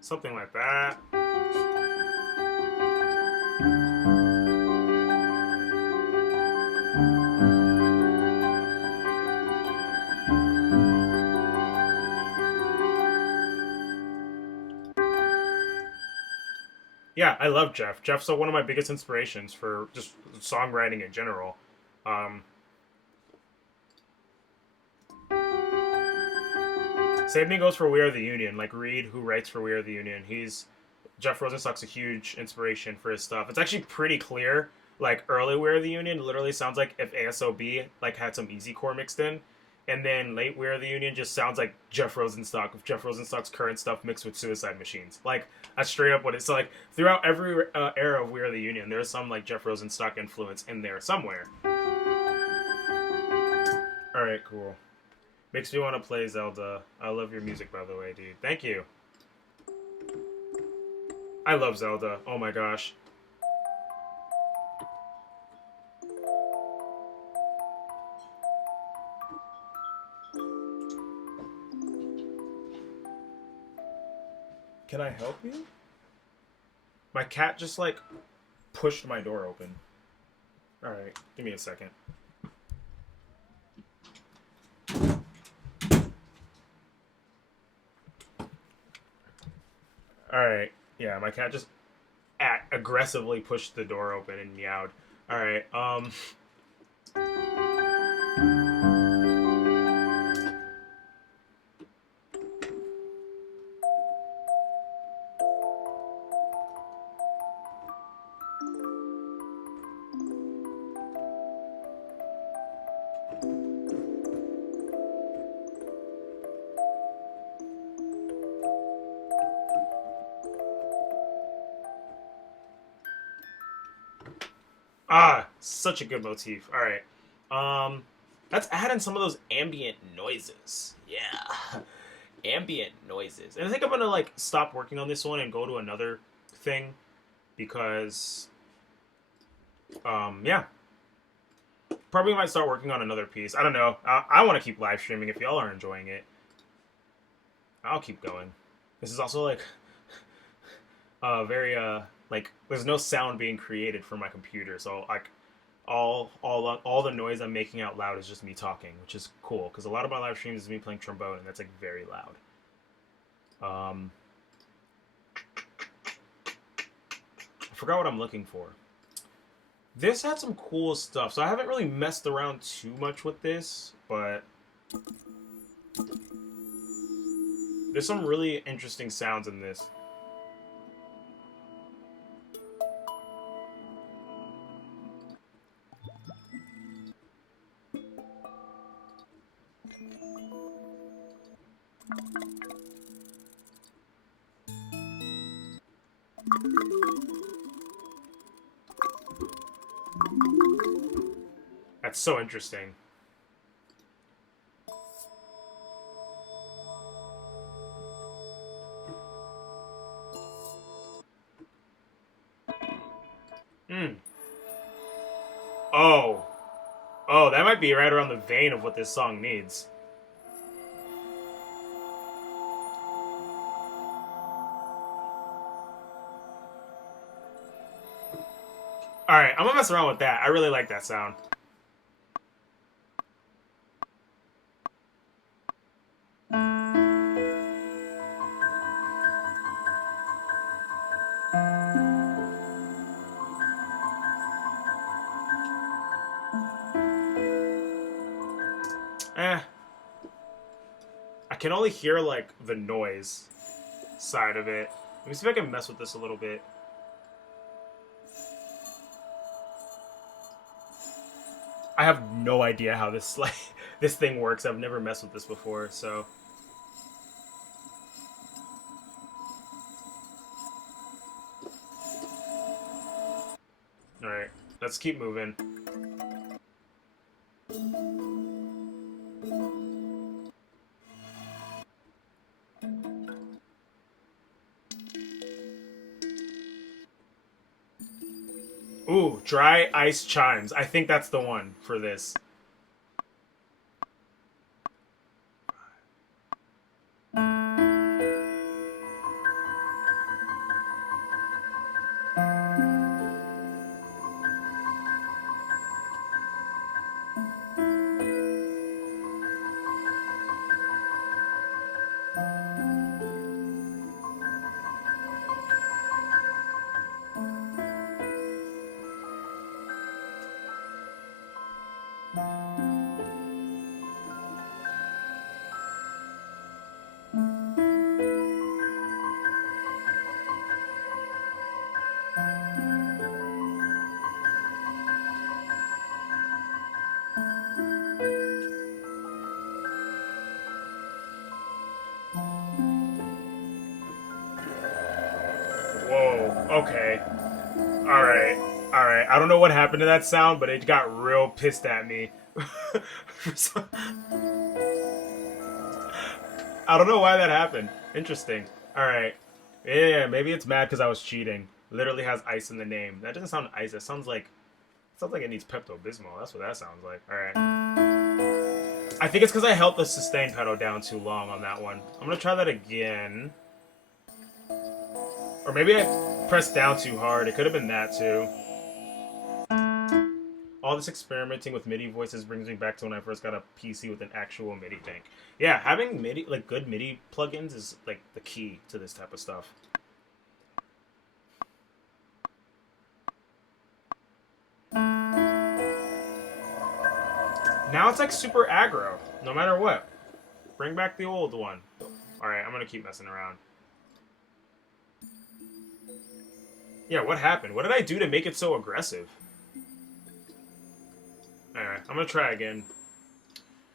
Something like that. Yeah, I love Jeff. Jeff's one of my biggest inspirations for just songwriting in general. Same thing goes for We Are the Union. Like Reed, who writes for We Are the Union, Jeff Rosenstock's a huge inspiration for his stuff. It's actually pretty clear. Like early We Are the Union literally sounds like if ASOB like had some easy core mixed in, and then late We Are the Union just sounds like Jeff Rosenstock with Jeff Rosenstock's current stuff mixed with Suicide Machines. Like that's straight up what it's so, like. Throughout every era of We Are the Union, there's some like Jeff Rosenstock influence in there somewhere. All right, cool. Makes me want to play Zelda. I love your music, by the way, dude. Thank you. I love Zelda. Oh my gosh. Can I help you? My cat just like pushed my door open. Alright, give me a second. Alright, yeah, my cat just aggressively pushed the door open and meowed. Alright, such a good motif. Alright. Let's add in some of those ambient noises. Yeah. Ambient noises. And I think I'm gonna like stop working on this one and go to another thing because yeah. Probably might start working on another piece. I don't know. I want to keep live streaming if y'all are enjoying it. I'll keep going. This is also like very like there's no sound being created for my computer, so like all the noise I'm making out loud is just me talking, which is cool because a lot of my live streams is me playing trombone, and that's like very loud. I forgot what I'm looking for. This had some cool stuff, so I haven't really messed around too much with this, but there's some really interesting sounds in this. That's so interesting. Oh. Oh, that might be right around the vein of what this song needs. Alright, I'm gonna mess around with that. I really like that sound. I can only hear, like, the noise side of it. Let me see if I can mess with this a little bit. I have no idea how this, like, this thing works. I've never messed with this before, so... Alright, let's keep moving. Ooh, dry ice chimes. I think that's the one for this. Whoa. Okay. All right. All right. I don't know what happened to that sound, but it got real pissed at me. I don't know why that happened. Interesting. All right. Yeah, maybe it's mad because I was cheating. Literally has ice in the name. That doesn't sound ice. It sounds like it needs Pepto Bismol. That's what that sounds like. All right. I think it's because I held the sustain pedal down too long on that one. I'm gonna try that again. Or maybe I pressed down too hard. It could have been that too. All this experimenting with MIDI voices brings me back to when I first got a PC with an actual MIDI tank. Yeah, having MIDI, like good MIDI plugins, is like the key to this type of stuff. Now it's like super aggro, no matter what. Bring back the old one. Alright, I'm gonna keep messing around. Yeah, what happened? What did I do to make it so aggressive? Alright, I'm gonna try again.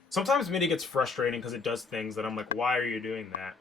Sometimes MIDI gets frustrating because it does things that I'm like, why are you doing that?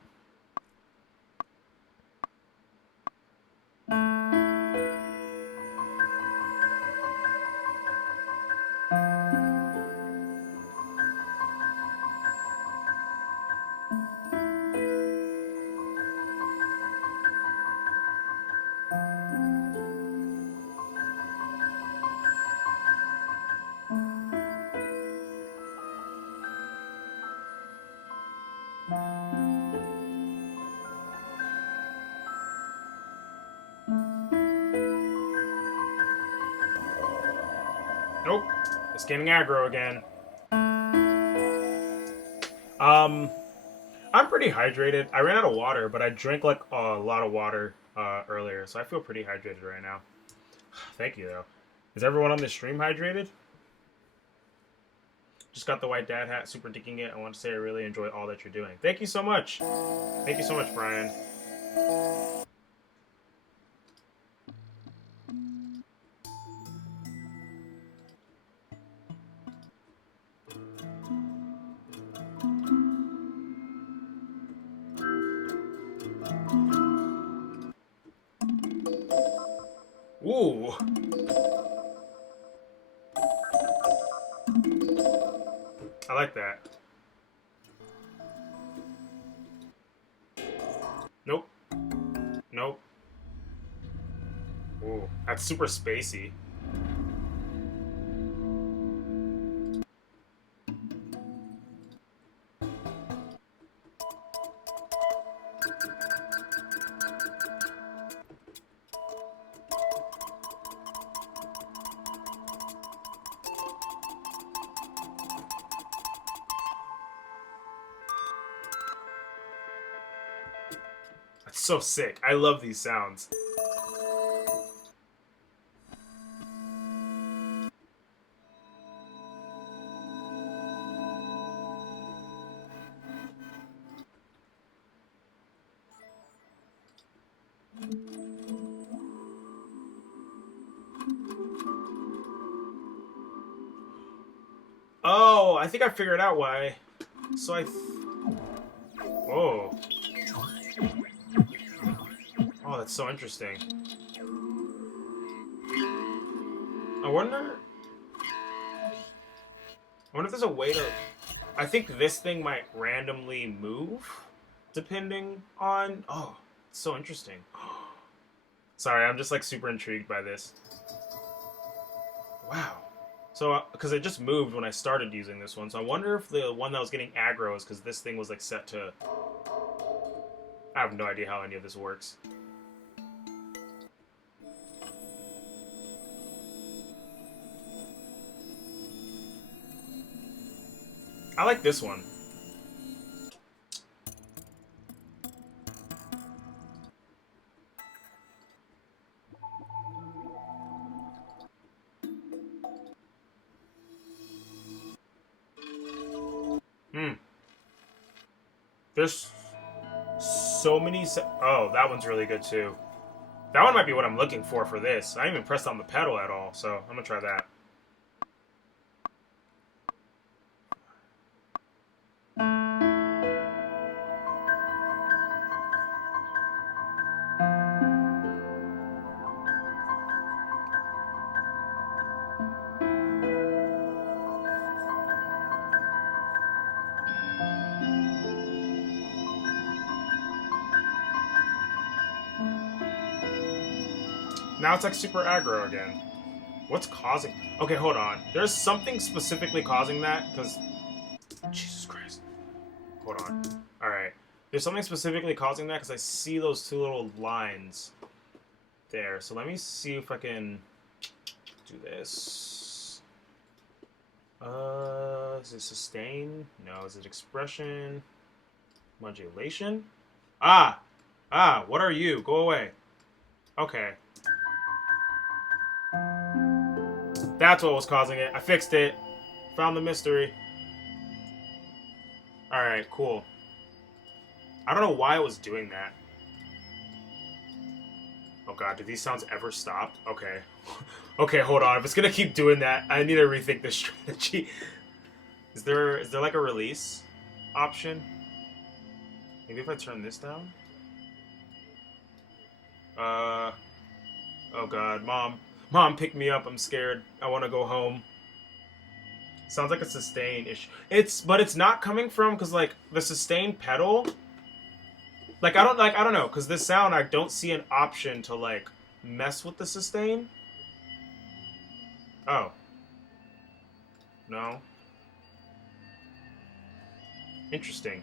Nope. It's getting aggro again. Um, I'm pretty hydrated. I ran out of water, but I drank like a lot of water earlier, so I feel pretty hydrated right now. Thank you, though. Is everyone on the stream hydrated? Just got the white dad hat, super digging it. I want to say I really enjoy all that you're doing. Thank you so much. Thank you so much, Brian. Ooh. I like that. Nope. Nope. Ooh. That's super spacey. That's so sick. I love these sounds. Oh, I think I figured out why. So Whoa. Oh, that's so interesting. I wonder... I wonder if there's a way to... I think this thing might randomly move, depending on... Oh, it's so interesting. Sorry, I'm just like super intrigued by this. Wow. So, because it just moved when I started using this one, so I wonder if the one that was getting aggro is because this thing was like set to... I have no idea how any of this works. I like this one. Hmm. There's so many... Oh, that one's really good too. That one might be what I'm looking for this. I haven't even pressed on the pedal at all, so I'm gonna try that. Now it's like super aggro again. What's causing... Okay, hold on. There's something specifically causing that, because... Jesus Christ. Hold on. Alright. There's something specifically causing that, because I see those two little lines there. So let me see if I can do this. Is it sustain? No. Is it expression? Modulation? Ah! Ah, what are you? Go away. Okay. That's what was causing it. I fixed it. Found the mystery. Alright, cool. I don't know why it was doing that. Oh god, do these sounds ever stop? Okay. Okay, hold on. If it's gonna keep doing that, I need to rethink this strategy. Is there like a release option? Maybe if I turn this down? Oh god, Mom. Mom, pick me up. I'm scared. I want to go home. Sounds like a sustain issue. But it's not coming from, because like the sustain pedal, like I don't know, because this sound I don't see an option to like mess with the sustain. Oh. No. Interesting.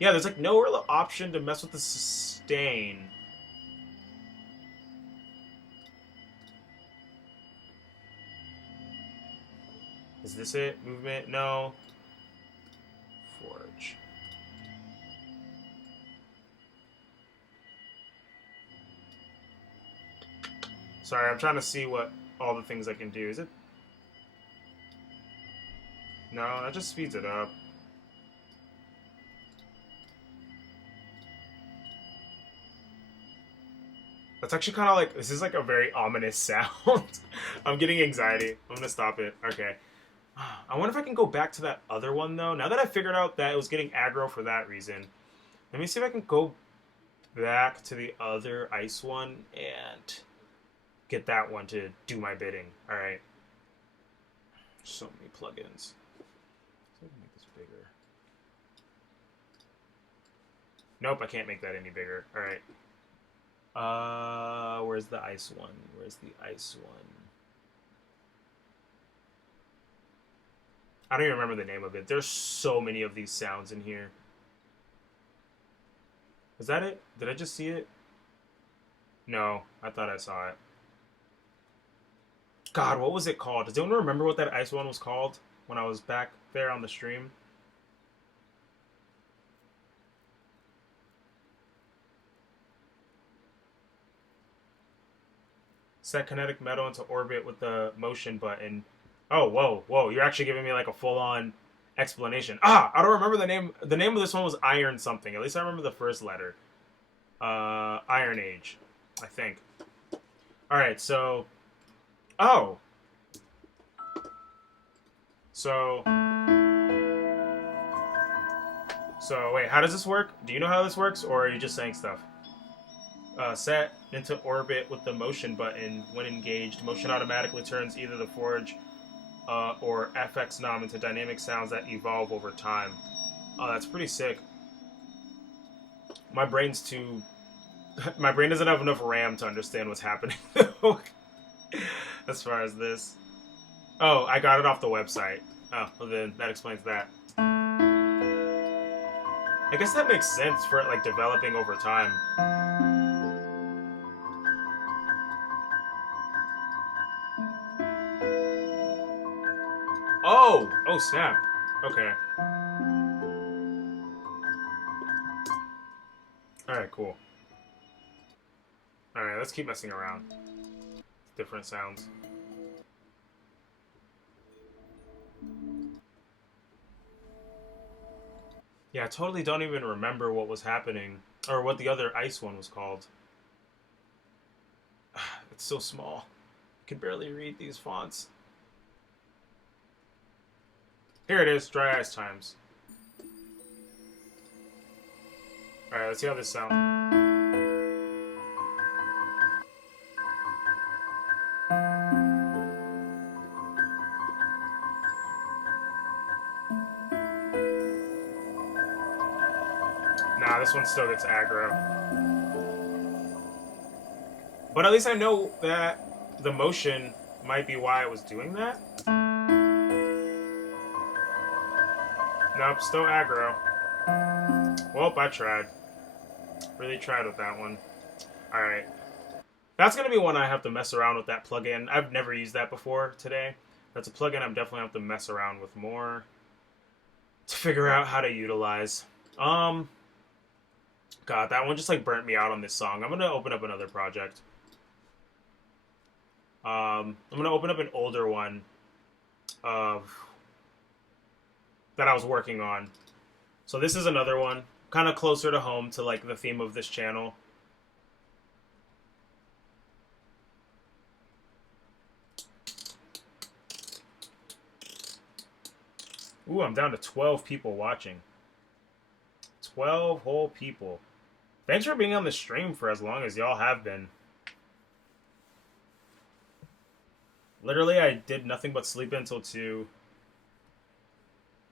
Yeah, there's like no real option to mess with the sustain. Is this it? Movement? No. Forge. Sorry, I'm trying to see what all the things I can do. Is it? No, that just speeds it up. That's actually kind of like, this is like a very ominous sound. I'm getting anxiety. I'm gonna stop it. Okay. I wonder if I can go back to that other one though. Now that I figured out that it was getting aggro for that reason, let me see if I can go back to the other ice one and get that one to do my bidding. All right. So many plugins. So I can make this bigger. Nope, I can't make that any bigger. All right. Where's the ice one? Where's the ice one? I don't even remember the name of it. There's so many of these sounds in here. Is that it? Did I just see it? No, I thought I saw it. God, what was it called? Does anyone remember what that ice one was called when I was back there on the stream? Set kinetic metal into orbit with the motion button. Oh, whoa, whoa. You're actually giving me like a full-on explanation. Ah, I don't remember the name. The name of this one was Iron something. At least I remember the first letter. Iron Age, I think. Alright, so... Oh! So, wait, how does this work? Do you know how this works, or are you just saying stuff? Set into orbit with the motion button. When engaged, motion automatically turns either the forge or FX nom into dynamic sounds that evolve over time. Oh, that's pretty sick. My brain's too... My brain doesn't have enough RAM to understand what's happening, as far as this. Oh, I got it off the website. Oh, well then that explains that. I guess that makes sense for it, like, developing over time. Oh! Oh, snap. Okay. Alright, cool. Alright, let's keep messing around. Different sounds. Yeah, I totally don't even remember what was happening, or what the other ice one was called. It's so small. I can barely read these fonts. Here it is, Dry Ice Times. Alright, let's see how this sounds. Nah, this one still gets aggro. But at least I know that the motion might be why I was doing that. Nope, still aggro. Well, I tried. Really tried with that one. Alright. That's going to be one I have to mess around with that plugin. I've never used that before today. That's a plugin I'm definitely have to mess around with more to figure out how to utilize. God, that one just like burnt me out on this song. I'm going to open up another project. I'm going to open up an older one of that I was working on. So this is another one, kind of closer to home to like the theme of this channel. Ooh, I'm down to 12 people watching. 12 whole people. Thanks for being on the stream for as long as y'all have been. Literally, I did nothing but sleep until 2.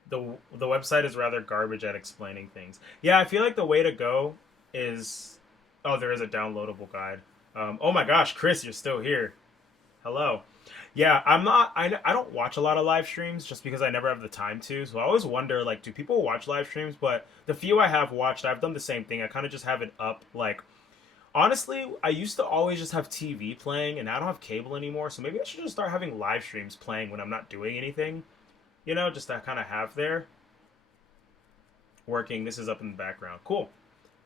The website is rather garbage at explaining things. Yeah, I feel like the way to go is... Oh, there is a downloadable guide. Oh my gosh, Chris, you're still here. Hello. Yeah, I'm not. I don't watch a lot of live streams just because I never have the time to. So I always wonder, like, do people watch live streams? But the few I have watched, I've done the same thing. I kind of just have it up. Like, honestly, I used to always just have TV playing, and I don't have cable anymore. So maybe I should just start having live streams playing when I'm not doing anything. You know, just to kind of have there. Working. This is up in the background. Cool.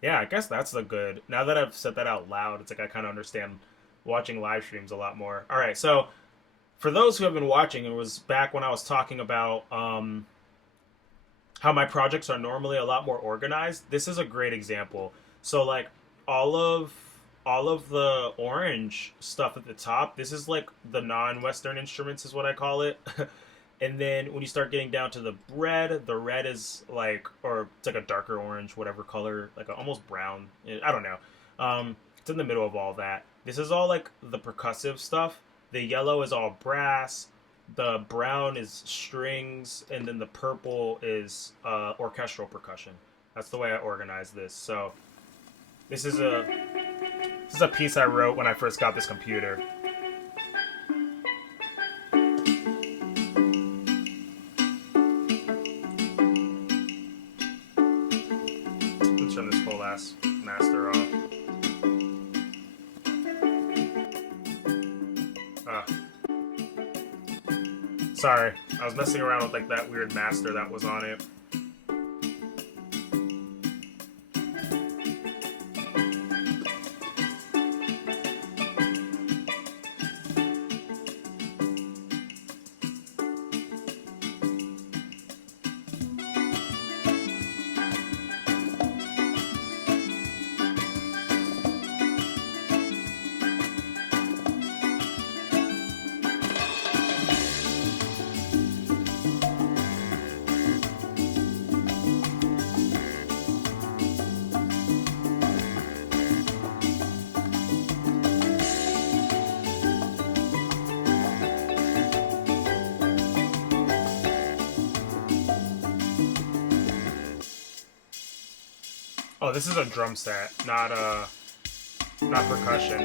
Yeah, I guess that's the good. Now that I've said that out loud, it's like I kind of understand watching live streams a lot more. All right, so for those who have been watching, it was back when I was talking about how my projects are normally a lot more organized. This is a great example. So like all of the orange stuff at the top, this is like the non-Western instruments is what I call it. And then when you start getting down to the red is like, or it's like a darker orange, whatever color, like almost brown. I don't know. It's in the middle of all that. This is all like the percussive stuff. The yellow is all brass. The brown is strings, and then the purple is orchestral percussion. That's the way I organize this. So this is a piece I wrote when I first got this computer. Let's turn this whole ass master off. Sorry, I was messing around with like that weird master that was on it. Oh, this is a drum set, not percussion.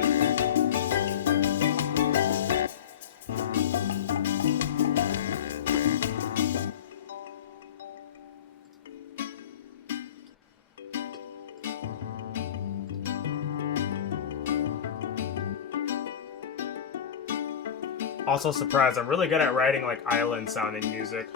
Also surprised, I'm really good at writing like island sounding music.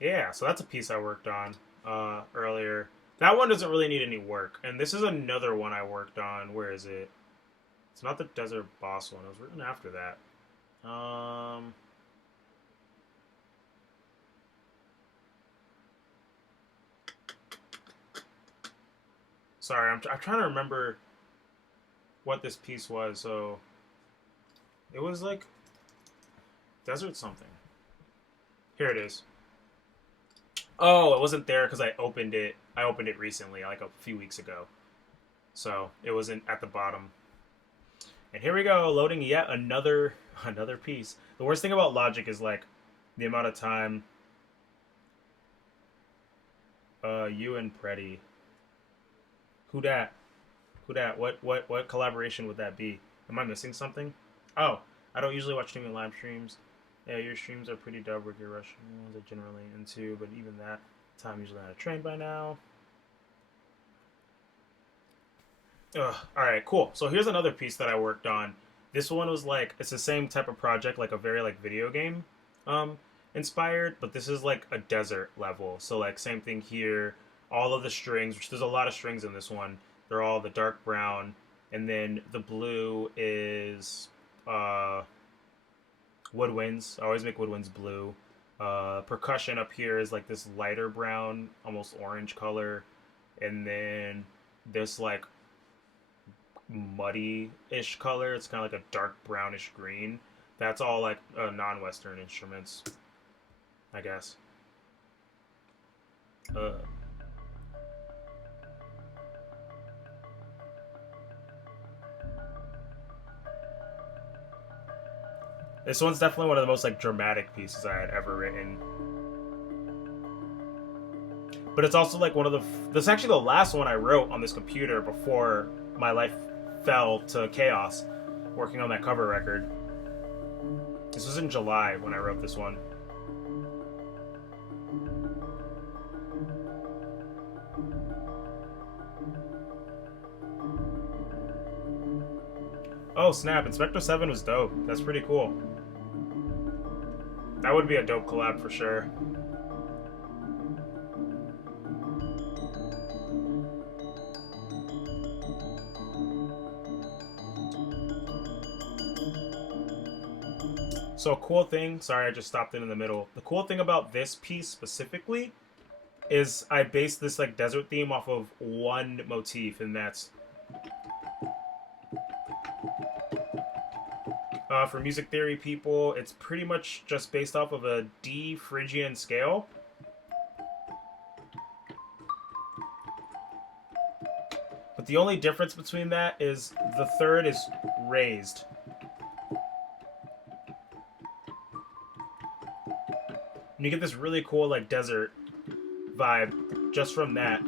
Yeah, so that's a piece I worked on earlier. That one doesn't really need any work. And this is another one I worked on. Where is it? It's not the Desert Boss one. I was written after that. Um, sorry, I'm trying to remember what this piece was. So it was like desert something. Here it is. Oh, it wasn't there because I opened it. I opened it recently, like a few weeks ago. So it wasn't at the bottom. And here we go, loading yet another piece. The worst thing about Logic is like the amount of time. You and Preddy. Who dat? Who dat? What collaboration would that be? Am I missing something? Oh, I don't usually watch too many live streams. Yeah, your streams are pretty dubbed with your Russian ones are generally into, but even that time usually on a train by now. Ugh. All right, cool. So here's another piece that I worked on. This one was like it's the same type of project, like a very like video game inspired, but this is like a desert level. So like same thing here. All of the strings, which there's a lot of strings in this one, they're all the dark brown, and then the blue is woodwinds. I always make woodwinds blue. Percussion up here is like this lighter brown, almost orange color, and then this like muddy-ish color. It's kind of like a dark brownish green. That's all like non-Western instruments, I guess. This one's definitely one of the most like dramatic pieces I had ever written. But it's also like one of the. This is actually the last one I wrote on this computer before my life fell to chaos. Working on that cover record. This was in July when I wrote this one. Oh snap! Inspector 7 was dope. That's pretty cool. That would be a dope collab for sure. So a cool thing, sorry I just stopped in the middle. The cool thing about this piece specifically is I based this like desert theme off of one motif, and that's for music theory people, it's pretty much just based off of a D Phrygian scale. But the only difference between that is the third is raised. And you get this really cool like desert vibe just from that.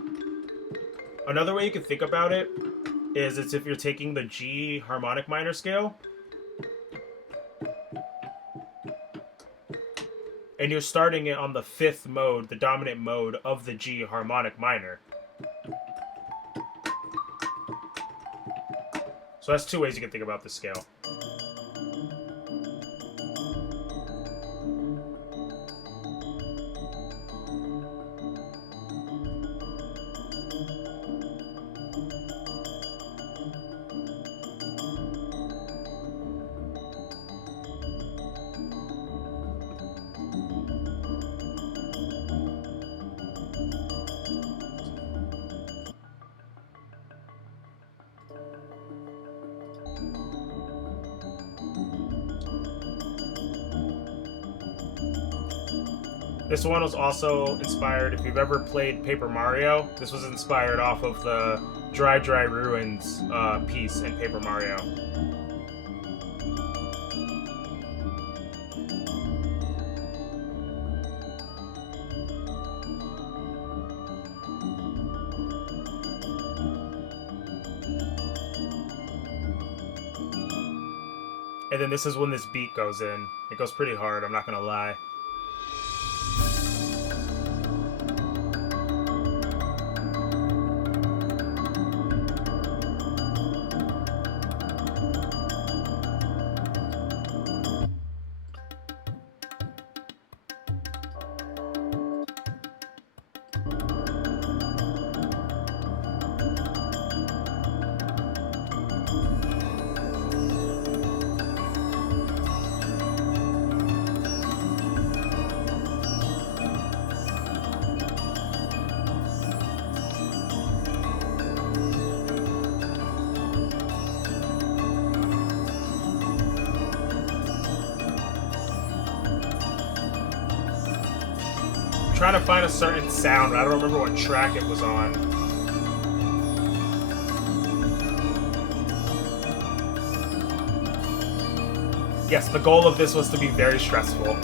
Another way you can think about it is it's if you're taking the G harmonic minor scale and you're starting it on the fifth mode, the dominant mode of the G harmonic minor. So that's two ways you can think about the scale. This one was also inspired, if you've ever played Paper Mario, this was inspired off of the Dry Dry Ruins piece in Paper Mario. And then this is when this beat goes in. It goes pretty hard, I'm not gonna lie. trying to find a certain sound, but I don't remember what track it was on. Yes, the goal of this was to be very stressful.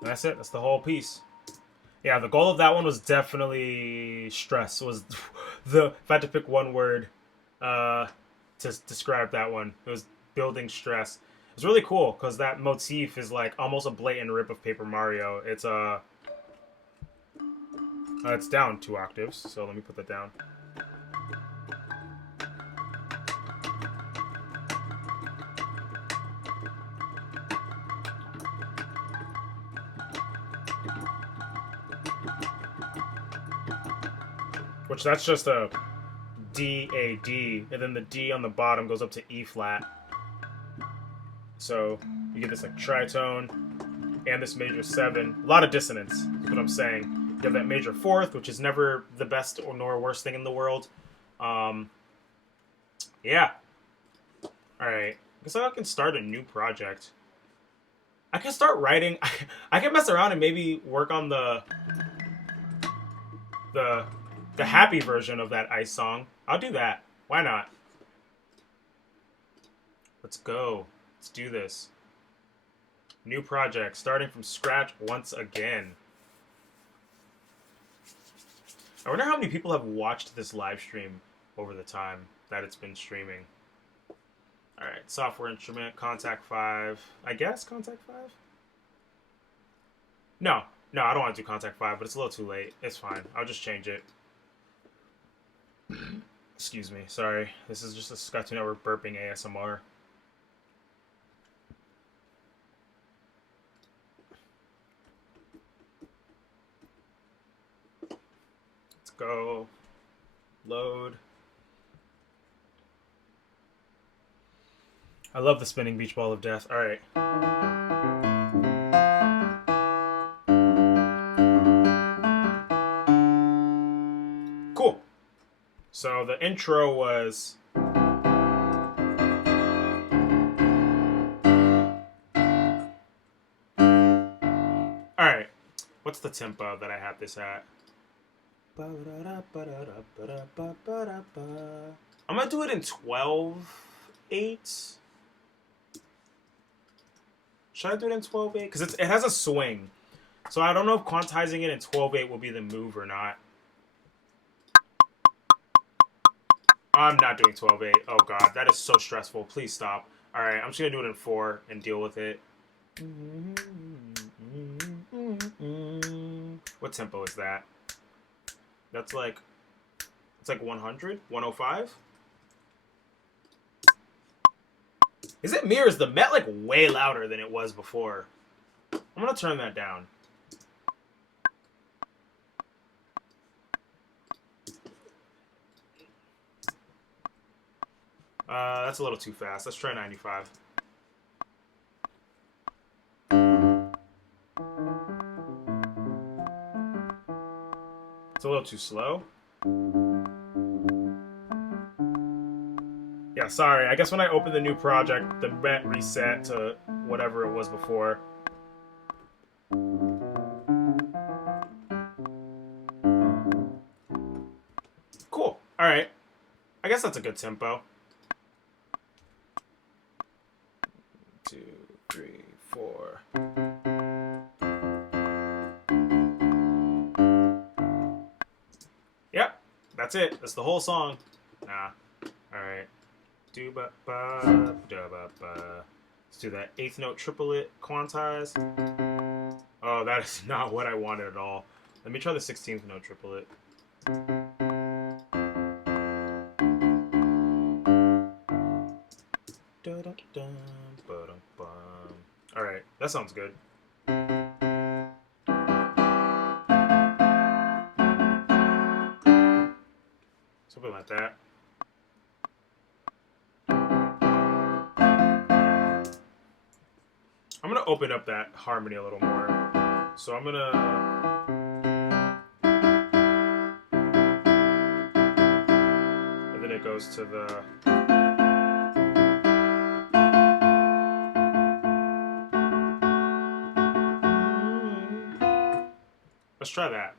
And that's it. That's the whole piece. Yeah, the goal of that one was definitely stress. Was if I had to pick one word to describe that one, it was building stress. It's really cool because that motif is like almost a blatant rip of Paper Mario. It's down 2 octaves, so let me put that down. Which that's just a D, A, D, and then the D on the bottom goes up to E flat. So you get this like tritone and this major 7. A lot of dissonance is what I'm saying. You have that major 4th, which is never the best or nor worst thing in the world. Yeah. Alright. I guess I can start a new project. I can start writing. I can mess around and maybe work on the happy version of that Ice song. I'll do that. Why not? Let's go. Let's do this. New project, starting from scratch once again. I wonder how many people have watched this live stream over the time that it's been streaming. Alright, software instrument, Contact 5. I guess Contact 5? No, I don't want to do Contact 5, but it's a little too late. It's fine. I'll just change it. Excuse me. Sorry. This is just a Cartoon Network burping ASMR. Let's go. Load. I love the spinning beach ball of death. Alright. Cool. So the intro was... Alright. What's the tempo that I have this at? I'm gonna do it in 12/8. Should I do it in 12/8? Because it has a swing. So I don't know if quantizing it in 12/8 will be the move or not. I'm not doing 12/8. Oh god, that is so stressful. Please stop. Alright, I'm just gonna do it in 4 and deal with it. What tempo is that? That's like... It's like 100? 105? Is it me or is the Met like way louder than it was before? I'm gonna turn that down. That's a little too fast. Let's try 95. It's a little too slow. Yeah, sorry. I guess when I opened the new project, the Met reset to whatever it was before. Cool. Alright. I guess that's a good tempo. 2, 3, 4. Yep. That's it. That's the whole song. Nah. Alright. Let's do that 8th note triplet quantize. Oh, that is not what I wanted at all. Let me try the 16th note triplet. Alright, that sounds good. to open up that harmony a little more. So I'm going to... And then it goes to the... Let's try that.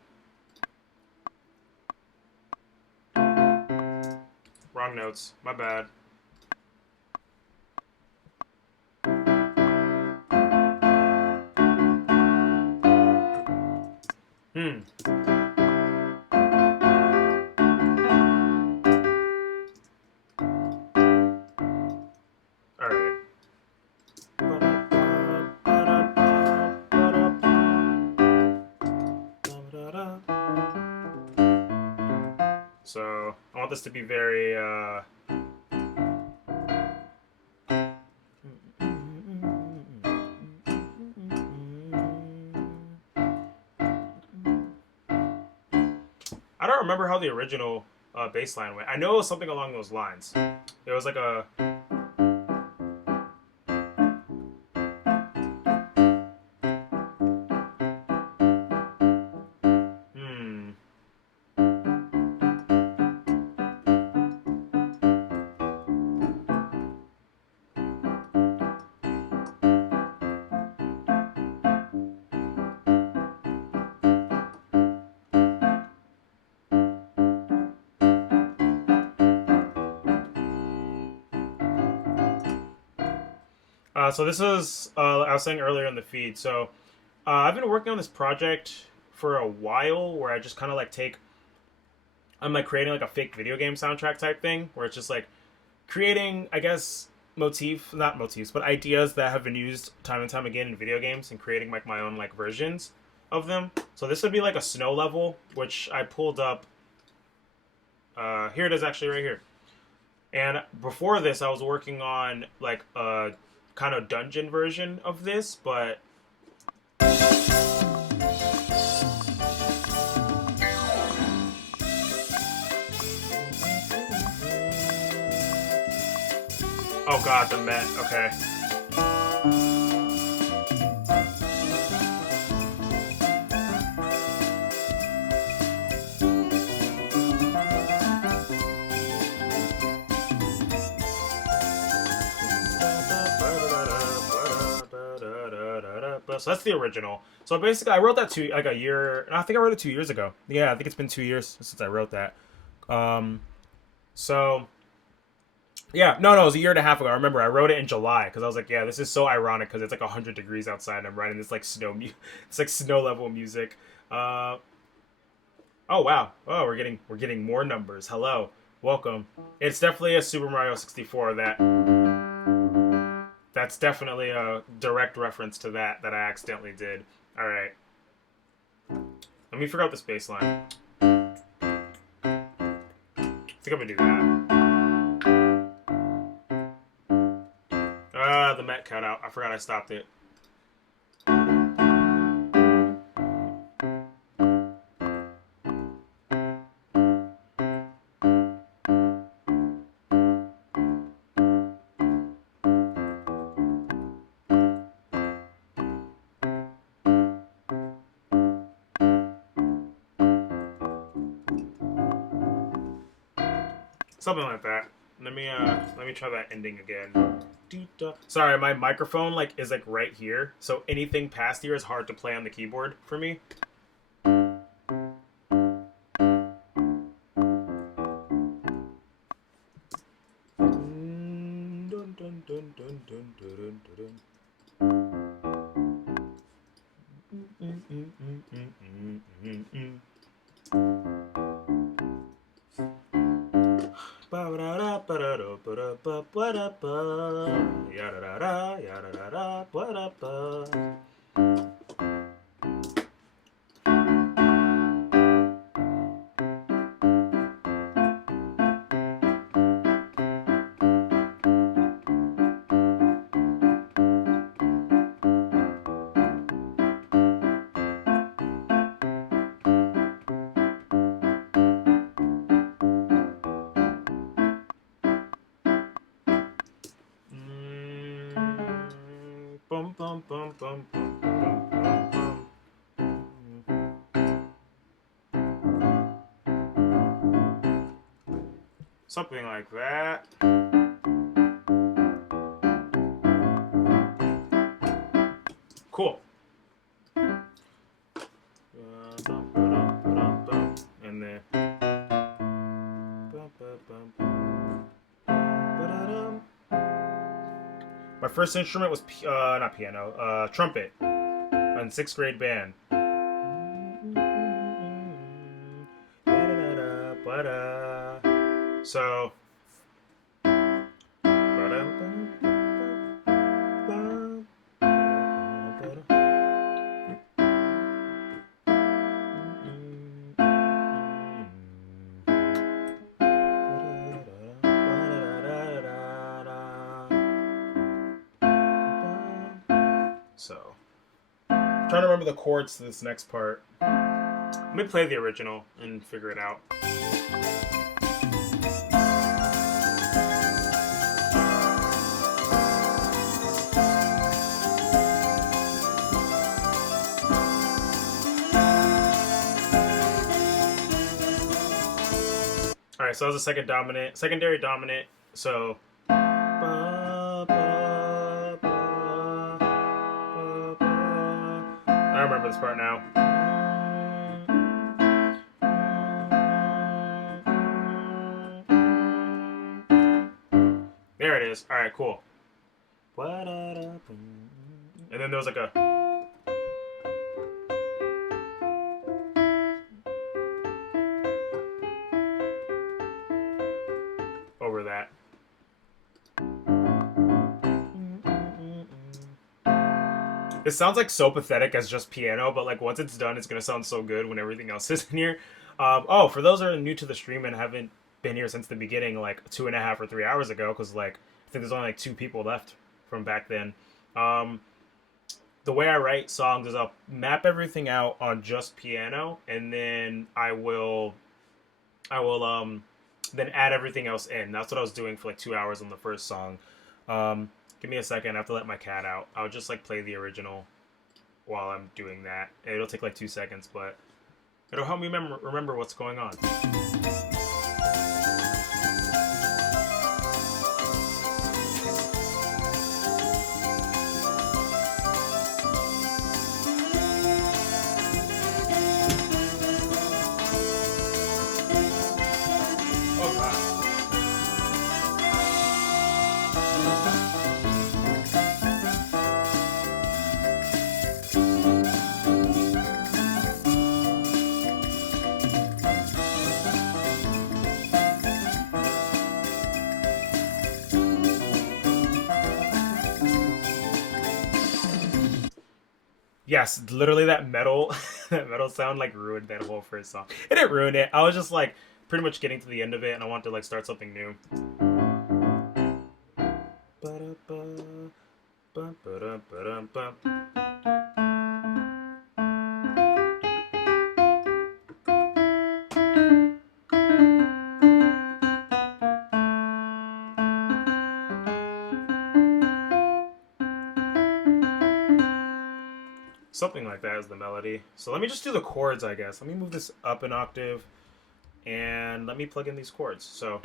Wrong notes. My bad. Alright. So, I want this to be very, I don't remember how the original bass line went. I know it was something along those lines. It was like a... So this is, I was saying earlier in the feed, so I've been working on this project for a while where I just kind of like I'm like creating like a fake video game soundtrack type thing where it's just like creating, I guess, not motifs, but ideas that have been used time and time again in video games and creating like my own like versions of them. So this would be like a snow level, which I pulled up. Here it is actually right here. And before this, I was working on like a kind of dungeon version of this, but oh god, the Met, okay. So that's the original. So basically, I wrote that like a year. I think I wrote it 2 years ago. Yeah, I think it's been 2 years since I wrote that. So yeah, no, it was a year and a half ago. I remember I wrote it in July because I was like, yeah, this is so ironic because it's like 100 degrees outside and I'm writing this like it's like snow level music. Oh wow, oh we're getting more numbers. Hello, welcome. It's definitely a Super Mario 64 That's definitely a direct reference to that I accidentally did. All right. Let me figure out this bass line. I think I'm gonna do that. The Met cut out. I forgot I stopped it. Something like that. Let me try that ending again. Sorry, my microphone like is like right here, so anything past here is hard to play on the keyboard for me. Something like that. Cool. And then my first instrument was not piano, trumpet in 6th grade band. So I'm trying to remember the chords to this next part. Let me play the original and figure it out. All right, so that was a secondary dominant. So I remember this part now. There it is. All right, cool. And then there was like a over that. It sounds like so pathetic as just piano, but like once it's done, it's gonna sound so good when everything else is in here. Oh, for those that are new to the stream and haven't been here since the beginning, like 2.5 or 3 hours ago, because like I think there's only like 2 people left from back then. The way I write songs is I'll map everything out on just piano, and then I will then add everything else in. That's what I was doing for like 2 hours on the first song. Give me a second. I have to let my cat out. I'll just like play the original while I'm doing that. It'll take like 2 seconds, but it'll help me remember what's going on. Yes, literally that metal that metal sound like ruined that whole first song. It didn't ruin it. I was just like pretty much getting to the end of it and I wanted to like start something new. Something like that is the melody. So let me just do the chords, I guess. Let me move this up an octave and let me plug in these chords. So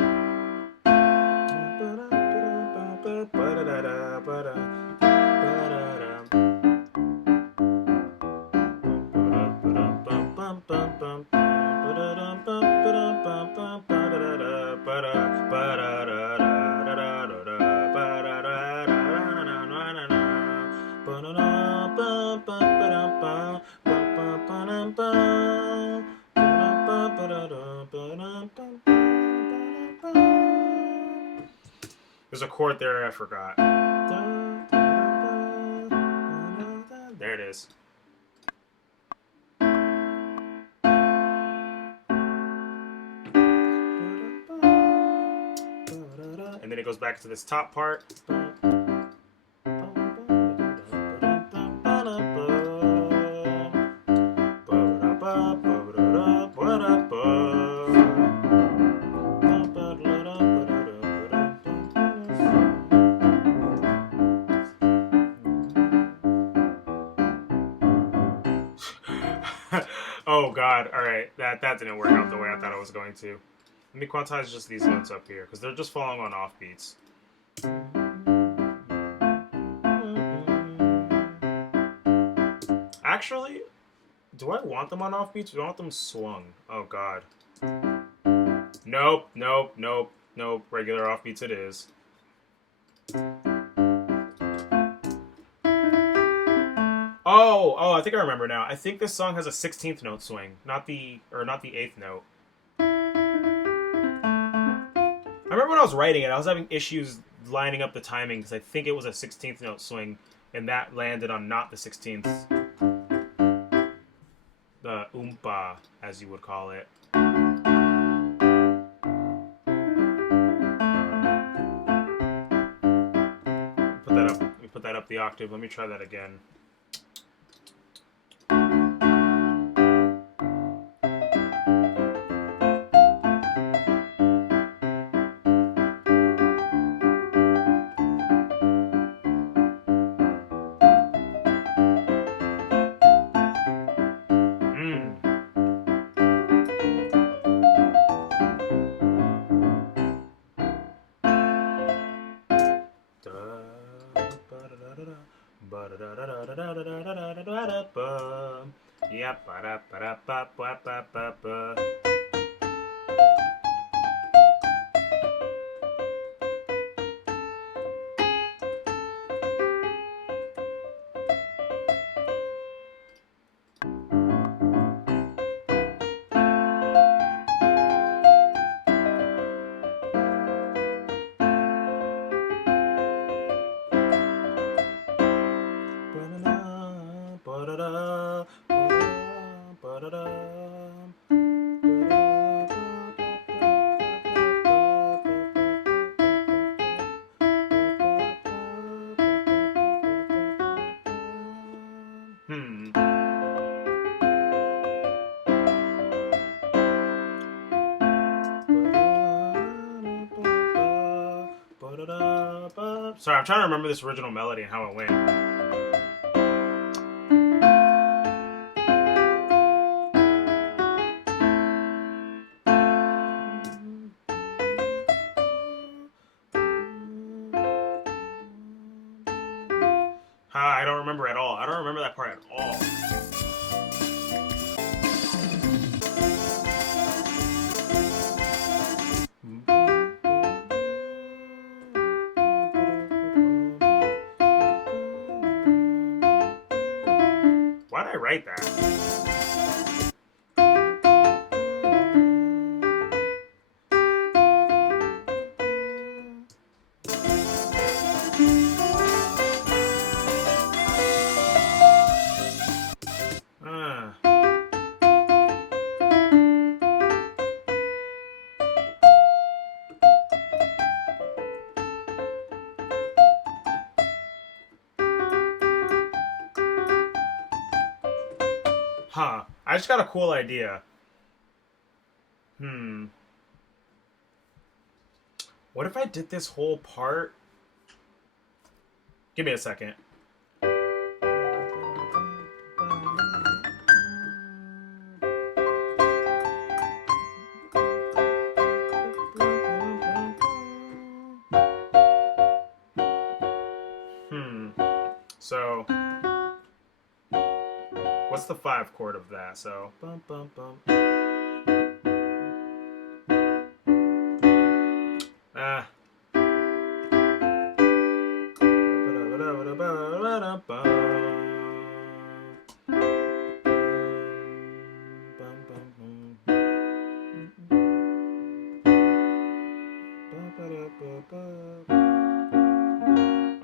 there's a chord there I forgot. There it is. And then it goes back to this top part. Oh god, alright. That didn't work out the way I thought it was going to. Let me quantize just these notes up here, because they're just falling on offbeats. Actually, do I want them on offbeats or do I want them swung? Oh, God. Nope, nope, nope, nope. Regular offbeats it is. Oh, I think I remember now. I think this song has a 16th note swing, not the 8th note. I remember when I was writing it, I was having issues lining up the timing because I think it was a 16th note swing, and that landed on not the 16th. The oompa, as you would call it. Let me put that up the octave. Let me try that again. Sorry, I'm trying to remember this original melody and how it went. I don't remember at all. I don't remember that part at all. Why did I write that? I just got a cool idea. What if I did this whole part? Give me a second. So what's the 5 chord of that? So bum bum bum.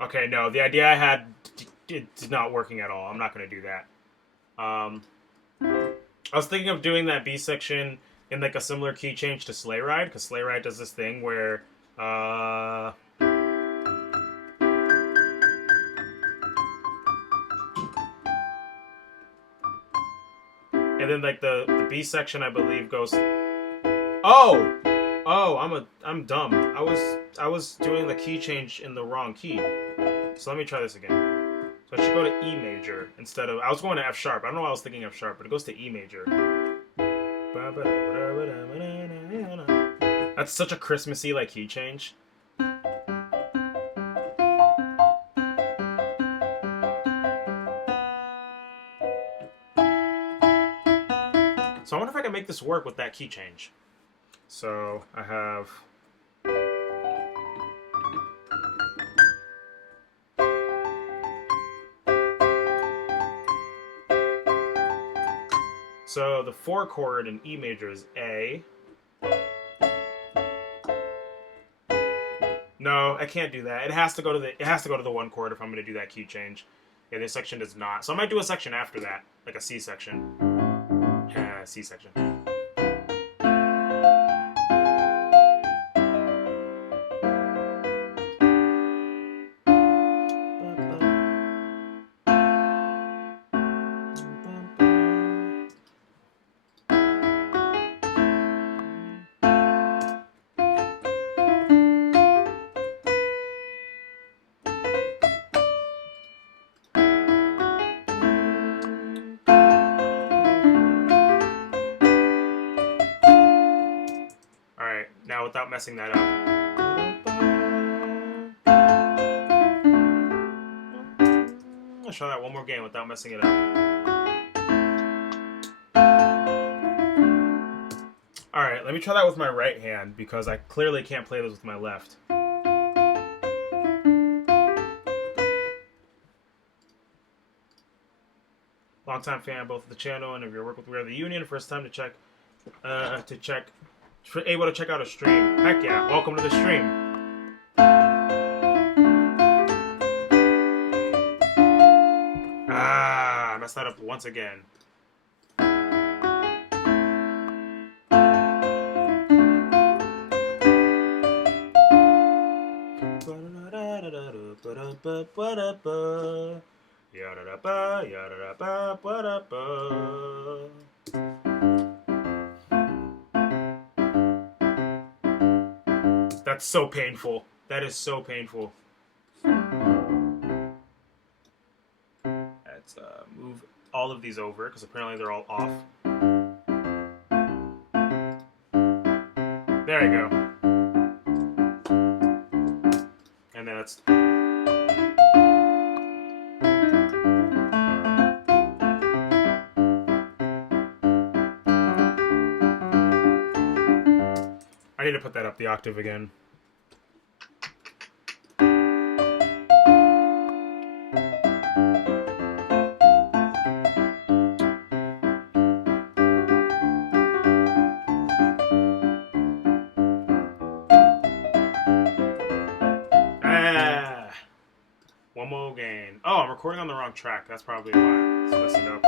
Okay, no, the idea I had it's not working at all. I'm not going to do that. I was thinking of doing that B section in like a similar key change to Sleigh Ride, because Sleigh Ride does this thing where and then like the B section I believe goes I'm dumb. I was doing the key change in the wrong key. So let me try this again. So I should go to E major instead of... I was going to F sharp. I don't know why I was thinking F sharp, but it goes to E major. That's such a Christmassy like key change. So I wonder if I can make this work with that key change. So I have. So the 4 chord in E major is A. No, I can't do that. It has to go to the 1 chord if I'm going to do that key change. Yeah, this section does not. So I might do a section after that, like a C section. Yeah, C section. Alright, now without messing that up. Let's try that one more game without messing it up. Alright, let me try that with my right hand because I clearly can't play this with my left. Longtime fan both of the channel and of your work with We Are the Union. First time to able to check out a stream. Heck yeah, welcome to the stream. I messed that up once again. That's so painful. That is so painful. Let's move all of these over because apparently they're all off. There you go. And then it's. I need to put that up the octave again. One more gain. Oh, I'm recording on the wrong track. That's probably why it's messing up.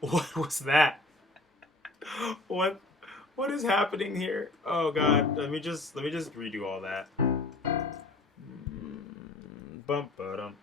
What was that? What is happening here? Oh god, let me just redo all that. Bum ba-dum.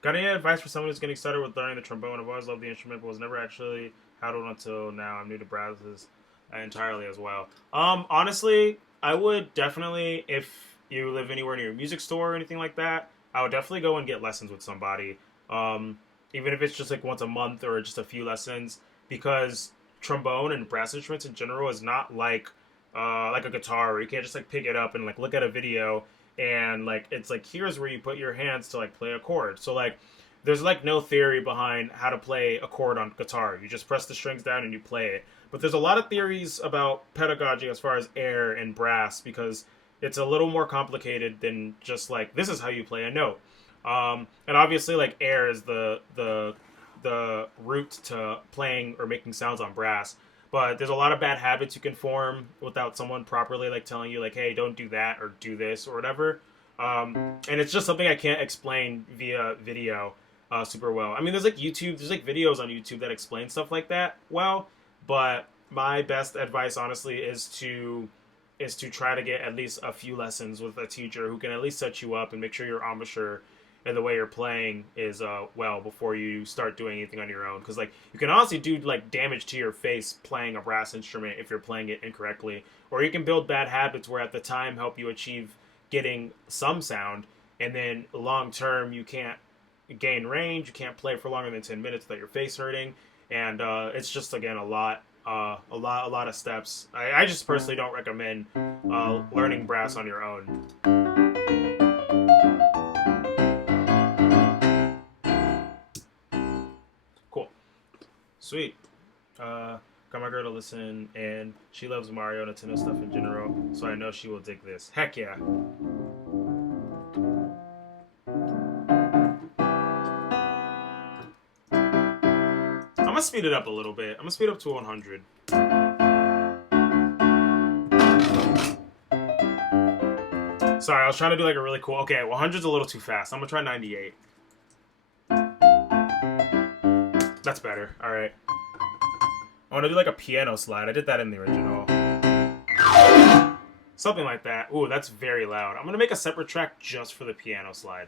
Got any advice for someone who's getting started with learning the trombone? I've always loved the instrument, but was never actually had one until now. I'm new to brasses entirely as well. Honestly, I would definitely, if you live anywhere near a music store or anything like that, I would definitely go and get lessons with somebody. Even if it's just like once a month or just a few lessons, because trombone and brass instruments in general is not like a guitar where you can't just like pick it up and like look at a video and like it's like here's where you put your hands to like play a chord. So like there's like no theory behind how to play a chord on guitar. You just press the strings down and you play it. But there's a lot of theories about pedagogy as far as air and brass because it's a little more complicated than just like this is how you play a note. And obviously like air is the root to playing or making sounds on brass. But there's a lot of bad habits you can form without someone properly like telling you like, hey, don't do that or do this or whatever. And it's just something I can't explain via video super well. I mean, there's like videos on YouTube that explain stuff like that well, but my best advice, honestly, is to try to get at least a few lessons with a teacher who can at least set you up and make sure your embouchure and the way you're playing is well before you start doing anything on your own. Because like you can honestly do like damage to your face playing a brass instrument if you're playing it incorrectly, or you can build bad habits where at the time help you achieve getting some sound, and then long term you can't gain range, you can't play for longer than 10 minutes without your face hurting, and it's just again a lot of steps. I just personally don't recommend learning brass on your own. Cool. Sweet. Got my girl to listen, and she loves Mario and Nintendo stuff in general, so I know she will dig this. Heck yeah. I'm gonna speed it up a little bit. I'm gonna speed up to 100. Sorry, I was trying to do like a really cool... Okay, 100's a little too fast. I'm gonna try 98. That's better. Alright. I want to do like a piano slide. I did that in the original. Something like that. Ooh, that's very loud. I'm going to make a separate track just for the piano slide.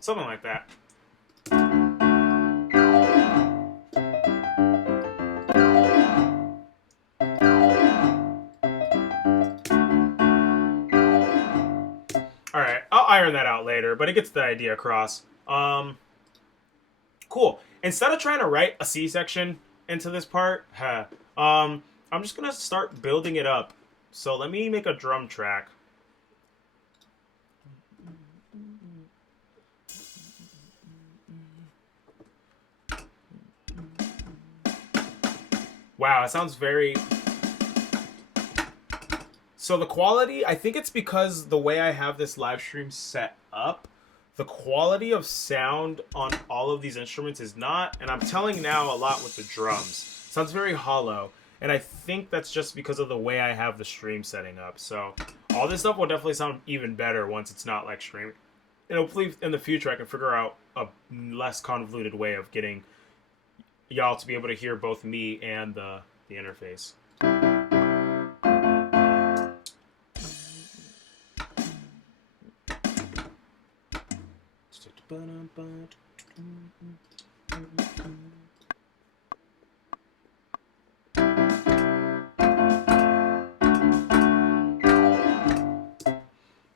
Something like that. Alright, I'll iron that out later, but it gets the idea across. Cool. Instead of trying to write a C section into this part, I'm just going to start building it up. So let me make a drum track. Wow, it sounds very... So the quality, I think it's because the way I have this live stream set up, the quality of sound on all of these instruments is not, and I'm telling now a lot with the drums. It sounds very hollow, and I think that's just because of the way I have the stream setting up. So all this stuff will definitely sound even better once it's not like streaming. And hopefully in the future I can figure out a less convoluted way of getting y'all to be able to hear both me and the interface.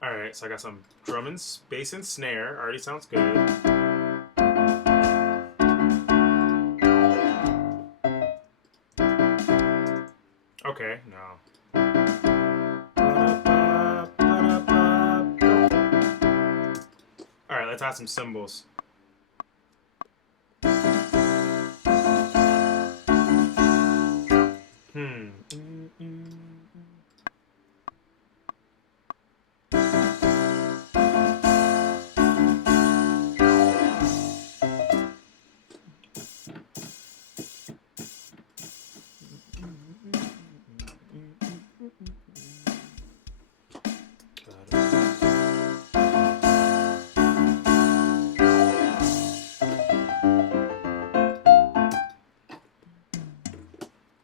Alright, so I got some drum and bass and snare. Already sounds good. Okay, no. Alright, let's add some cymbals.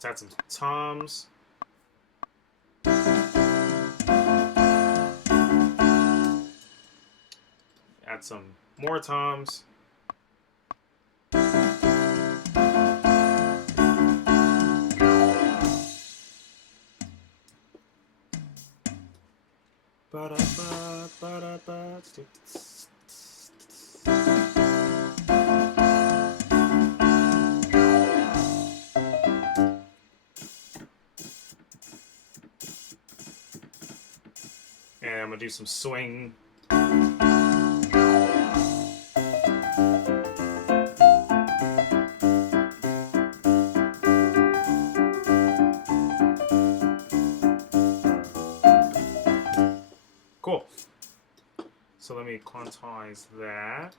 Let's add some toms. Add some more toms. And I'm gonna do some swing. Cool. So let me quantize that.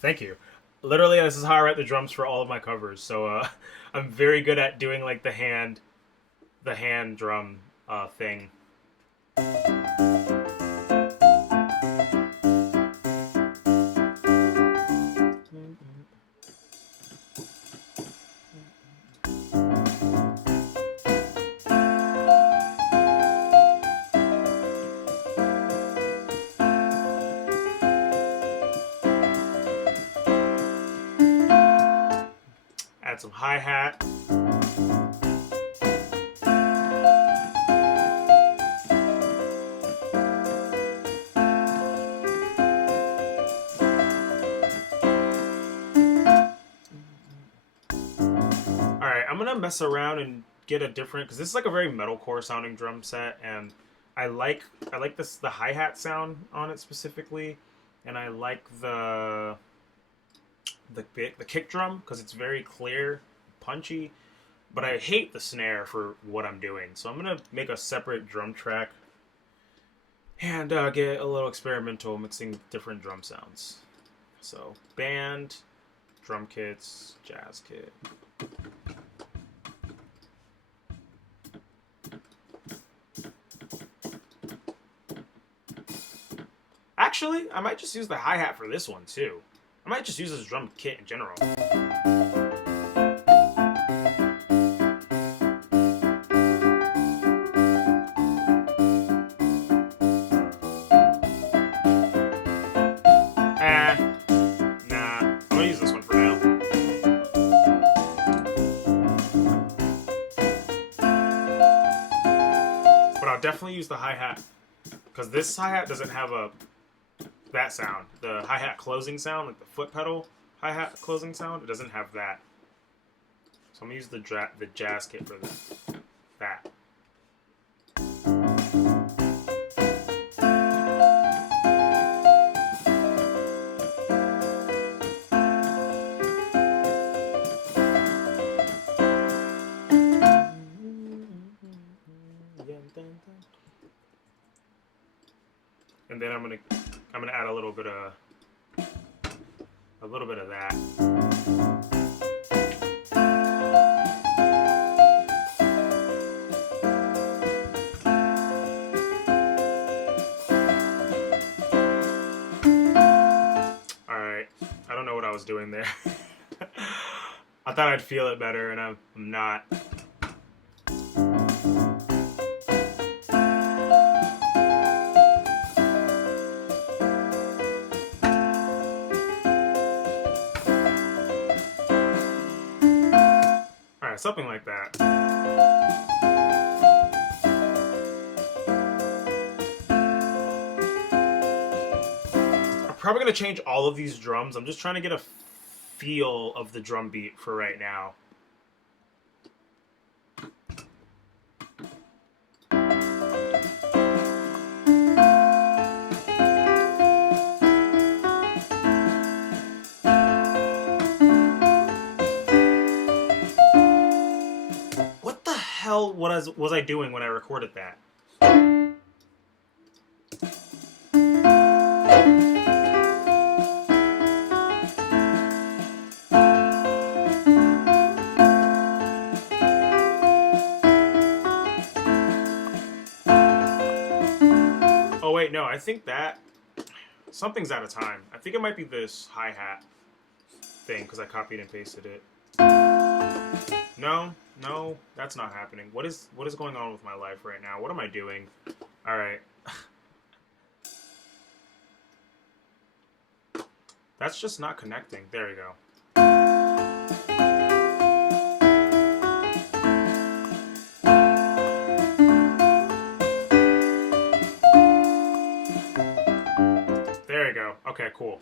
Thank you. Literally, this is how I write the drums for all of my covers. So I'm very good at doing like the hand drum thing. Add some hi-hat. Alright, I'm gonna mess around and get a different, because this is like a very metalcore sounding drum set, and I like this the hi-hat sound on it specifically, and I like the kick drum because it's very clear, punchy, but I hate the snare for what I'm doing. So I'm gonna make a separate drum track and get a little experimental, mixing different drum sounds. So band, drum kits, jazz kit. Actually, I might just use the hi-hat for this one too. I might just use this drum kit in general. Nah, I'm gonna use this one for now. But I'll definitely use the hi-hat, because this hi-hat doesn't have that sound. The hi-hat closing sound, like the foot pedal hi-hat closing sound, it doesn't have that. So I'm gonna use the jazz kit for that. And then I'm gonna add a little bit of that. All right, I don't know what I was doing there. I thought I'd feel it better, and I'm not. Something like that. I'm probably going to change all of these drums. I'm just trying to get a feel of the drum beat for right now. What was I doing when I recorded that? Oh wait, no, I think that something's out of time. I think it might be this hi-hat thing because I copied and pasted it. No, that's not happening. What is going on with my life right now? What am I doing? All right. That's just not connecting. There you go. There you go. Okay, cool.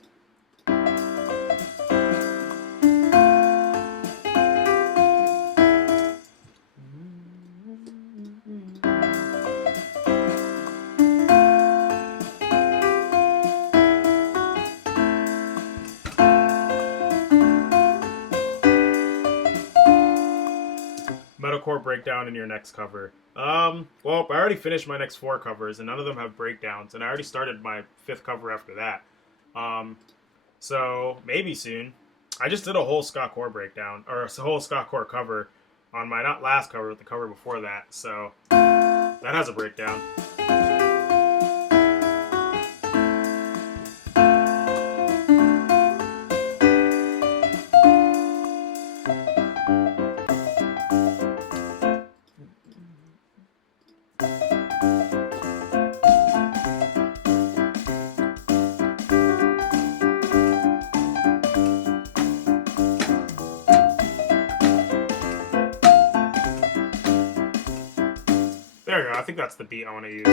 Metalcore breakdown in your next cover. Well, I already finished my next 4 covers, and none of them have breakdowns, and I already started my 5th cover after that. So maybe soon. I just did a whole ska core breakdown, or a whole ska core cover on my not last cover, but the cover before that. So that has a breakdown. There you go. I think that's the beat I want to use.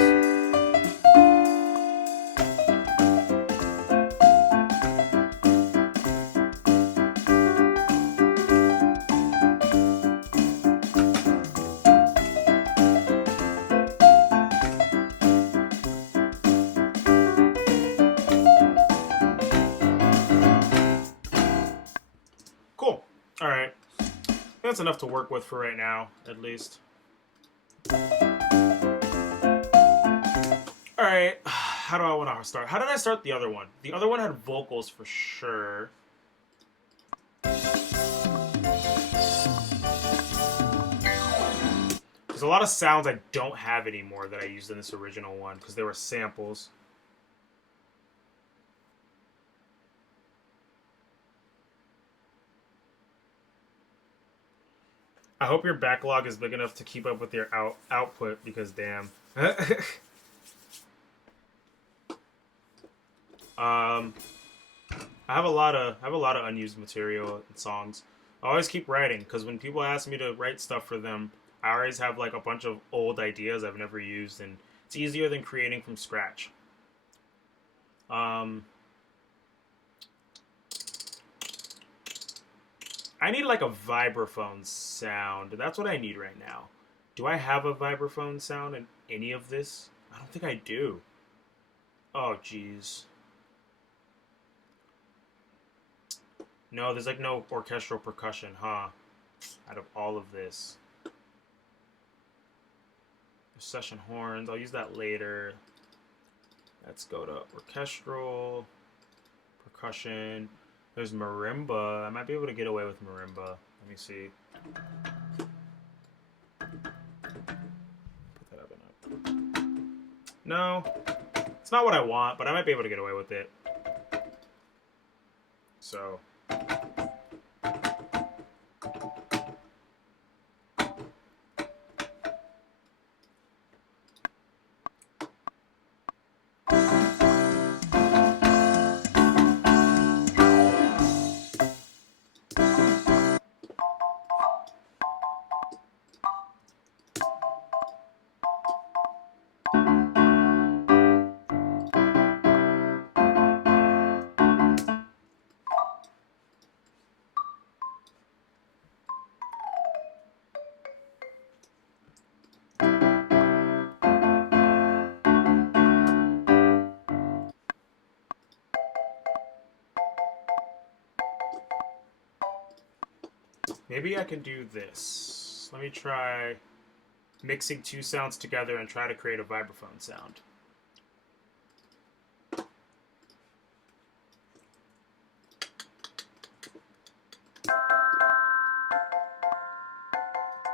Cool. All right. That's enough to work with for right now, at least. Alright, how do I want to start? How did I start the other one? The other one had vocals for sure. There's a lot of sounds I don't have anymore that I used in this original one because they were samples. I hope your backlog is big enough to keep up with your output because damn. I have a lot of unused material and songs. I always keep writing because when people ask me to write stuff for them, I always have like a bunch of old ideas I've never used, and it's easier than creating from scratch. I need like a vibraphone sound. That's what I need right now. Do I have a vibraphone sound in any of this? I don't think I do. Oh, jeez. No, there's like no orchestral percussion, huh? Out of all of this. There's session horns. I'll use that later. Let's go to orchestral, percussion. There's marimba. I might be able to get away with marimba. Let me see. Put that up and up. No, it's not what I want, but I might be able to get away with it. So. Maybe I can do this. Let me try mixing 2 sounds together and try to create a vibraphone sound.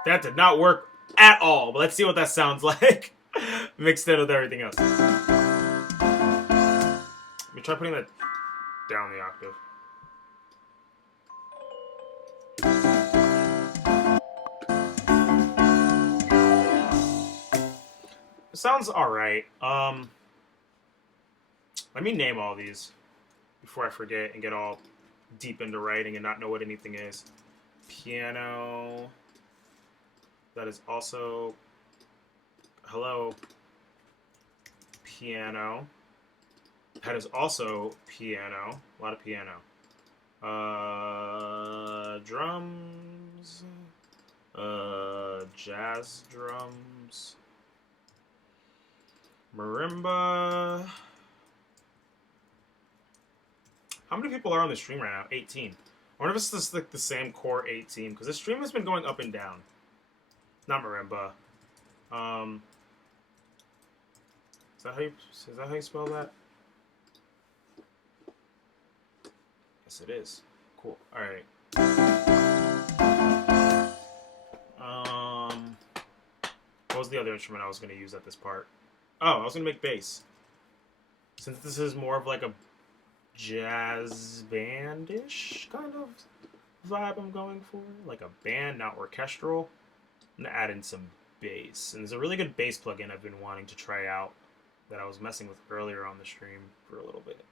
That did not work at all, but let's see what that sounds like mixed in with everything else. Let me try putting that down the octave. Sounds alright. Let me name all these. before I forget and get all deep into writing and not know what anything is. Piano. That is also... Hello. Piano. That is also piano. A lot of piano. Drums. Jazz drums. Marimba. How many people are on the stream right now? 18. I wonder if it's just like the same core 18, because the stream has been going up and down. Not marimba. Is that how you spell that? Yes, it is. Cool. All right. What was the other instrument I was going to use at this part? Oh, I was going to make bass. Since this is more of like a jazz band-ish kind of vibe I'm going for, like a band, not orchestral, I'm going to add in some bass. And there's a really good bass plugin I've been wanting to try out that I was messing with earlier on the stream for a little bit.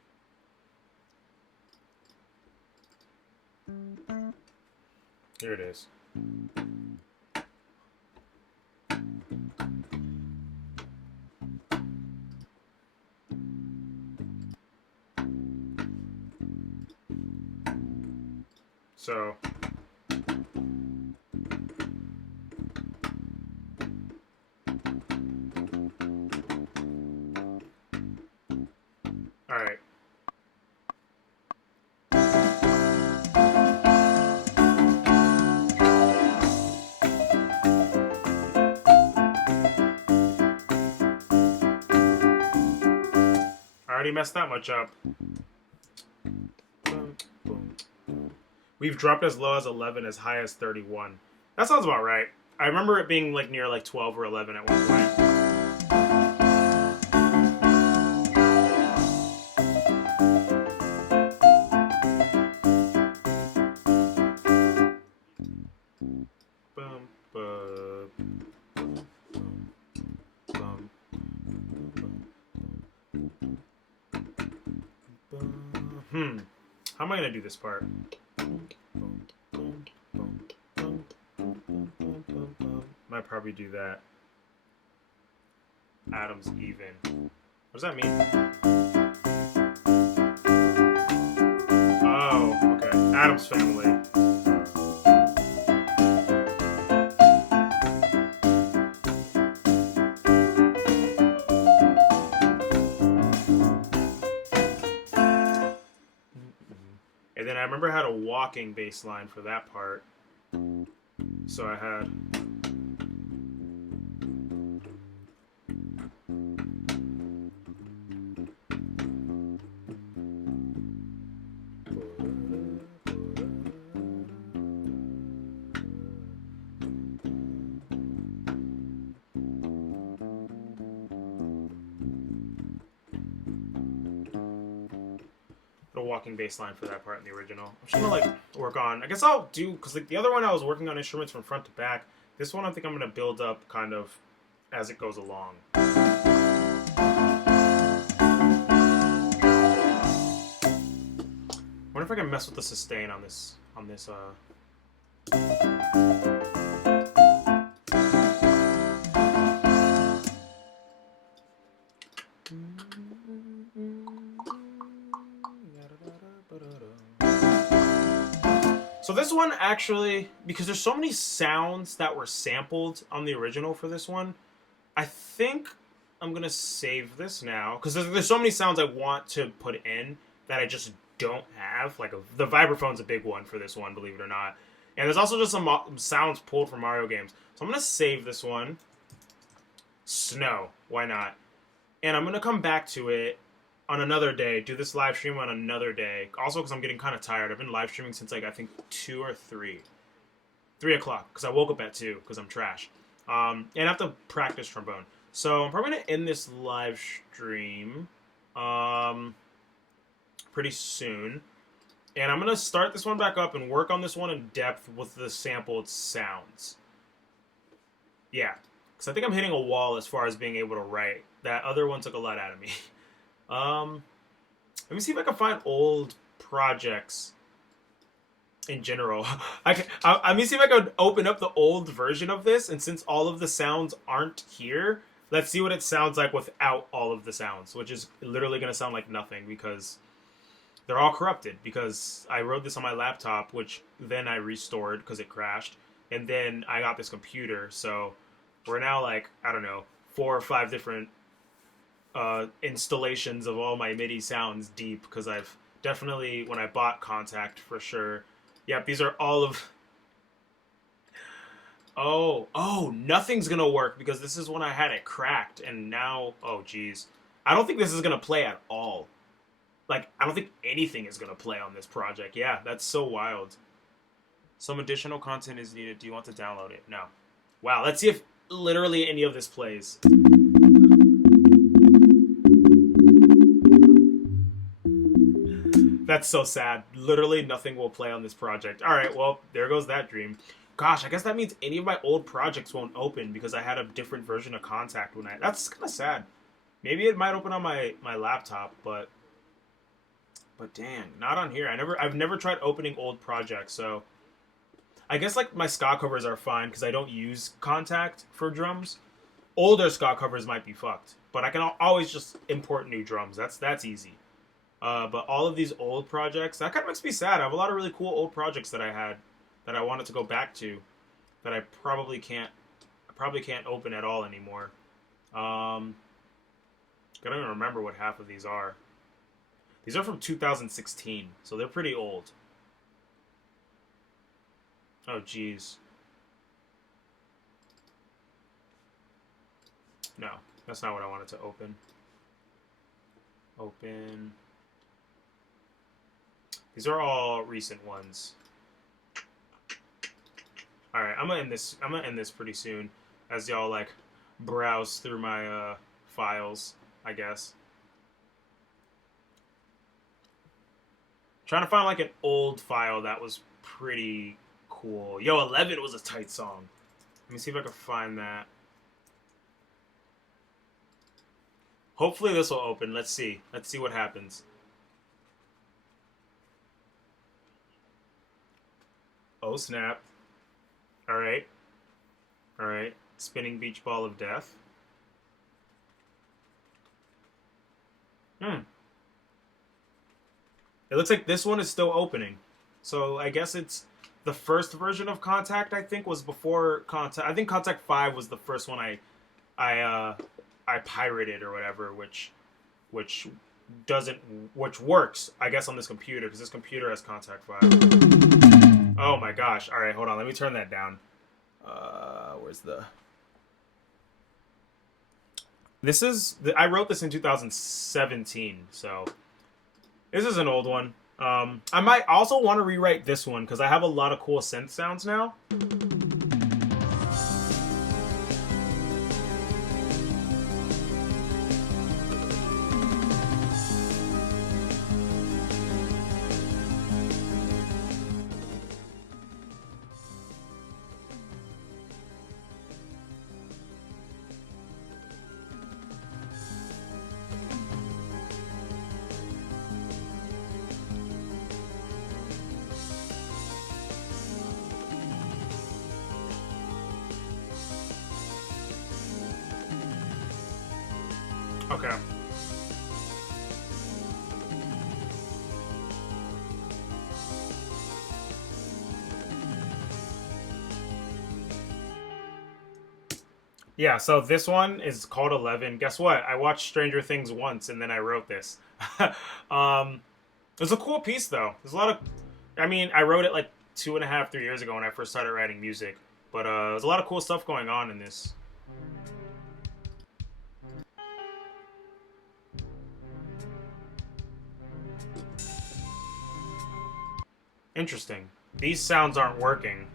Here it is. So, all right. I already messed that much up. We've dropped as low as 11, as high as 31. That sounds about right. I remember it being like near like 12 or 11 at one point. How am I going to do this part? Might probably do that. Adam's even. What does that mean? Oh, okay. Adam's family. And then I remember I had a walking bass line for that part. So I had... a walking bass line for that part in the original. I'm just gonna like work on. I guess I'll do, because like the other one I was working on instruments from front to back. This one I think I'm gonna build up kind of as it goes along. I wonder if I can mess with the sustain on this So this one actually, because there's so many sounds that were sampled on the original for this one, I think I'm going to save this now. Because there's so many sounds I want to put in that I just don't have. Like the vibraphone's a big one for this one, believe it or not. And there's also just some sounds pulled from Mario games. So I'm going to save this one. Snow. Why not? And I'm going to come back to it on another day, do this live stream on another day. Also, because I'm getting kind of tired. I've been live streaming since like I think 2 or 3. 3 o'clock, because I woke up at 2 because I'm trash. And I have to practice trombone. So I'm probably going to end this live stream pretty soon. And I'm going to start this one back up and work on this one in depth with the sampled sounds. Yeah, because I think I'm hitting a wall as far as being able to write. That other one took a lot out of me. Let me see if I can find old projects in general. Let me see if I can open up the old version of this, and since all of the sounds aren't here, let's see what it sounds like without all of the sounds, which is literally going to sound like nothing because they're all corrupted, because I wrote this on my laptop, which then I restored because it crashed, and then I got this computer, so we're now like, I don't know, 4 or 5 different installations of all my MIDI sounds deep, because I've definitely, when I bought Contact, for sure. Yep, these are all of... Oh, nothing's gonna work, because this is when I had it cracked, and now, oh, geez. I don't think this is gonna play at all. Like, I don't think anything is gonna play on this project. Yeah, that's so wild. Some additional content is needed. Do you want to download it? No. Wow, let's see if literally any of this plays. That's so sad. Literally nothing will play on this project. Alright, well, there goes that dream. Gosh, I guess that means any of my old projects won't open because I had a different version of Contact when I... That's kind of sad. Maybe it might open on my laptop, but dang, not on here. I've never tried opening old projects, so... I guess, like, my ska covers are fine because I don't use Contact for drums. Older ska covers might be fucked, but I can always just import new drums. That's easy. But all of these old projects, that kind of makes me sad. I have a lot of really cool old projects that I had that I wanted to go back to that I probably can't open at all anymore. I don't even remember what half of these are. These are from 2016, so they're pretty old. Oh, geez. No, that's not what I wanted to open. Open. These are all recent ones. All right, I'm gonna end this pretty soon, as y'all like browse through my files, I guess. Trying to find like an old file that was pretty cool. Yo, 11 was a tight song. Let me see if I can find that. Hopefully this will open. Let's see. Let's see what happens. Oh, snap. Alright. Alright. Spinning beach ball of death. It looks like this one is still opening. So I guess it's the first version of Contact, I think, was before Contact. I think Contact 5 was the first one I pirated or whatever, which works, I guess, on this computer, because this computer has Contact 5. Oh my gosh. Alright, hold on, let me turn that down. Where's the... I wrote this in 2017, so this is an old one. I might also want to rewrite this one, because I have a lot of cool synth sounds now. Okay. Yeah, so this one is called 11. Guess what? I watched Stranger Things once, and then I wrote this. It's a cool piece, though. There's a lot of... I mean, I wrote it like 2.5, 3 years ago when I first started writing music. But there's a lot of cool stuff going on in this. Interesting. These sounds aren't working.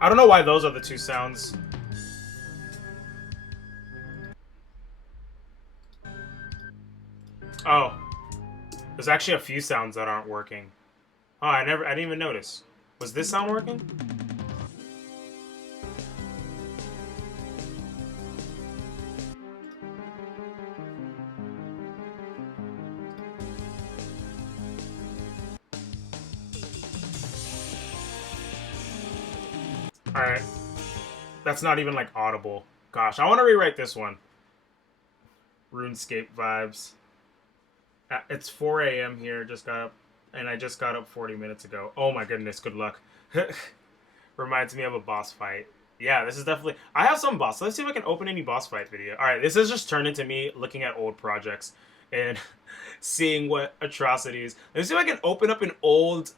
I don't know why those are the two sounds. Oh. There's actually a few sounds that aren't working. Oh, I didn't even notice. Was this sound working? Alright. That's not even, like, audible. Gosh, I want to rewrite this one. RuneScape vibes. It's 4 a.m. here. Just got up. And I just got up 40 minutes ago. Oh my goodness, good luck. Reminds me of a boss fight. Yeah, this is definitely... I have some boss. Let's see if I can open any boss fight video. Alright, this has just turned into me looking at old projects and seeing what atrocities... Let's see if I can open up an old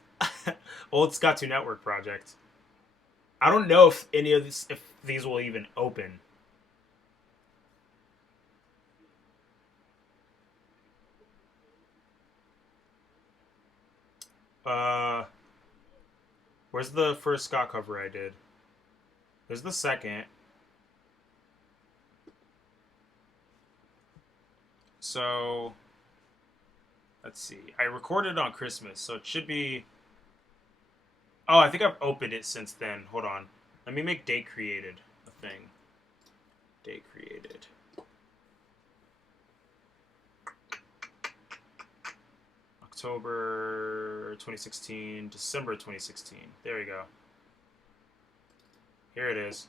old Scott 2 Network project. I don't know if any of these... if these will even open. Where's the first Scott cover I did? There's the second. So, let's see. I recorded on Christmas, so it should be... Oh, I think I've opened it since then. Hold on. Let me make date created a thing. Date created. October 2016, December 2016. There we go. Here it is.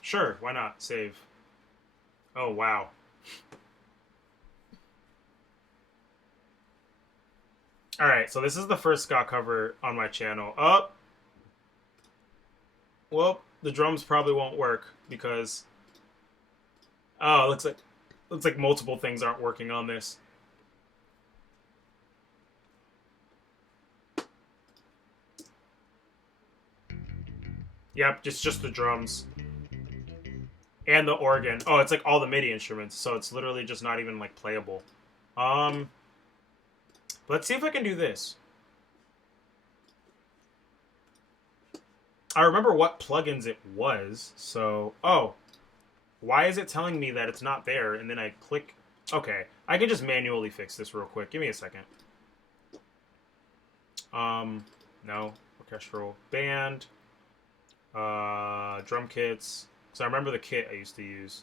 Sure, why not? Save. Oh, wow. Alright, so this is the first ska cover on my channel. Oh! Well, the drums probably won't work because... Oh, it looks like multiple things aren't working on this. Yep, just the drums. And the organ. Oh, it's like all the MIDI instruments, so it's literally just not even like playable. Let's see if I can do this. I remember what plugins it was, so... Oh. Why is it telling me that it's not there, and then I click... Okay, I can just manually fix this real quick. Give me a second. No. Orchestral. Band. Drum kits. So I remember the kit I used to use.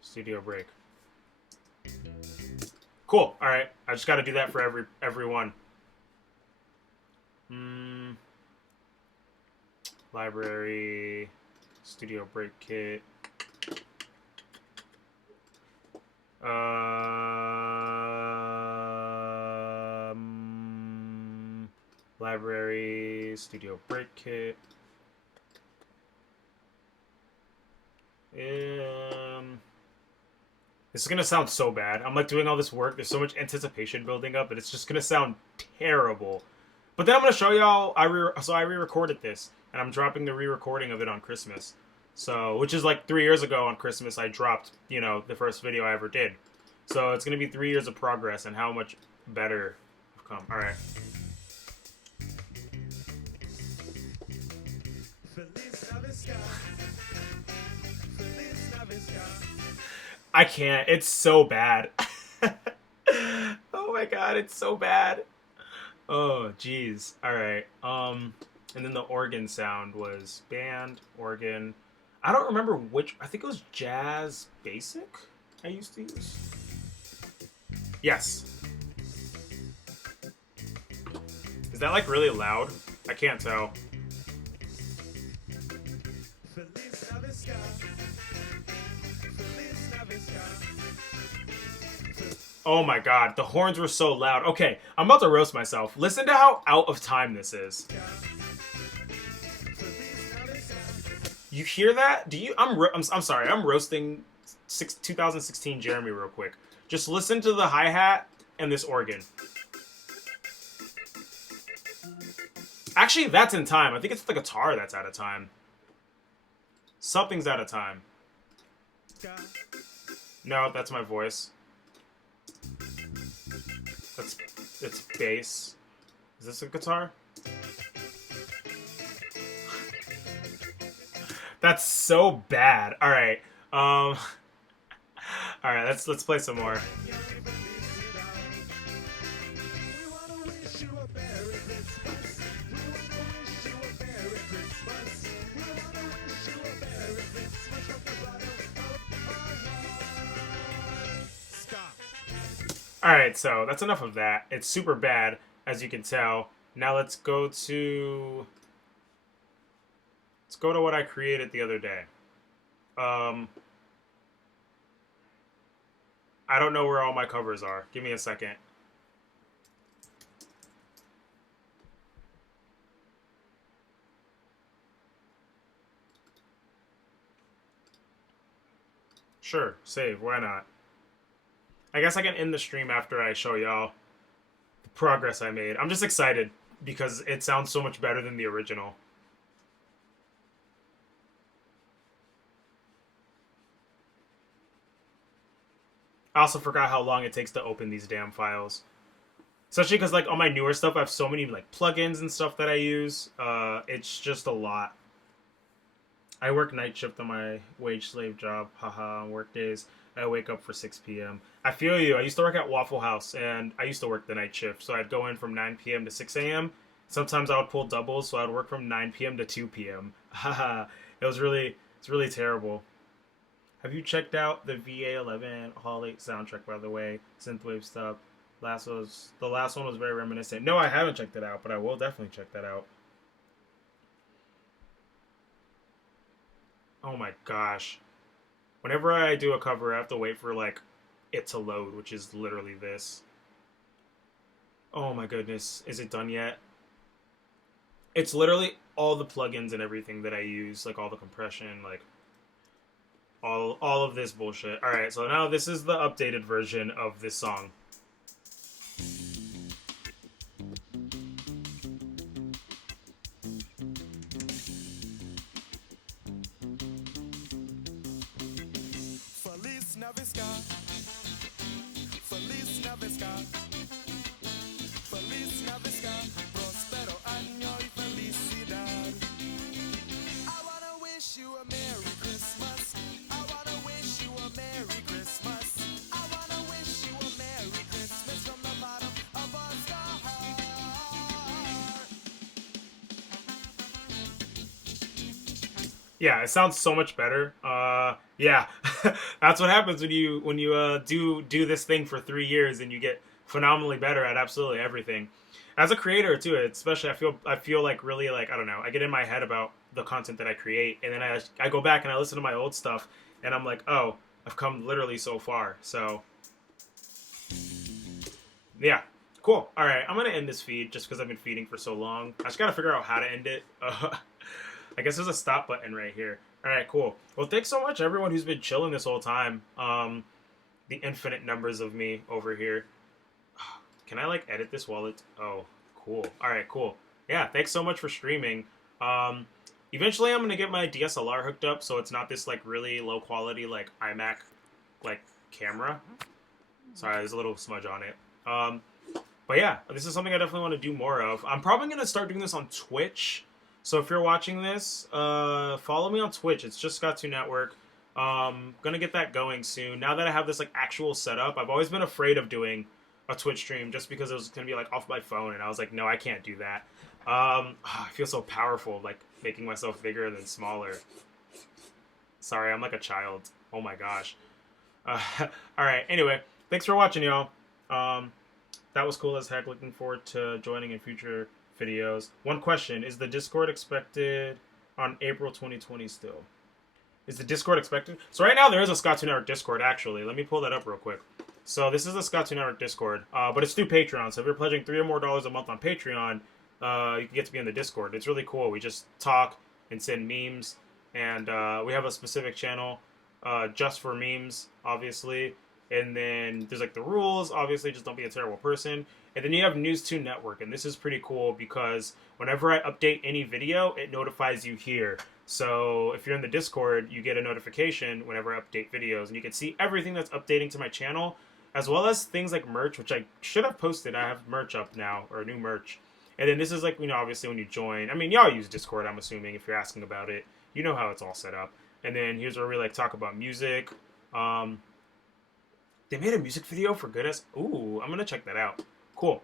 Studio Break. Cool. Alright. I just gotta do that for every one. Library. Studio Break kit. Library. Studio Break kit. This is gonna sound so bad. I'm like doing all this work. There's so much anticipation building up, and it's just gonna sound terrible. But then I'm gonna show y'all. I re-recorded this, and I'm dropping the re-recording of it on Christmas. So, which is like 3 years ago on Christmas, I dropped, you know, the first video I ever did. So it's gonna be 3 years of progress and how much better I've come. All right. I can't. It's so bad. Oh my god, it's so bad. Oh, jeez. Alright. And then the organ sound was band, organ. I don't remember which... I think it was Jazz Basic I used to use. Yes. Is that, like, really loud? I can't tell. Oh my god, the horns were so loud. Okay, I'm about to roast myself. Listen to how out of time this is. You hear that? Do you? I'm sorry. I'm roasting 2016 Jeremy real quick. Just listen to the hi-hat and this organ. Actually, that's in time. I think it's the guitar that's out of time. Something's out of time. No, that's my voice. It's bass. Is this a guitar? That's so bad. All right. All right. Let's play some more. Alright, so that's enough of that. It's super bad, as you can tell. Now let's go to what I created the other day. Um, I don't know where all my covers are. Give me a second. Sure, save. Why not? I guess I can end the stream after I show y'all the progress I made. I'm just excited because it sounds so much better than the original. I also forgot how long it takes to open these damn files. Especially because like on my newer stuff, I have so many like plugins and stuff that I use. It's just a lot. I work night shift on my wage slave job. Haha, on work days. I wake up for 6 p.m. I feel you. I used to work at Waffle House, and I used to work the night shift. So I'd go in from 9 p.m. to 6 a.m. Sometimes I would pull doubles, so I'd work from 9 p.m. to 2 p.m. Haha, it's really terrible. Have you checked out the VA11 Hall 8 soundtrack, by the way? Synthwave stuff. The last one was very reminiscent. No, I haven't checked it out, but I will definitely check that out. Oh my gosh. Whenever I do a cover, I have to wait for like it to load, which is literally this. Oh my goodness. Is it done yet? It's literally all the plugins and everything that I use, like all the compression, like all of this bullshit. All right, so now this is the updated version of this song. Yeah, it sounds so much better. Yeah, that's what happens when you do this thing for 3 years and you get phenomenally better at absolutely everything. As a creator too, especially I feel like really like I don't know. I get in my head about the content that I create, and then I go back and I listen to my old stuff, and I'm like, oh, I've come literally so far. So yeah, cool. All right, I'm gonna end this feed just because I've been feeding for so long. I just gotta figure out how to end it. I guess there's a stop button right here. All right, cool. Well, thanks so much everyone who's been chilling this whole time. The infinite numbers of me over here. Can I like edit this while it's? Oh, cool. All right, cool. Yeah, thanks so much for streaming. Um, Eventually I'm gonna get my DSLR hooked up so it's not this like really low quality like iMac like camera. Sorry, there's a little smudge on it. But yeah, this is something I definitely want to do more of. I'm probably gonna start doing this on Twitch. So if you're watching this, follow me on Twitch. It's just Got2 Network. Gonna get that going soon. Now that I have this like actual setup, I've always been afraid of doing a Twitch stream just because it was gonna be like off my phone, and I was like, no, I can't do that. I feel so powerful, like making myself bigger than smaller. Sorry, I'm like a child. Oh my gosh. All right. Anyway, thanks for watching, y'all. Um, that was cool as heck. Looking forward to joining in future videos. One question: is the Discord expected on April 2020 still? Is the Discord expected? So right now there is a Scott 2 Network Discord, actually. Let me pull that up real quick. So this is the Scott 2 Network Discord, but it's through Patreon. So if you're pledging $3 or more a month on Patreon, you can get to be in the Discord. It's really cool. We just talk and send memes, and we have a specific channel just for memes, obviously. And then there's like the rules, obviously, just don't be a terrible person. And then you have News 2 Network, and this is pretty cool because whenever I update any video, it notifies you here. So if you're in the Discord, you get a notification whenever I update videos, and you can see everything that's updating to my channel, as well as things like merch, which I should have posted. I have merch up now, or new merch. And then this is like, obviously when you join. I mean, y'all use Discord, I'm assuming, if you're asking about it. You know how it's all set up. And then here's where we like talk about music. They made a music video for Goodness. Ooh, I'm going to check that out. Cool.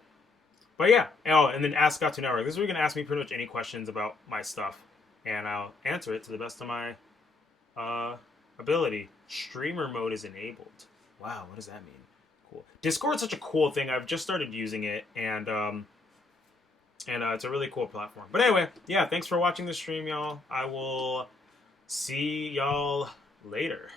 But yeah. Oh, and then Ask Got to Network. This is where you can ask me pretty much any questions about my stuff. And I'll answer it to the best of my ability. Streamer mode is enabled. Wow, what does that mean? Cool. Discord's such a cool thing. I've just started using it. And And it's a really cool platform. But anyway, yeah, thanks for watching the stream, y'all. I will see y'all later.